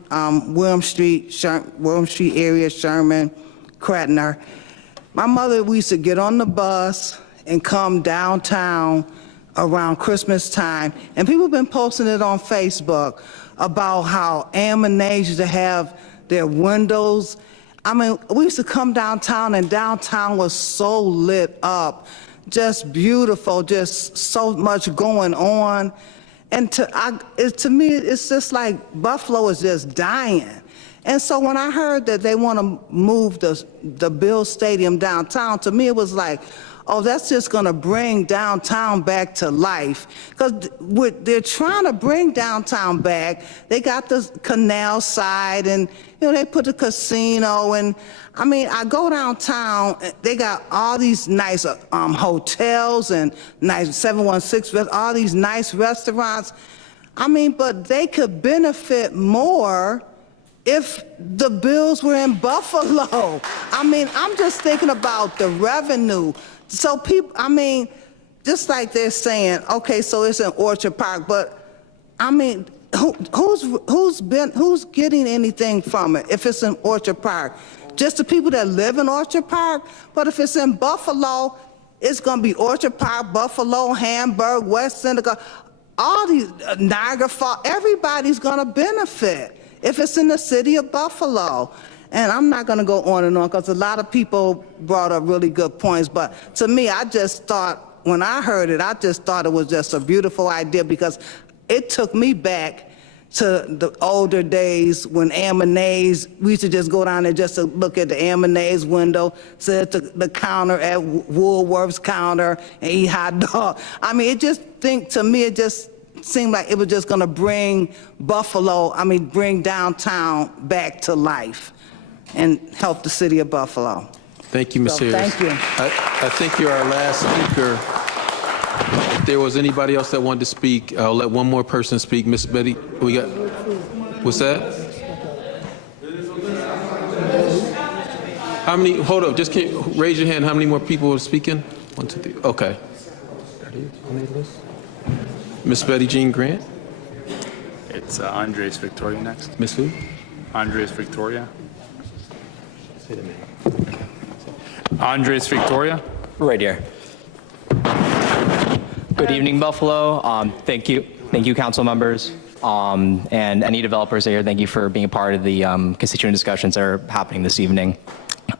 William Street area, Sherman, Cratner. My mother, we used to get on the bus and come downtown around Christmas time, and people have been posting it on Facebook about how Ammonades used to have their windows. I mean, we used to come downtown, and downtown was so lit up, just beautiful, just so much going on. And to me, it's just like Buffalo is just dying. And so when I heard that they want to move the Bills Stadium downtown, to me it was like, oh, that's just going to bring downtown back to life. Because they're trying to bring downtown back. They got the canal side, and they put the casino. And I mean, I go downtown, they got all these nice hotels and nice 716, all these nice restaurants. I mean, but they could benefit more if the Bills were in Buffalo. I mean, I'm just thinking about the revenue. So people, I mean, just like they're saying, okay, so it's in Orchard Park, but I mean, who's getting anything from it if it's in Orchard Park? Just the people that live in Orchard Park? But if it's in Buffalo, it's gonna be Orchard Park, Buffalo, Hamburg, West Seneca, all these, Niagara Falls, everybody's gonna benefit if it's in the city of Buffalo. And I'm not going to go on and on because a lot of people brought up really good points. But to me, I just thought, when I heard it, I just thought it was just a beautiful idea because it took me back to the older days when Ammonades, we used to just go down there just to look at the Ammonades window, sit at the counter at Woolworth's counter and eat hot dog. I mean, to me, it just seemed like it was just going to bring bring downtown back to life and help the city of Buffalo. Thank you, Ms. Harris. Thank you. I think you're our last speaker. If there was anybody else that wanted to speak, I'll let one more person speak. Miss Betty, we got, what's that? How many, hold up, just raise your hand. How many more people are speaking? 1, 2, 3, okay. Miss Betty Jean Grant? It's Andres Victoria next. Miss who? Andres Victoria. Andres Victoria. Right here. Good evening, Buffalo. Thank you, council members, and any developers here. Thank you for being a part of the constituent discussions that are happening this evening.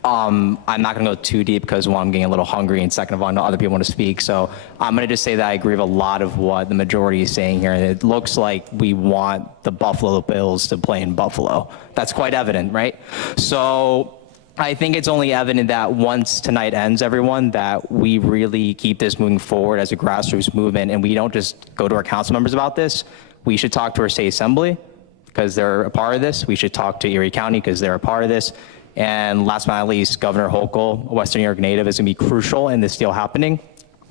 I'm not going to go too deep because, one, I'm getting a little hungry, and second of all, I know other people want to speak. So I'm going to just say that I agree with a lot of what the majority is saying here. And it looks like we want the Buffalo Bills to play in Buffalo. That's quite evident, right? So I think it's only evident that once tonight ends, everyone, that we really keep this moving forward as a grassroots movement, and we don't just go to our council members about this. We should talk to our state assembly because they're a part of this. We should talk to Erie County because they're a part of this. And last but not least, Governor Hochul, a Western New York native, is going to be crucial in this deal happening.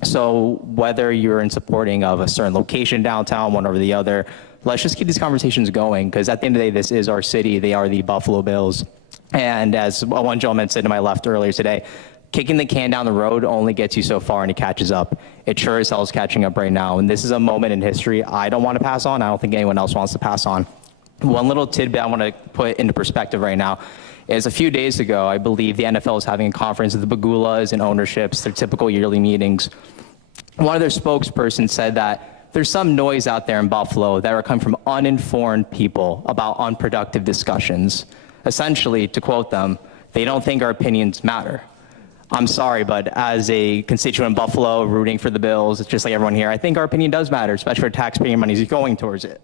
So whether you're in supporting of a certain location downtown, one over the other, let's just keep these conversations going because at the end of the day, this is our city. They are the Buffalo Bills. And as one gentleman said to my left earlier today, kicking the can down the road only gets you so far and it catches up. It sure as hell is catching up right now. And this is a moment in history I don't want to pass on. I don't think anyone else wants to pass on. One little tidbit I want to put into perspective right now is a few days ago, I believe the NFL is having a conference with the Bagulas and ownerships, their typical yearly meetings. One of their spokespersons said that there's some noise out there in Buffalo that are coming from uninformed people about unproductive discussions. Essentially, to quote them, they don't think our opinions matter. I'm sorry, but as a constituent in Buffalo rooting for the Bills, it's just like everyone here, I think our opinion does matter, especially for taxpayer money is going towards it.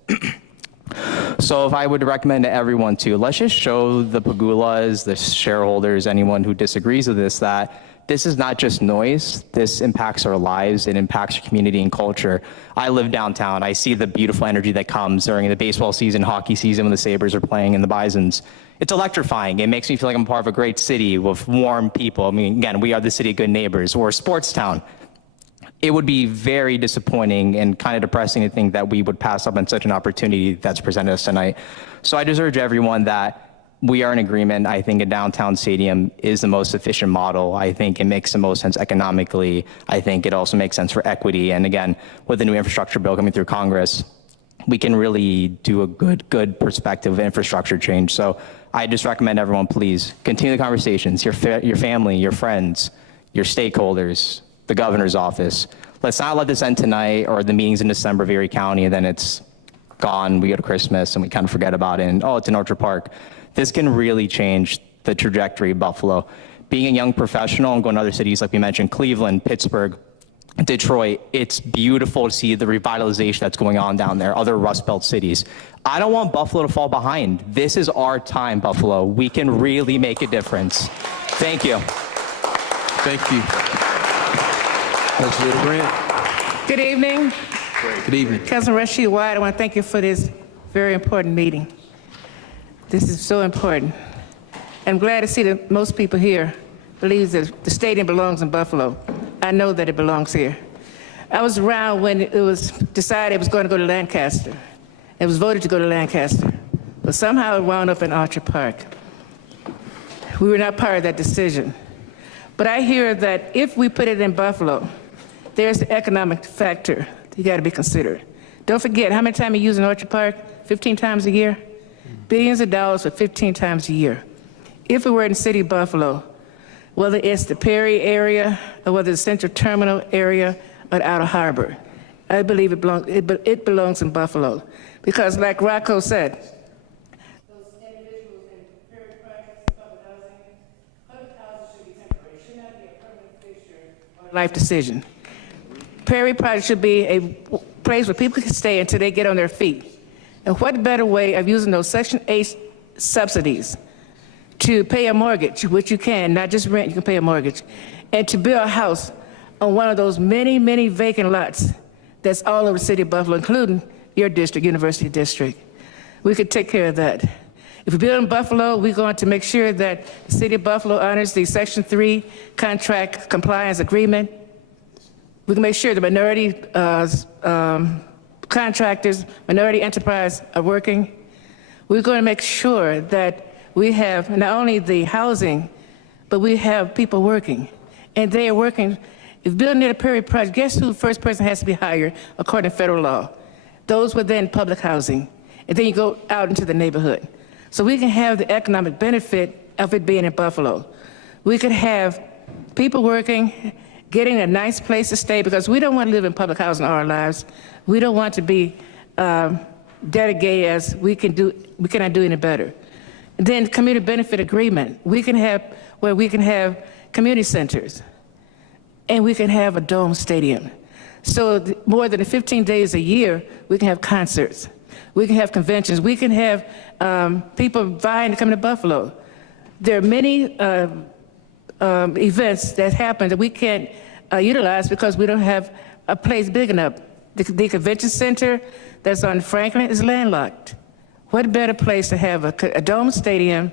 So if I would recommend to everyone to, let's just show the Pagulas, the shareholders, anyone who disagrees with this, that this is not just noise. This impacts our lives. It impacts our community and culture. I live downtown. I see the beautiful energy that comes during the baseball season, hockey season when the Sabres are playing and the Bisons. It's electrifying. It makes me feel like I'm part of a great city with warm people. I mean, again, we are the city of good neighbors. We're a sports town. it would be very disappointing and kind of depressing to think that we would pass up on such an opportunity that's presented us tonight. So I just urge everyone that we are in agreement. I think a downtown stadium is the most efficient model. I think it makes the most sense economically. I think it also makes sense for equity. And again, with the new infrastructure bill coming through Congress, we can really do a good perspective of infrastructure change. So I just recommend everyone, please continue the conversations, your family, your friends, your stakeholders, the governor's office. Let's not let this end tonight or the meetings in December of Erie County and then it's gone, we go to Christmas and we kind of forget about it and oh, it's in Orchard Park. This can really change the trajectory of Buffalo. Being a young professional and going to other cities like we mentioned, Cleveland, Pittsburgh, Detroit, it's beautiful to see the revitalization that's going on down there, other Rust Belt cities. I don't want Buffalo to fall behind. This is our time, Buffalo. We can really make a difference. Thank you. Thank you. Councilor Grant. Good evening. Good evening. Councilman Rashid White, I want to thank you for this very important meeting. This is so important. I'm glad to see that most people here believe that the stadium belongs in Buffalo. I know that it belongs here. I was around when it was decided it was going to go to Lancaster. It was voted to go to Lancaster, but somehow it wound up in Orchard Park. We were not part of that decision. But I hear that if we put it in Buffalo, there's the economic factor you got to be considered. Don't forget, how many times you use in Orchard Park? 15 times a year? Billions of dollars for 15 times a year. If it were in the city of Buffalo, whether it's the Perry area or whether it's the Central Terminal area or the Outer Harbor, I believe it belongs in Buffalo. Because like Rocco said, those individuals in Perry projects, public housing should be temporary. It should not be a permanent fixture or life decision. Perry project should be a place where people can stay until they get on their feet. And what better way of using those Section 8 subsidies to pay a mortgage, which you can, not just rent, you can pay a mortgage, and to build a house on one of those many, many vacant lots that's all over the city of Buffalo, including your district, University District. We could take care of that. If we build in Buffalo, we're going to make sure that the city of Buffalo honors the Section 3 contract compliance agreement. We can make sure the minority contractors, minority enterprise are working. We're going to make sure that we have not only the housing, but we have people working. And they are working. If building near the Perry project, guess who the first person has to be hired according to federal law? Those within public housing. And then you go out into the neighborhood. So we can have the economic benefit of it being in Buffalo. We could have people working, getting a nice place to stay, because we don't want to live in public housing all our lives. We don't want to be dedicated as we cannot do any better. And then community benefit agreement. We can have where we can have community centers, and we can have a dome stadium. So more than 15 days a year, we can have concerts. We can have conventions. We can have people vying to come to Buffalo. There are many events that happen that we can't utilize because we don't have a place big enough. The convention center that's on Franklin is landlocked. What better place to have a dome stadium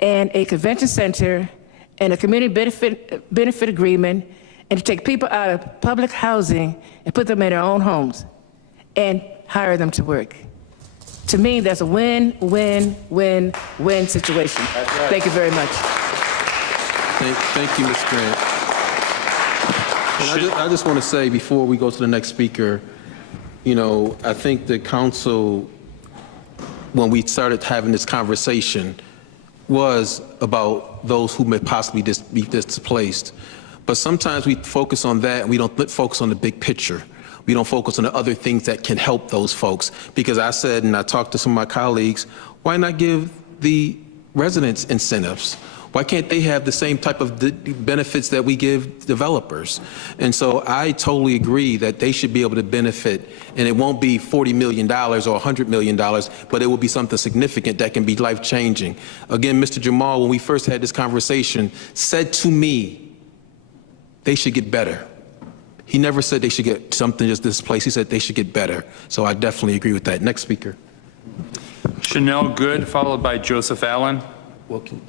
and a convention center and a community benefit agreement, and to take people out of public housing and put them in their own homes and hire them to work. To me, that's a win, win, win, win situation. Right. Thank you very much. Thank you, Ms. Grant. And I just want to say before we go to the next speaker, you know, I think the council, when we started having this conversation, was about those who may possibly be displaced. But sometimes we focus on that and we don't focus on the big picture. We don't focus on the other things that can help those folks. Because I said, and I talked to some of my colleagues, why not give the residents incentives? Why can't they have the same type of benefits that we give developers? And so I totally agree that they should be able to benefit, and it won't be $40 million or $100 million, but it will be something significant that can be life-changing. Again, Mr. Jamal, when we first had this conversation, said to me, they should get better. He never said they should get something just this place. He said they should get better. So I definitely agree with that. Next speaker. Chanel Good, followed by Joseph Allen. Welcome.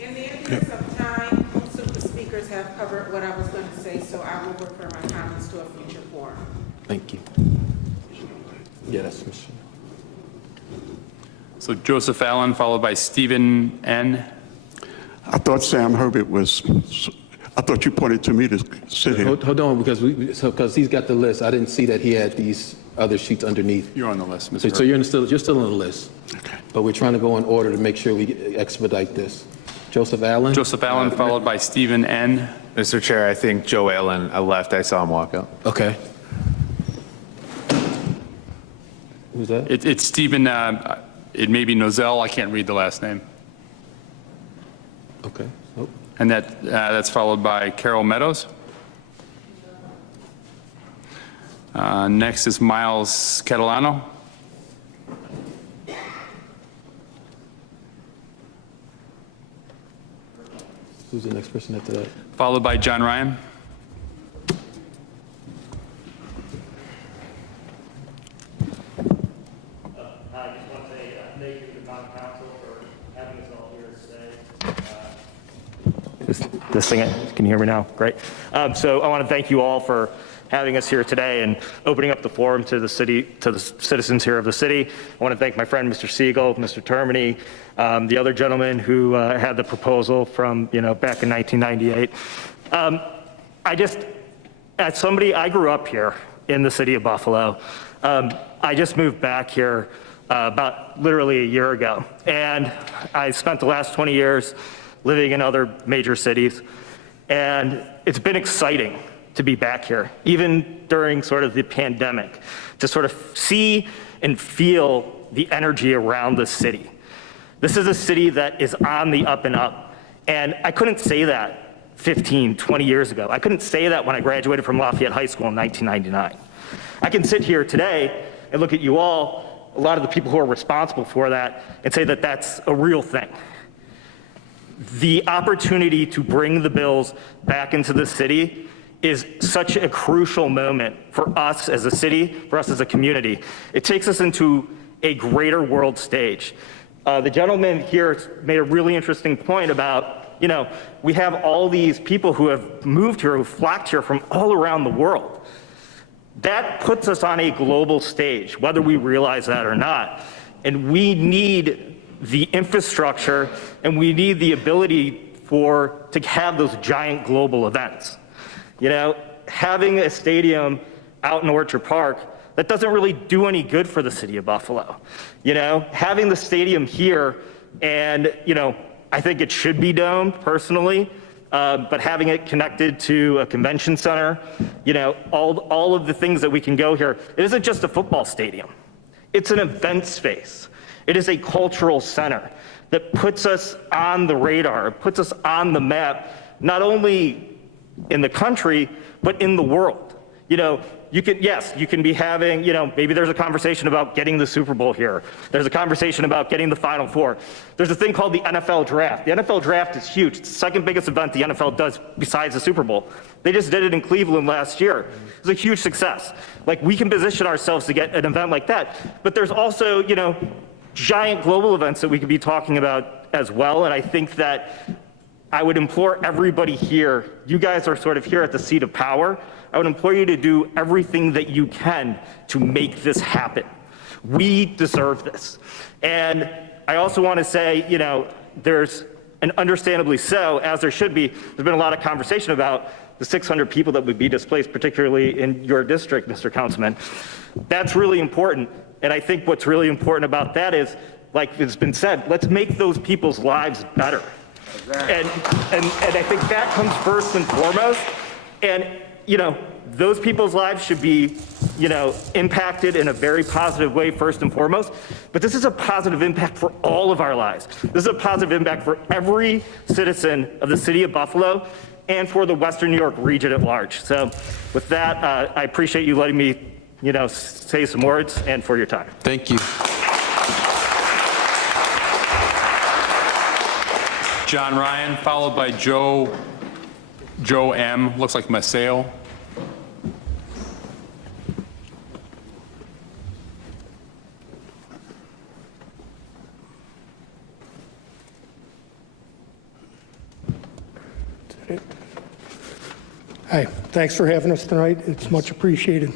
In the interest of time, most of the speakers members have covered what I was going to say, so I will refer my comments to a future forum. Thank you. Yeah, that's Michelle. So Joseph Allen, followed by Stephen N. I thought Sam Herbert was, I thought you pointed to me to sit here. Hold on, because he's got the list. I didn't see that he had these other sheets underneath. You're on the list, Mr. So Herbert. you're still on the list. Okay. But we're trying to go in order to make sure we expedite this. Joseph Allen? Joseph Allen, followed by Stephen N. Mr. Chair, I think Joe Allen left. I saw him walk out. Okay. Who's that? It's Stephen, it may be Nozell, I can't read the last name. Okay. Oh. And that's followed by Carol Meadows. Next is Miles Catalano. Who's the next person after that? Followed by John Ryan. I just want to say thank you to the town council for having us all here today. This thing, can you hear me now? Great. So I want to thank you all for having us here today and opening up the forum to the city, to the citizens here of the city. I want to thank my friend, Mr. Siegel, Mr. Termini, the other gentleman who had the proposal from, back in 1998. As somebody, I grew up here in the city of Buffalo. I just moved back here about literally a year ago. And I spent the last 20 years living in other major cities. And it's been exciting to be back here, even during sort of the pandemic, to sort of see and feel the energy around the city. This is a city that is on the up and up. And I couldn't say that 15, 20 years ago. I couldn't say that when I graduated from Lafayette High School in 1999. I can sit here today and look at you all, a lot of the people who are responsible for that, and say that that's a real thing. The opportunity to bring the bills back into the city is such a crucial moment for us as a city, for us as a community. It takes us into a greater world stage. The gentleman here made a really interesting point about, we have all these people who have moved here, who flocked here from all around the world. That puts us on a global stage, whether we realize that or not. And we need the infrastructure and we need the ability to have those giant global events. Having a stadium out in Orchard Park, that doesn't really do any good for the city of Buffalo. Having the stadium here, and I think it should be domed personally, but having it connected to a convention center, all of the things that we can go here, it isn't just a football stadium. It's an event space. It is a cultural center that puts us on the radar, puts us on the map, not only in the country, but in the world. You can be having, maybe there's a conversation about getting the Super Bowl here. There's a conversation about getting the Final Four. There's a thing called the NFL Draft. The NFL Draft is huge. It's the second biggest event the NFL does besides the Super Bowl. They just did it in Cleveland last year. It was a huge success. We can position ourselves to get an event like that. But there's also, giant global events that we could be talking about as well. And I think that I would implore everybody here, you guys are sort of here at the seat of power. I would implore you to do everything that you can to make this happen. We deserve this. And I also want to say, there's, and understandably so, as there should be, there's been a lot of conversation about the 600 people that would be displaced, particularly in your district, Mr. Councilman. That's really important. And I think what's really important about that is, like it's been said, let's make those people's lives better. And I think that comes first and foremost. And, those people's lives should be, impacted in a very positive way first and foremost. But this is a positive impact for all of our lives. This is a positive impact for every citizen of the city of Buffalo and for the Western New York region at large. So with that, I appreciate you letting me, say some words and for your time. Thank you. John Ryan, followed by Joe M., looks like Maseo. Hi, thanks for having us tonight. It's much appreciated.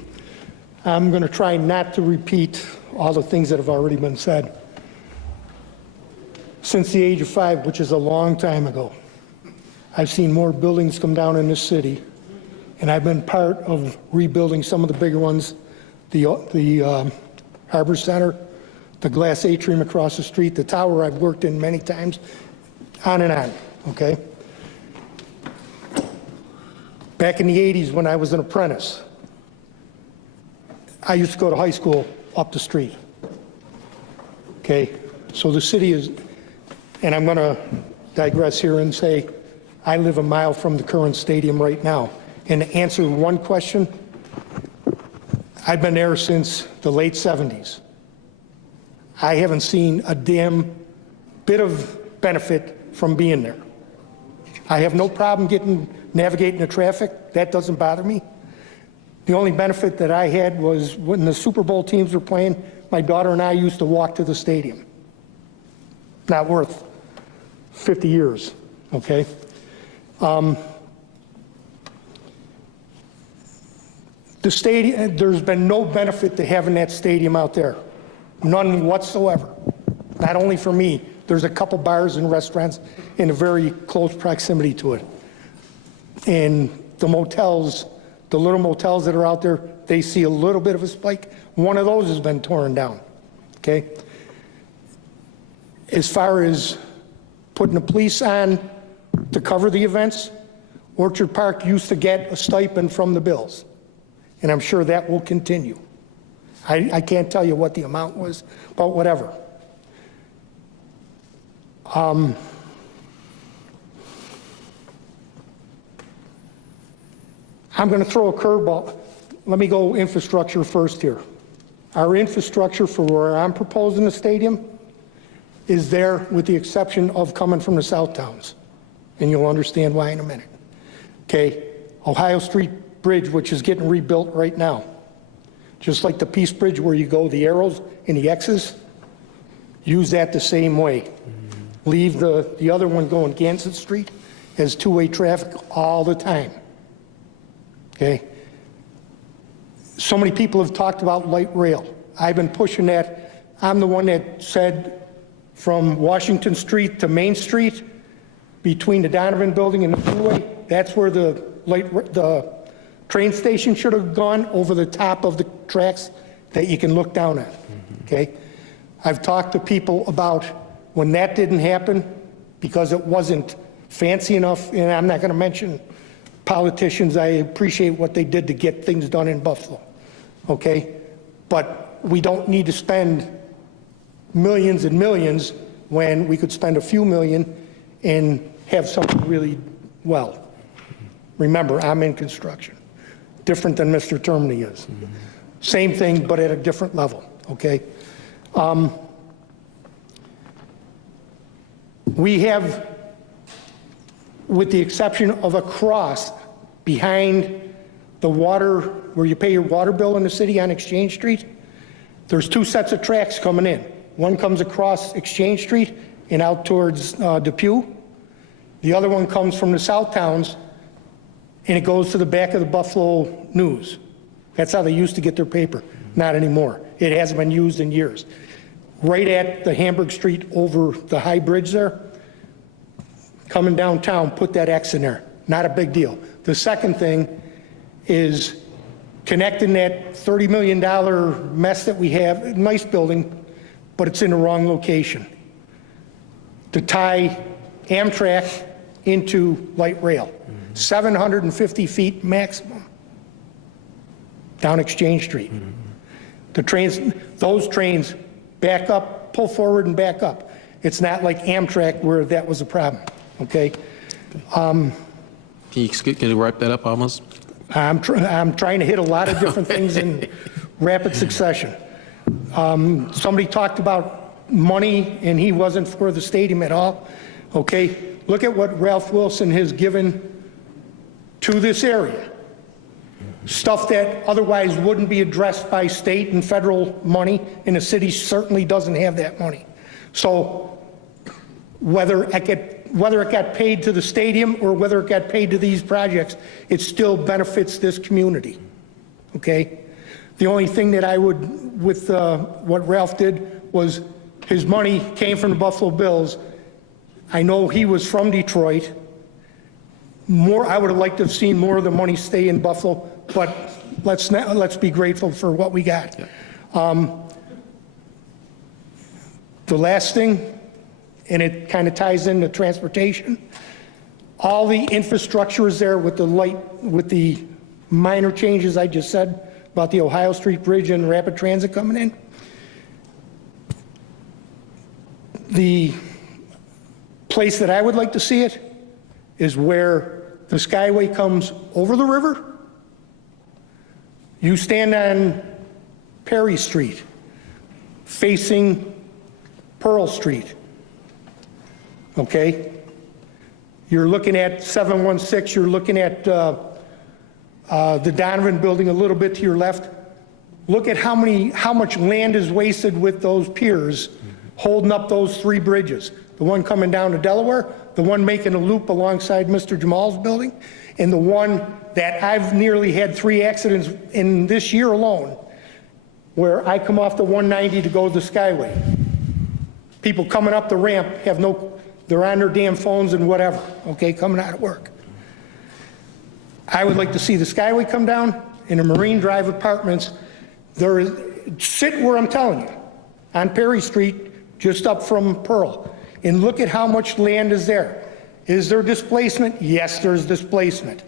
I'm going to try not to repeat all the things that have already been said. Since the age of 5, which is a long time ago, I've seen more buildings come down in this city, and I've been part of rebuilding some of the bigger ones, the Harbor Center, the glass atrium across the street, the tower I've worked in many times, on and on, okay? Back in the 80s when I was an apprentice, I used to go to high school up the street, okay? So the city is, and I'm going to digress here and say, I live a mile from the current stadium right now. And to answer one question, I've been there since the late 70s. I haven't seen a damn bit of benefit from being there. I have no problem navigating the traffic. That doesn't bother me. The only benefit that I had was when the Super Bowl teams were playing, my daughter and I used to walk to the stadium. Not worth 50 years, okay? The stadium, there's been no benefit to having that stadium out there. None whatsoever. Not only for me, there's a couple bars and restaurants in a very close proximity to it. And the motels, the little motels that are out there, they see a little bit of a spike. One of those has been torn down, okay? As far as putting the police on to cover the events, Orchard Park used to get a stipend from the Bills, and I'm sure that will continue. I can't tell you what the amount was, but whatever. I'm going to throw a curveball. Let me go infrastructure first here. Our infrastructure for where I'm proposing the stadium is there with the exception of coming from the south towns. And you'll understand why in a minute. Okay, Ohio Street Bridge, which is getting rebuilt right now. Just like the Peace Bridge where you go the arrows and the X's, use that the same way. Leave the other one going Gansett Street as two-way traffic all the time. Okay? So many people have talked about light rail. I've been pushing that. I'm the one that said from Washington Street to Main Street, between the Donovan Building and the freeway, that's where the train station should have gone, over the top of the tracks that you can look down at, okay? I've talked to people about when that didn't happen because it wasn't fancy enough, and I'm not going to mention politicians. I appreciate what they did to get things done in Buffalo, okay? But we don't need to spend millions and millions when we could spend a few million and have something really well. Remember, I'm in construction. Different than Mr. Termini is. Same thing, but at a different level, okay? We have, with the exception of a cross behind the water, where you pay your water bill in the city on Exchange Street, there's two sets of tracks coming in. One comes across Exchange Street and out towards Depew. The other one comes from the south towns and it goes to the back of the Buffalo News. That's how they used to get their paper. Not anymore. It hasn't been used in years. Right at the Hamburg Street over the high bridge there, coming downtown, put that X in there. Not a big deal. The second thing is connecting that $30 million mess that we have, nice building, but it's in the wrong location, to tie Amtrak into light rail. 750 feet maximum down Exchange Street. The trains, those trains back up, pull forward and back up. It's not like Amtrak where that was a problem, okay? Can you wrap that up almost? I'm trying to hit a lot of different things in rapid succession. Somebody talked about money and he wasn't for the stadium at all. Okay, look at what Ralph Wilson has given to this area. Stuff that otherwise wouldn't be addressed by state and federal money, and the city certainly doesn't have that money. So whether it got paid to the stadium or whether it got paid to these projects, it still benefits this community, okay? The only thing that I would, with what Ralph did, was his money came from the Buffalo Bills. I know he was from Detroit. I would have liked to have seen more of the money stay in Buffalo, but let's be grateful for what we got. Yeah. The last thing, and it kind of ties into transportation, all the infrastructure is there with the minor changes I just said about the Ohio Street Bridge and rapid transit coming in. The place that I would like to see it is where the Skyway comes over the river. You stand on Perry Street facing Pearl Street, okay? You're looking at 716, you're looking at the Donovan building a little bit to your left. Look at how much land is wasted with those piers holding up those three bridges. The one coming down to Delaware, the one making a loop alongside Mr. Jamal's building, and the one that I've nearly had 3 accidents in this year alone, where I come off the 190 to go to the Skyway. People coming up the ramp they're on their damn phones and whatever, okay, coming out of work. I would like to see the Skyway come down and the Marine Drive apartments. Sit where I'm telling you, on Perry Street, just up from Pearl, and look at how much land is there. Is there displacement? Yes, there's displacement.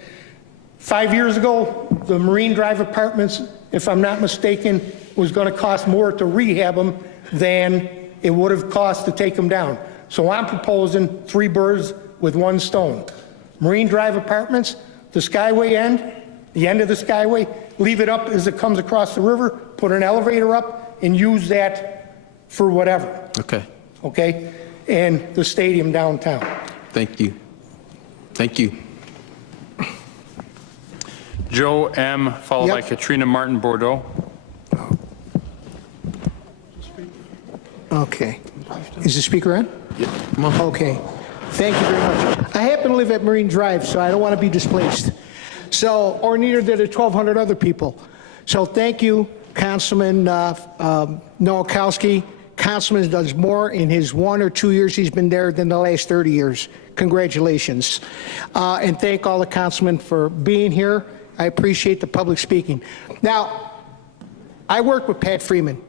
5 years ago, the Marine Drive apartments, if I'm not mistaken, was going to cost more to rehab them than it would have cost to take them down. So I'm proposing 3 birds with 1 stone. Marine Drive apartments, the Skyway end, the end of the Skyway, leave it up as it comes across the river, put an elevator up, and use that for whatever. Okay. Okay? And the stadium downtown. Thank you. Thank you. Joe M., followed by Katrina Martin Bordeaux. Okay. Is the speaker on? Yeah. Okay. Thank you very much. I happen to live at Marine Drive, so I don't want to be displaced. So, or neither did the 1,200 other people. So thank you, Councilman Nowakowski. Councilman does more in his 1 or 2 years he's been there than the last 30 years. Congratulations. And thank all the councilmen for being here. I appreciate the public speaking. Now, I work with Pat Freeman.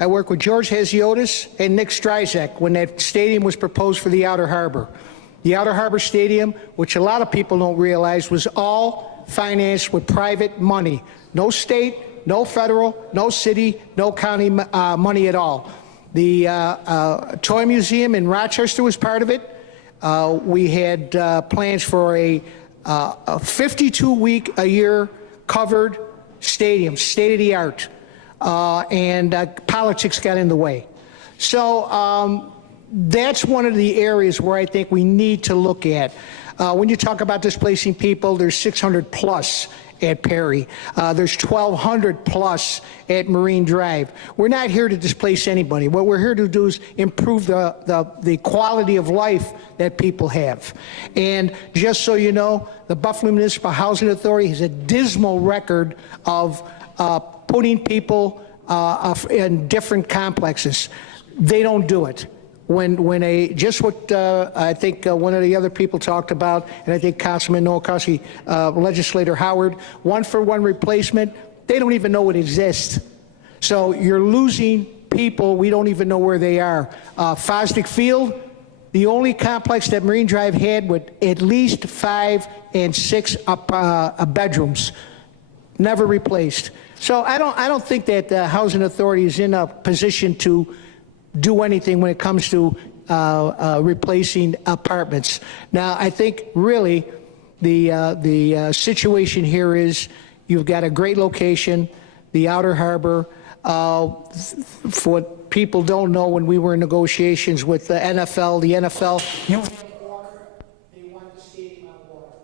I worked with George Heziotis and Nick Stryzak when that stadium was proposed for the Outer Harbor. The Outer Harbor Stadium, which a lot of people don't realize, was all financed with private money. No state, no federal, no city, no county money at all. The Toy Museum in Rochester was part of it. We had plans for a 52-week-a-year covered stadium, state-of-the-art. And politics got in the way. So that's one of the areas where I think we need to look at. When you talk about displacing people, there's 600 plus at Perry. There's 1,200 plus at Marine Drive. We're not here to displace anybody. What we're here to do is improve the quality of life that people have. And just so you know, the Buffalo Municipal Housing Authority has a dismal record of putting people in different complexes. They don't do it. Just what I think one of the other people talked about, and I think Councilman Nowakowski, Legislator Howard, 1-for-1 replacement, they don't even know it exists. So you're losing people, we don't even know where they are. Fosdick Field, the only complex that Marine Drive had with at least 5 and 6 bedrooms, never replaced. So I don't think that the Housing Authority is in a position to do anything when it comes to replacing apartments. Now, I think really the situation here is you've got a great location, the Outer Harbor. For what people don't know, when we were in negotiations with the NFL, you have water, they want the stadium on water.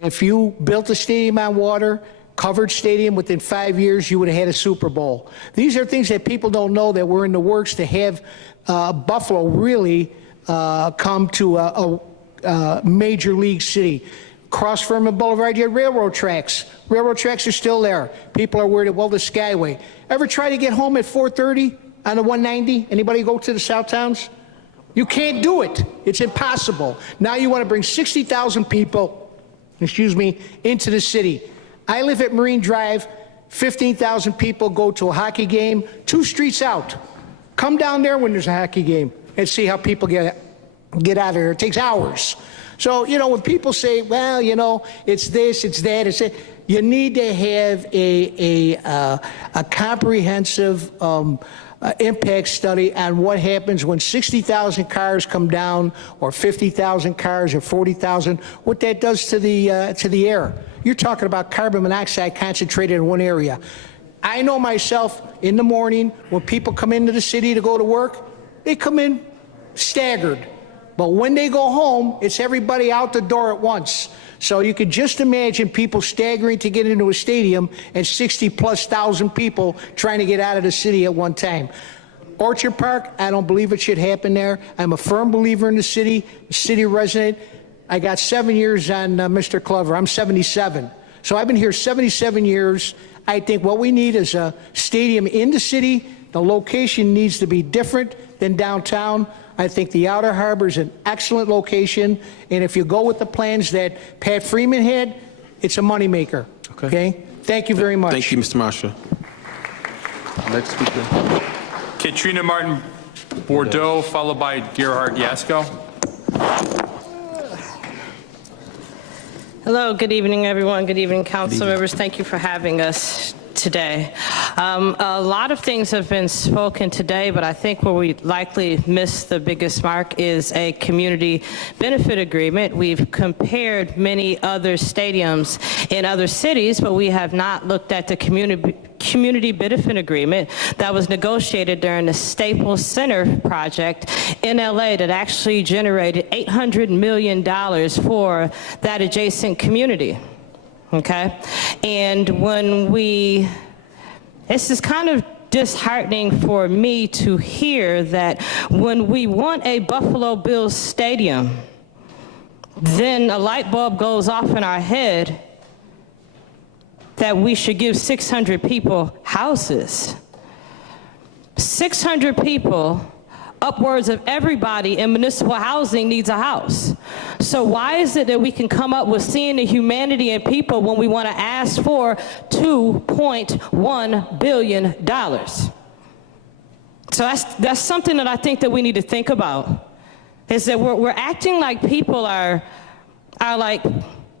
If you built a stadium on water, covered stadium, within 5 years, you would have had a Super Bowl. These are things that people don't know that were in the works to have Buffalo really come to a major league city. Cross Furman Boulevard, you had railroad tracks. Railroad tracks are still there. People are worried, well, the Skyway. Ever try to get home at 4:30 on the 190? Anybody go to the South Towns? You can't do it. It's impossible. Now you want to bring 60,000 people, into the city. I live at Marine Drive. 15,000 people go to a hockey game 2 streets out. Come down there when there's a hockey game and see how people get out of there. It takes hours. So, when people say, well, it's this, it's that, it's that, you need to have a comprehensive impact study on what happens when 60,000 cars come down, or 50,000 cars, or 40,000, what that does to the air. You're talking about carbon monoxide concentrated in one area. I know myself, in the morning, when people come into the city to go to work, they come in staggered. But when they go home, it's everybody out the door at once. So you could just imagine people staggering to get into a stadium and 60,000+ people trying to get out of the city at one time. Orchard Park, I don't believe it should happen there. I'm a firm believer in the city resident. I got 7 years on Mr. Clover. I'm 77. So I've been here 77 years. I think what we need is a stadium in the city. The location needs to be different than downtown. I think the Outer Harbor is an excellent location, and if you go with the plans that Pat Freeman had, it's a moneymaker. Okay? Thank you very much. Thank you, Mr. Marshall. Next speaker. Katrina Martin Bordeaux, followed by Gerhard Yasko. Hello, good evening, everyone. Good evening, council members. Thank you for having us today. A lot of things have been spoken today, but I think where we likely missed the biggest mark is a community benefit agreement. We've compared many other stadiums in other cities, but we have not looked at the community benefit agreement that was negotiated during the Staples Center project in LA that actually generated $800 million for that adjacent community. Okay, and this is kind of disheartening for me to hear that when we want a Buffalo Bills stadium, then a light bulb goes off in our head that we should give 600 people houses. 600 people, upwards of everybody in municipal housing needs a house. So why is it that we can come up with seeing the humanity in people when we want to ask for $2.1 billion? So that's something that I think that we need to think about, is that we're acting like people are like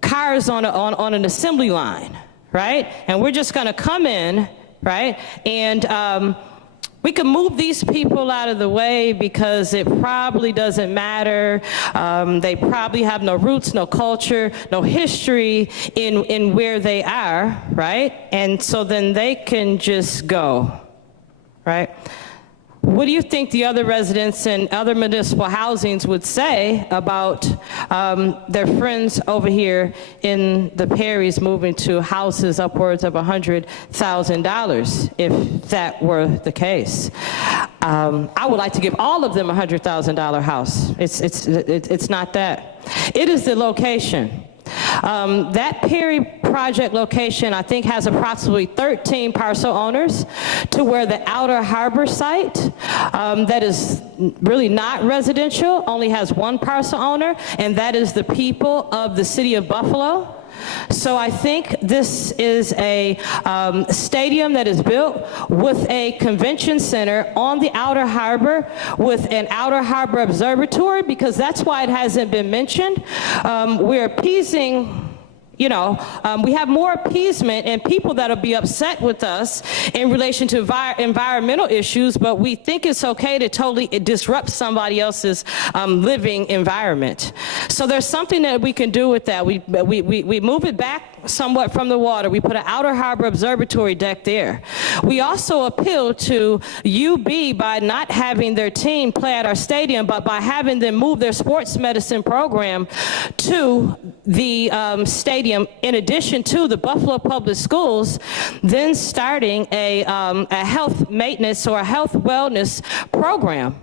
cars on an assembly line, right? And we're just going to come in, right? And we can move these people out of the way because it probably doesn't matter. They probably have no roots, no culture, no history in where they are, right? And so then they can just go, right? What do you think the other residents in other municipal housings would say about their friends over here in the Perrys moving to houses upwards of $100,000 if that were the case? I would like to give all of them a $100,000 house. It's not that. It is the location. That Perry project location, I think, has approximately 13 parcel owners, to where the Outer Harbor site, that is really not residential, only has 1 parcel owner, and that is the people of the city of Buffalo. So I think this is a stadium that is built with a convention center on the Outer Harbor, with an Outer Harbor Observatory, because that's why it hasn't been mentioned. We're appeasing, we have more appeasement and people that'll be upset with us in relation to environmental issues, but we think it's okay to totally disrupt somebody else's living environment. So there's something that we can do with that. We move it back somewhat from the water. We put an Outer Harbor Observatory deck there. We also appeal to UB by not having their team play at our stadium, but by having them move their sports medicine program to the stadium, in addition to the Buffalo Public Schools, then starting a health maintenance or a health wellness program.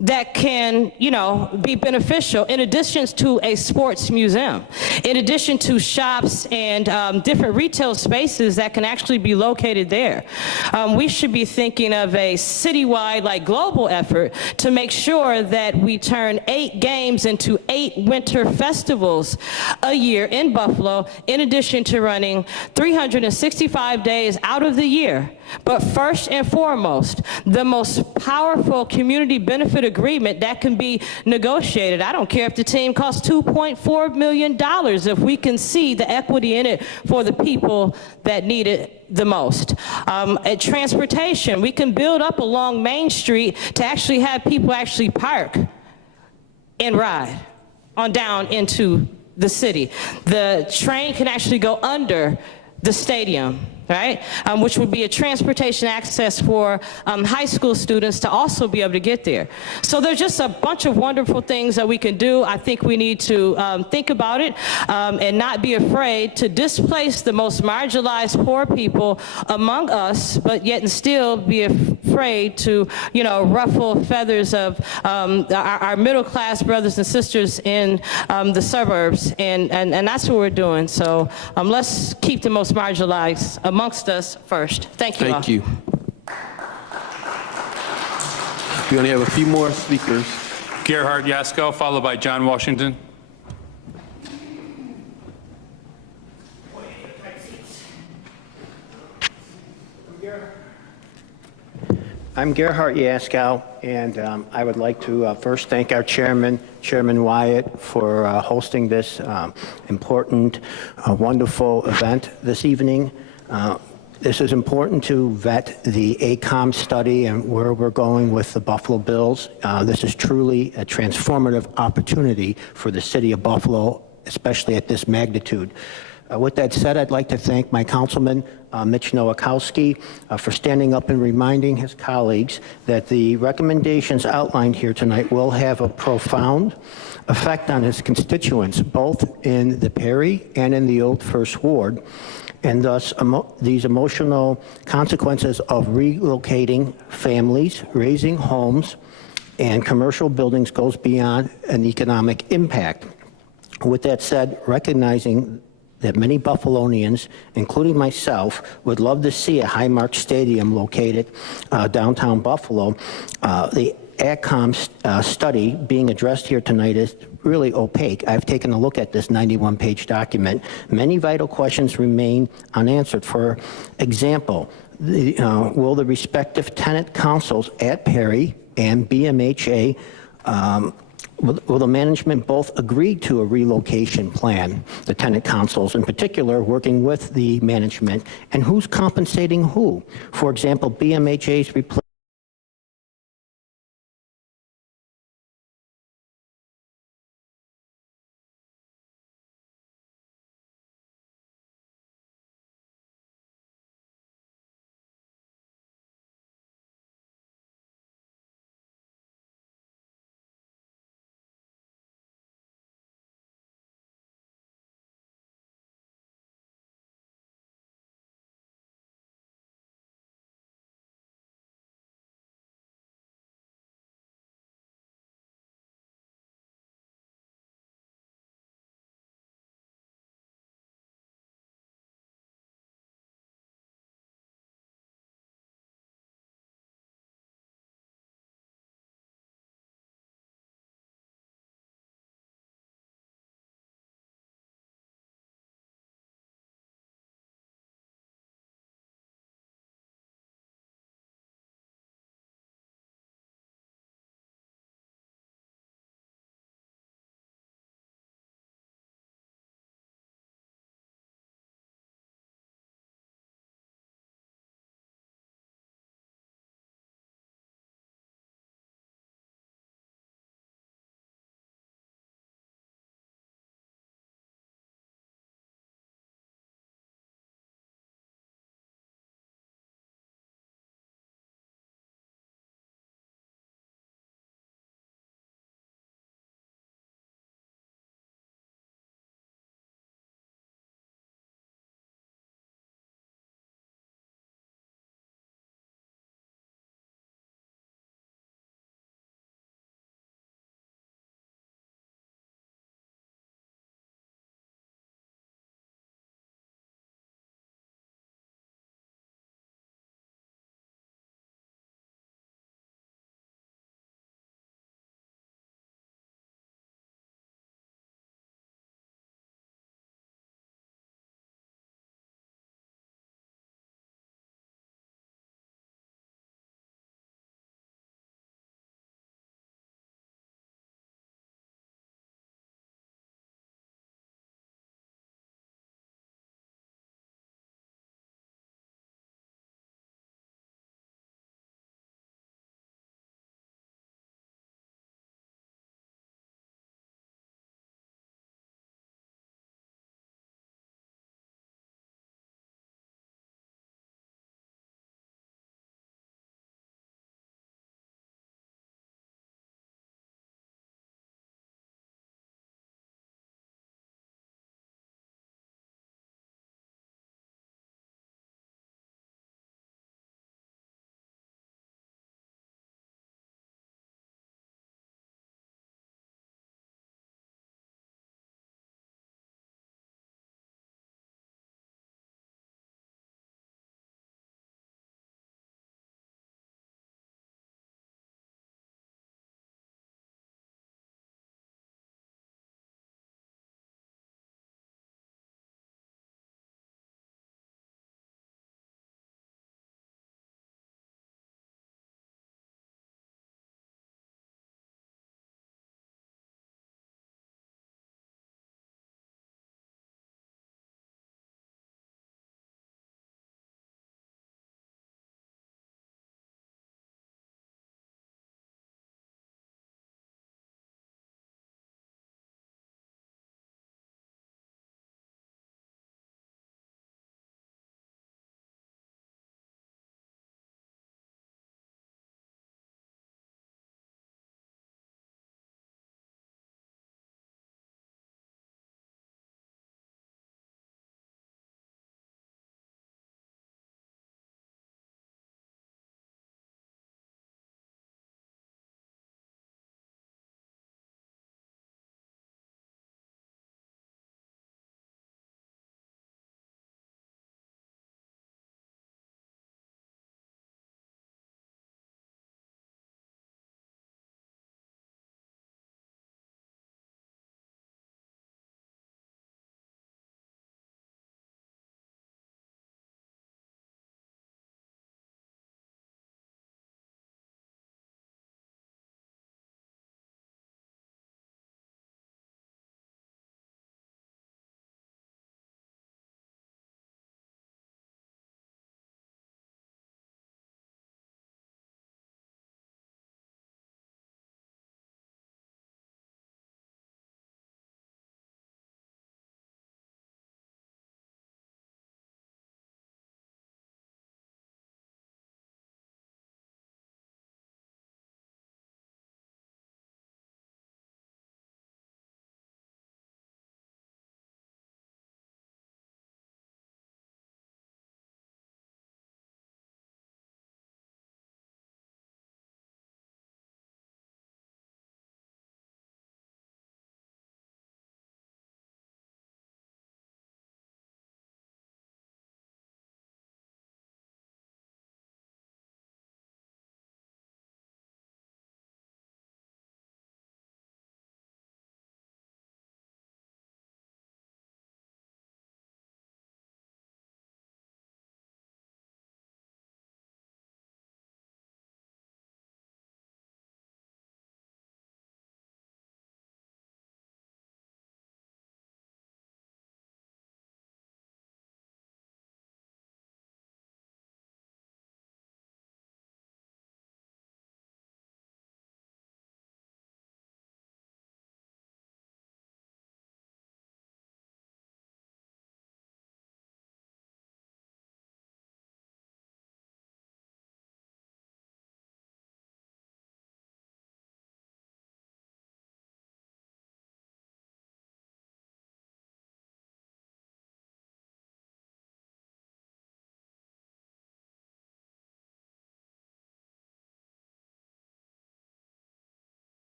that can, be beneficial in addition to a sports museum, in addition to shops and different retail spaces that can actually be located there. We should be thinking of a citywide, like global effort to make sure that we turn 8 games into 8 winter festivals a year in Buffalo, in addition to running 365 days out of the year. But first and foremost, the most powerful community benefit agreement that can be negotiated. I don't care if the team costs $2.4 million if we can see the equity in it for the people that need it the most. At transportation, we can build up along Main Street to actually have people actually park and ride on down into the city. The train can actually go under the stadium, right? Which would be a transportation access for high school students to also be able to get there. So there's just a bunch of wonderful things that we can do. I think we need to think about it and not be afraid to displace the most marginalized poor people among us, but yet and still be afraid to, ruffle feathers of our middle class brothers and sisters in the suburbs. And that's what we're doing. So let's keep the most marginalized amongst us first. Thank you all. Thank you. We only have a few more speakers. Gerhard Yaskow, followed by John Washington. I'm Gerhard Yaskow, and I would like to first thank our chairman, Chairman Wyatt, for hosting this important, wonderful event this evening. This is important to vet the ACOM study and where we're going with the Buffalo Bills. This is truly a transformative opportunity for the city of Buffalo, especially at this magnitude. With that said, I'd like to thank my councilman, Mitch Nowakowski, for standing up and reminding his colleagues that the recommendations outlined here tonight will have a profound effect on his constituents, both in the Perry and in the Old First Ward. And thus, these emotional consequences of relocating families, raising homes, and commercial buildings goes beyond an economic impact. With that said, recognizing that many Buffalonians, including myself, would love to see a Highmark Stadium located downtown Buffalo, the ACOM study being addressed here tonight is really opaque. I've taken a look at this 91-page document. Many vital questions remain unanswered. For example, will the respective tenant councils at Perry and BMHA will the management both agree to a relocation plan, the tenant councils in particular working with the management, and who's compensating who? For example, BMHA's replacement